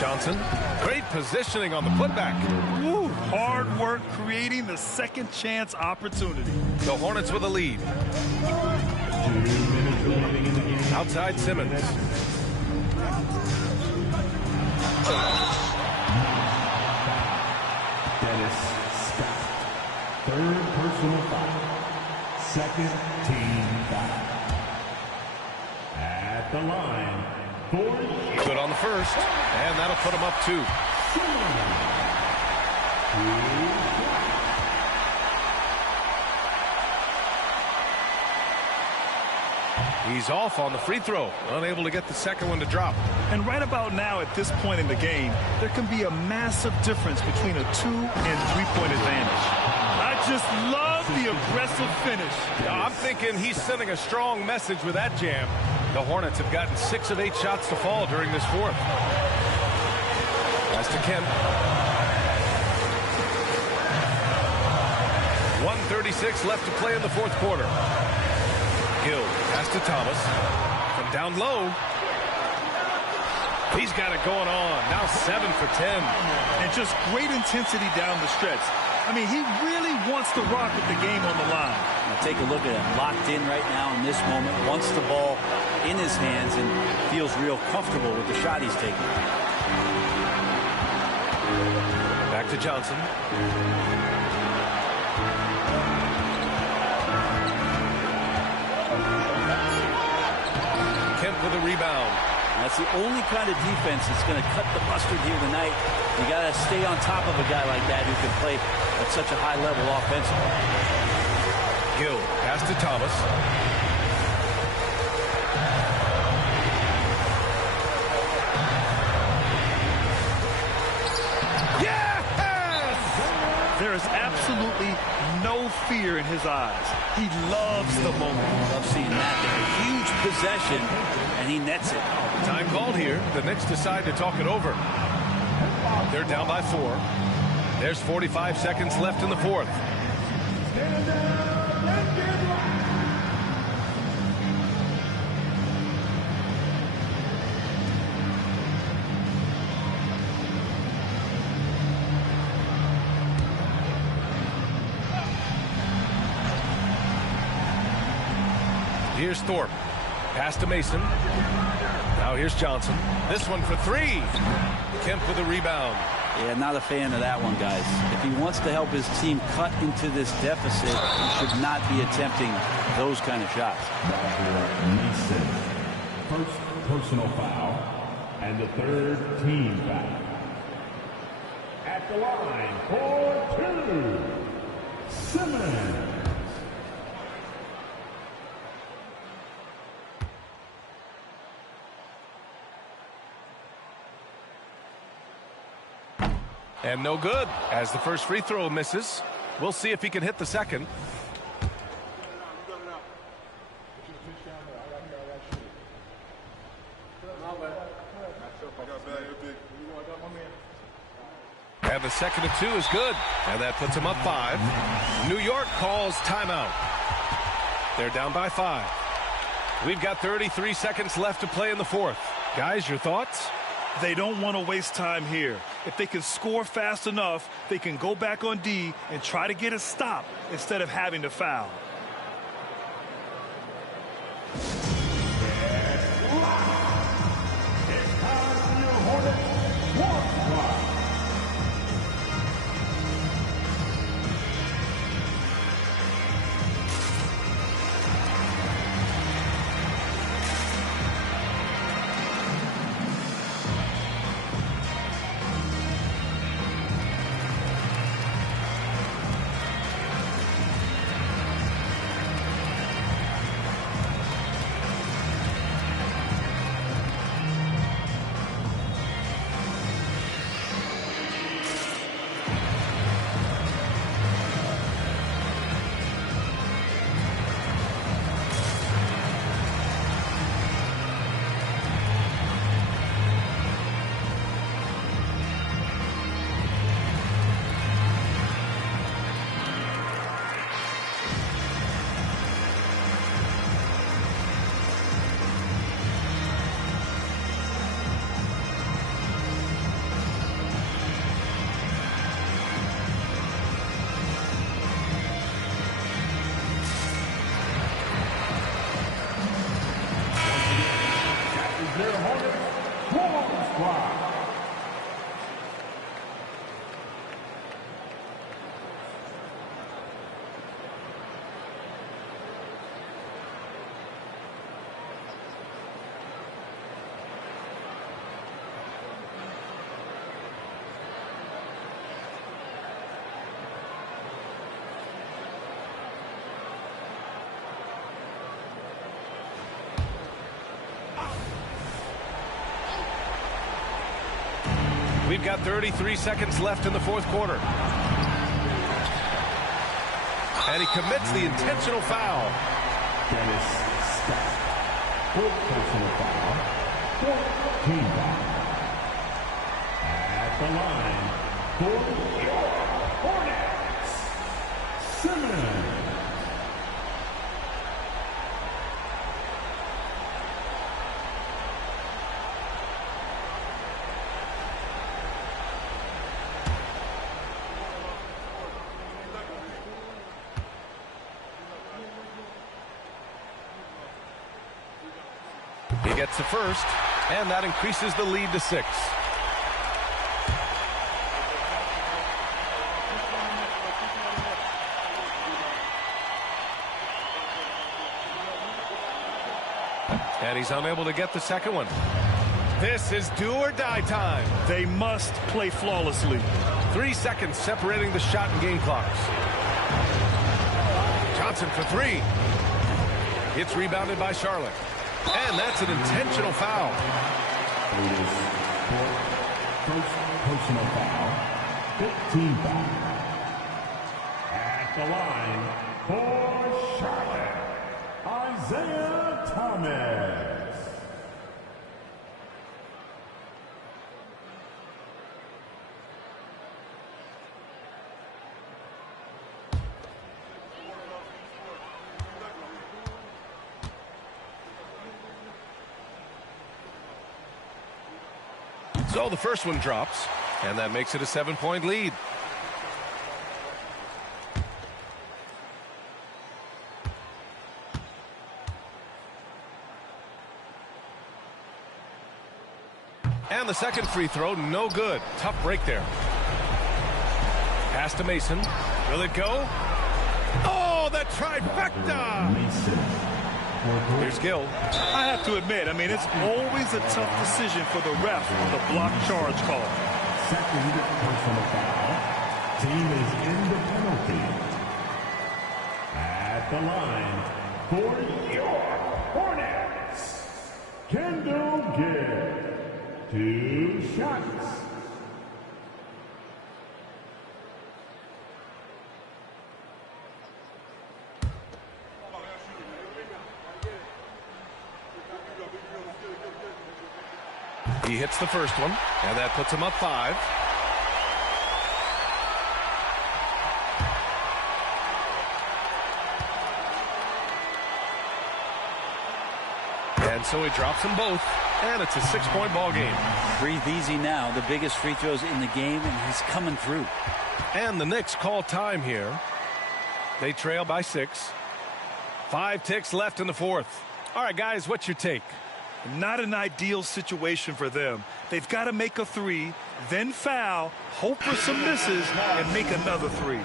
Johnson, great positioning on the putback. Woo, hard work creating the second chance opportunity. The Hornets with a lead. Outside Simmons. Dennis Scott. Third personal foul. Second team foul. At the line. Good on the first. And that'll put him up 2. He's off on the free throw. Unable to get the second one to drop. And right about now, at this point in the game, there can be a massive difference between a 2- and 3-point advantage. I just love the aggressive finish. I'm thinking he's sending a strong message with that jam. The Hornets have gotten 6 of 8 shots to fall during this fourth. Pass to Kemp. 1:36 left to play in the fourth quarter. Gill pass to Thomas. From down low. He's got it going on. Now 7 for 10. And just great intensity down the stretch. I mean, he really wants to rock with the game on the line. Now take a look at him. Locked in right now in this moment. Wants the ball in his hands and feels real comfortable with the shot he's taking. Back to Johnson. Kemp with a rebound. That's the only kind of defense that's going to cut the mustard here tonight. You got to stay on top of a guy like that who can play at such a high level offensively. Gill pass to Thomas. There is absolutely no fear in his eyes. He loves the moment. Love seeing that. A huge possession, and he nets it. Time called here. The Knicks decide to talk it over. They're down by 4. There's 45 seconds left in the fourth. Here's Thorpe. Pass to Mason. Now here's Johnson. This one for 3. Kemp with a rebound. Yeah, not a fan of that one, guys. If he wants to help his team cut into this deficit, he should not be attempting those kind of shots. First personal foul and the third team foul. At the line for 2, Simmons. And no good, as the first free throw misses. We'll see if he can hit the second. And the second and 2 is good. And that puts them up 5. New York calls timeout. They're down by 5. We've got 33 seconds left to play in the fourth. Guys, your thoughts? They don't want to waste time here. If they can score fast enough, they can go back on D and try to get a stop instead of having to foul. We've got 33 seconds left in the fourth quarter. And he commits the intentional foul. Dennis Scott. Fourth personal foul. 14 foul. At the line for your Hornets, Simmons. He gets the first, and that increases the lead to 6. And he's unable to get the second one. This is do or die time. They must play flawlessly. 3 seconds separating the shot and game clocks. Johnson for 3. It's rebounded by Charlotte. And that's an intentional foul. First personal foul, 15 foul. At the line for Charlotte, Isaiah Thomas. So the first one drops, and that makes it a 7-point lead. And the second free throw, no good. Tough break there. Pass to Mason. Will it go? Oh, the trifecta! Mason. Here's Gill. I have to admit, it's always a tough decision for the ref with the block charge call. Second personal foul. Team is in the penalty. At the line for your Hornets, Kendall Gill. 2 shots. He hits the first one, and that puts him up 5. And so he drops them both, and it's a 6-point ball game. Breathe easy now. The biggest free throws in the game, and he's coming through. And the Knicks call time here. They trail by 6. 5 ticks left in the fourth. All right, guys, what's your take? Not an ideal situation for them. They've got to make a 3, then foul, hope for some misses, and make another 3.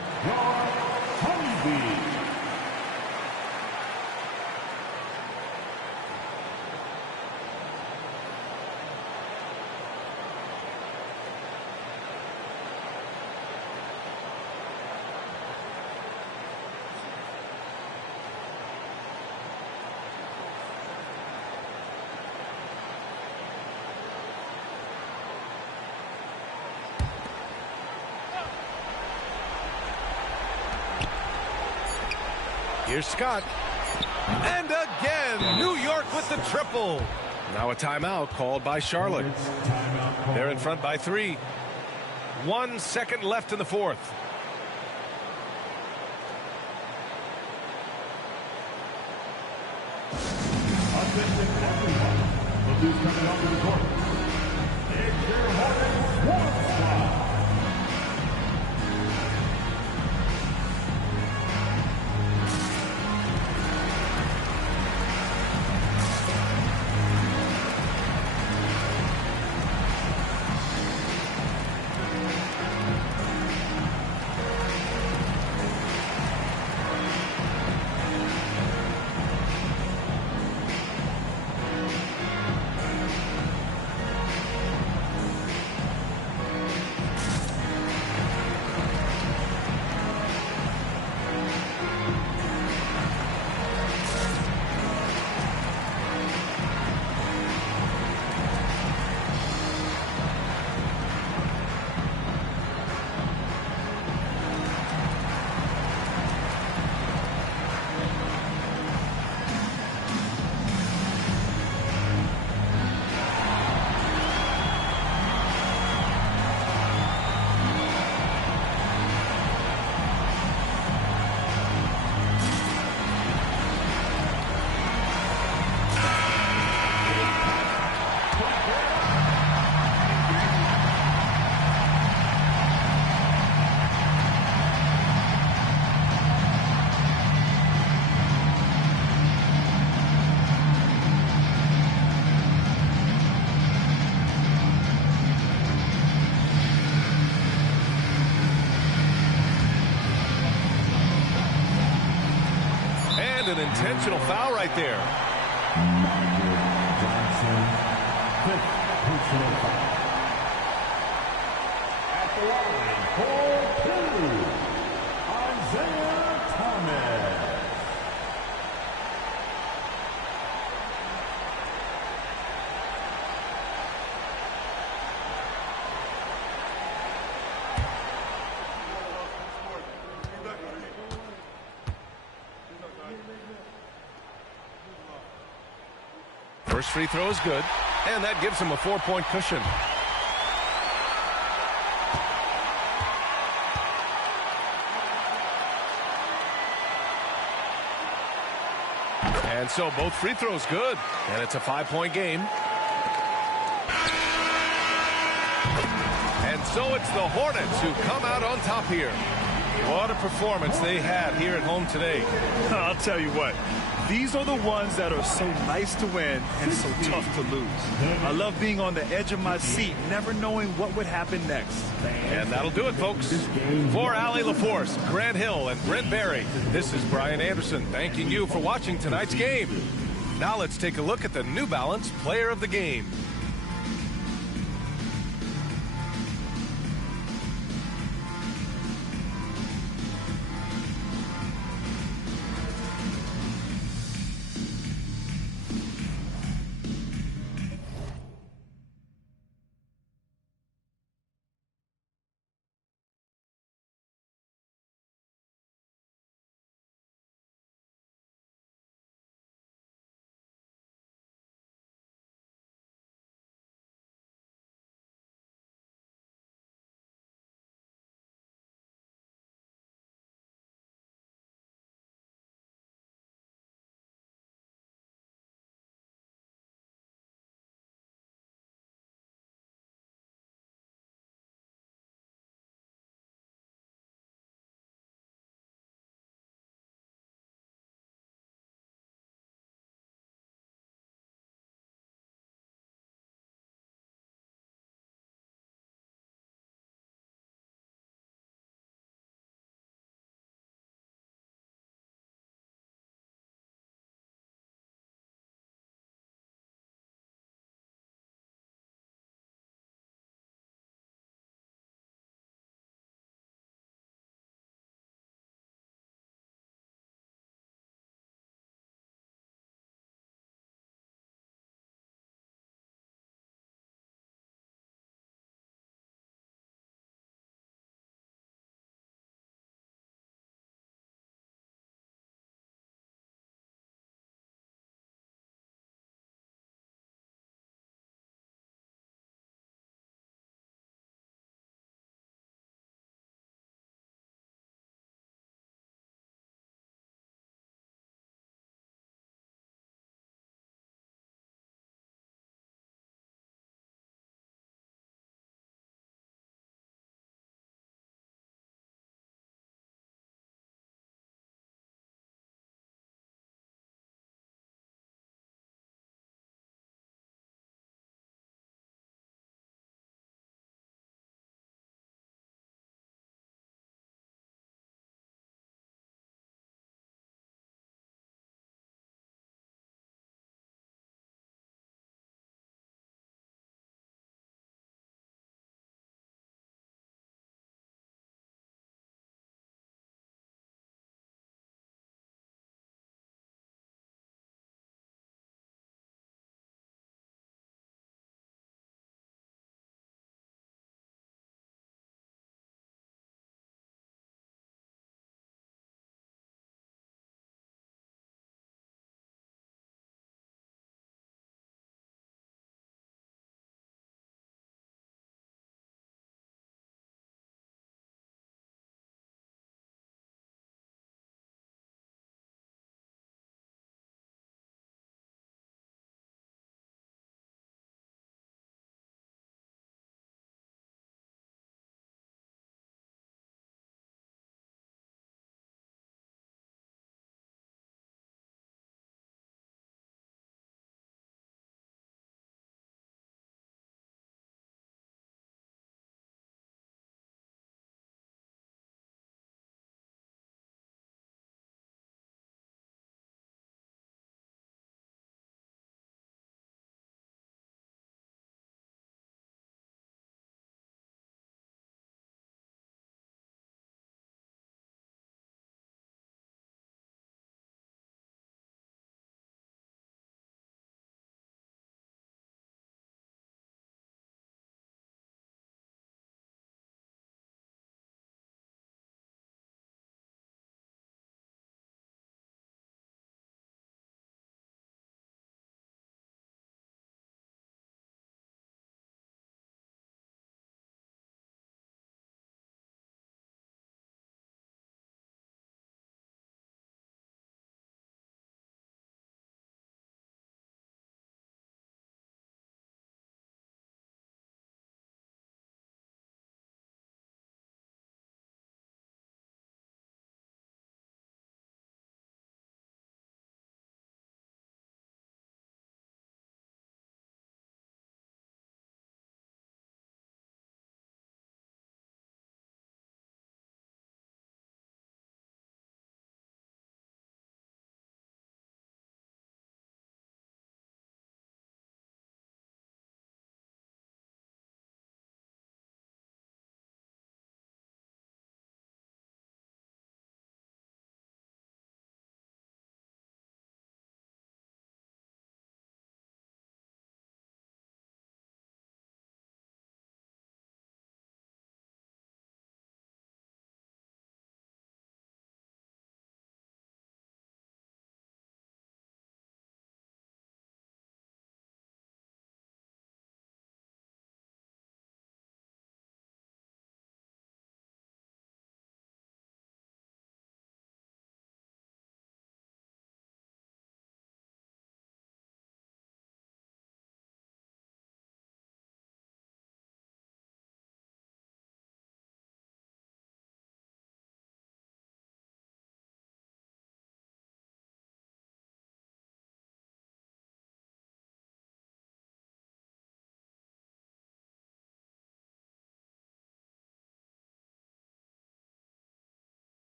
Here's Scott. And again, New York with the triple. Now a timeout called by Charlotte. They're in front by 3. 1 second left in the fourth. Attention everyone. Look who's coming onto the court. It's your Hornets Warm Squad. An intentional foul right there. Michael Johnson, 5th personal foul. At the line for 2, Isaiah Thomas. First free throw is good, and that gives him a 4-point cushion. And so both free throws good, and it's a 5-point game. And so it's the Hornets who come out on top here. What a performance they had here at home today. I'll tell you what. These are the ones that are so nice to win and so tough to lose. I love being on the edge of my seat, never knowing what would happen next. And that'll do it, folks. For Allie LaForce, Grant Hill, and Brent Barry, this is Brian Anderson thanking you for watching tonight's game. Now let's take a look at the New Balance Player of the Game.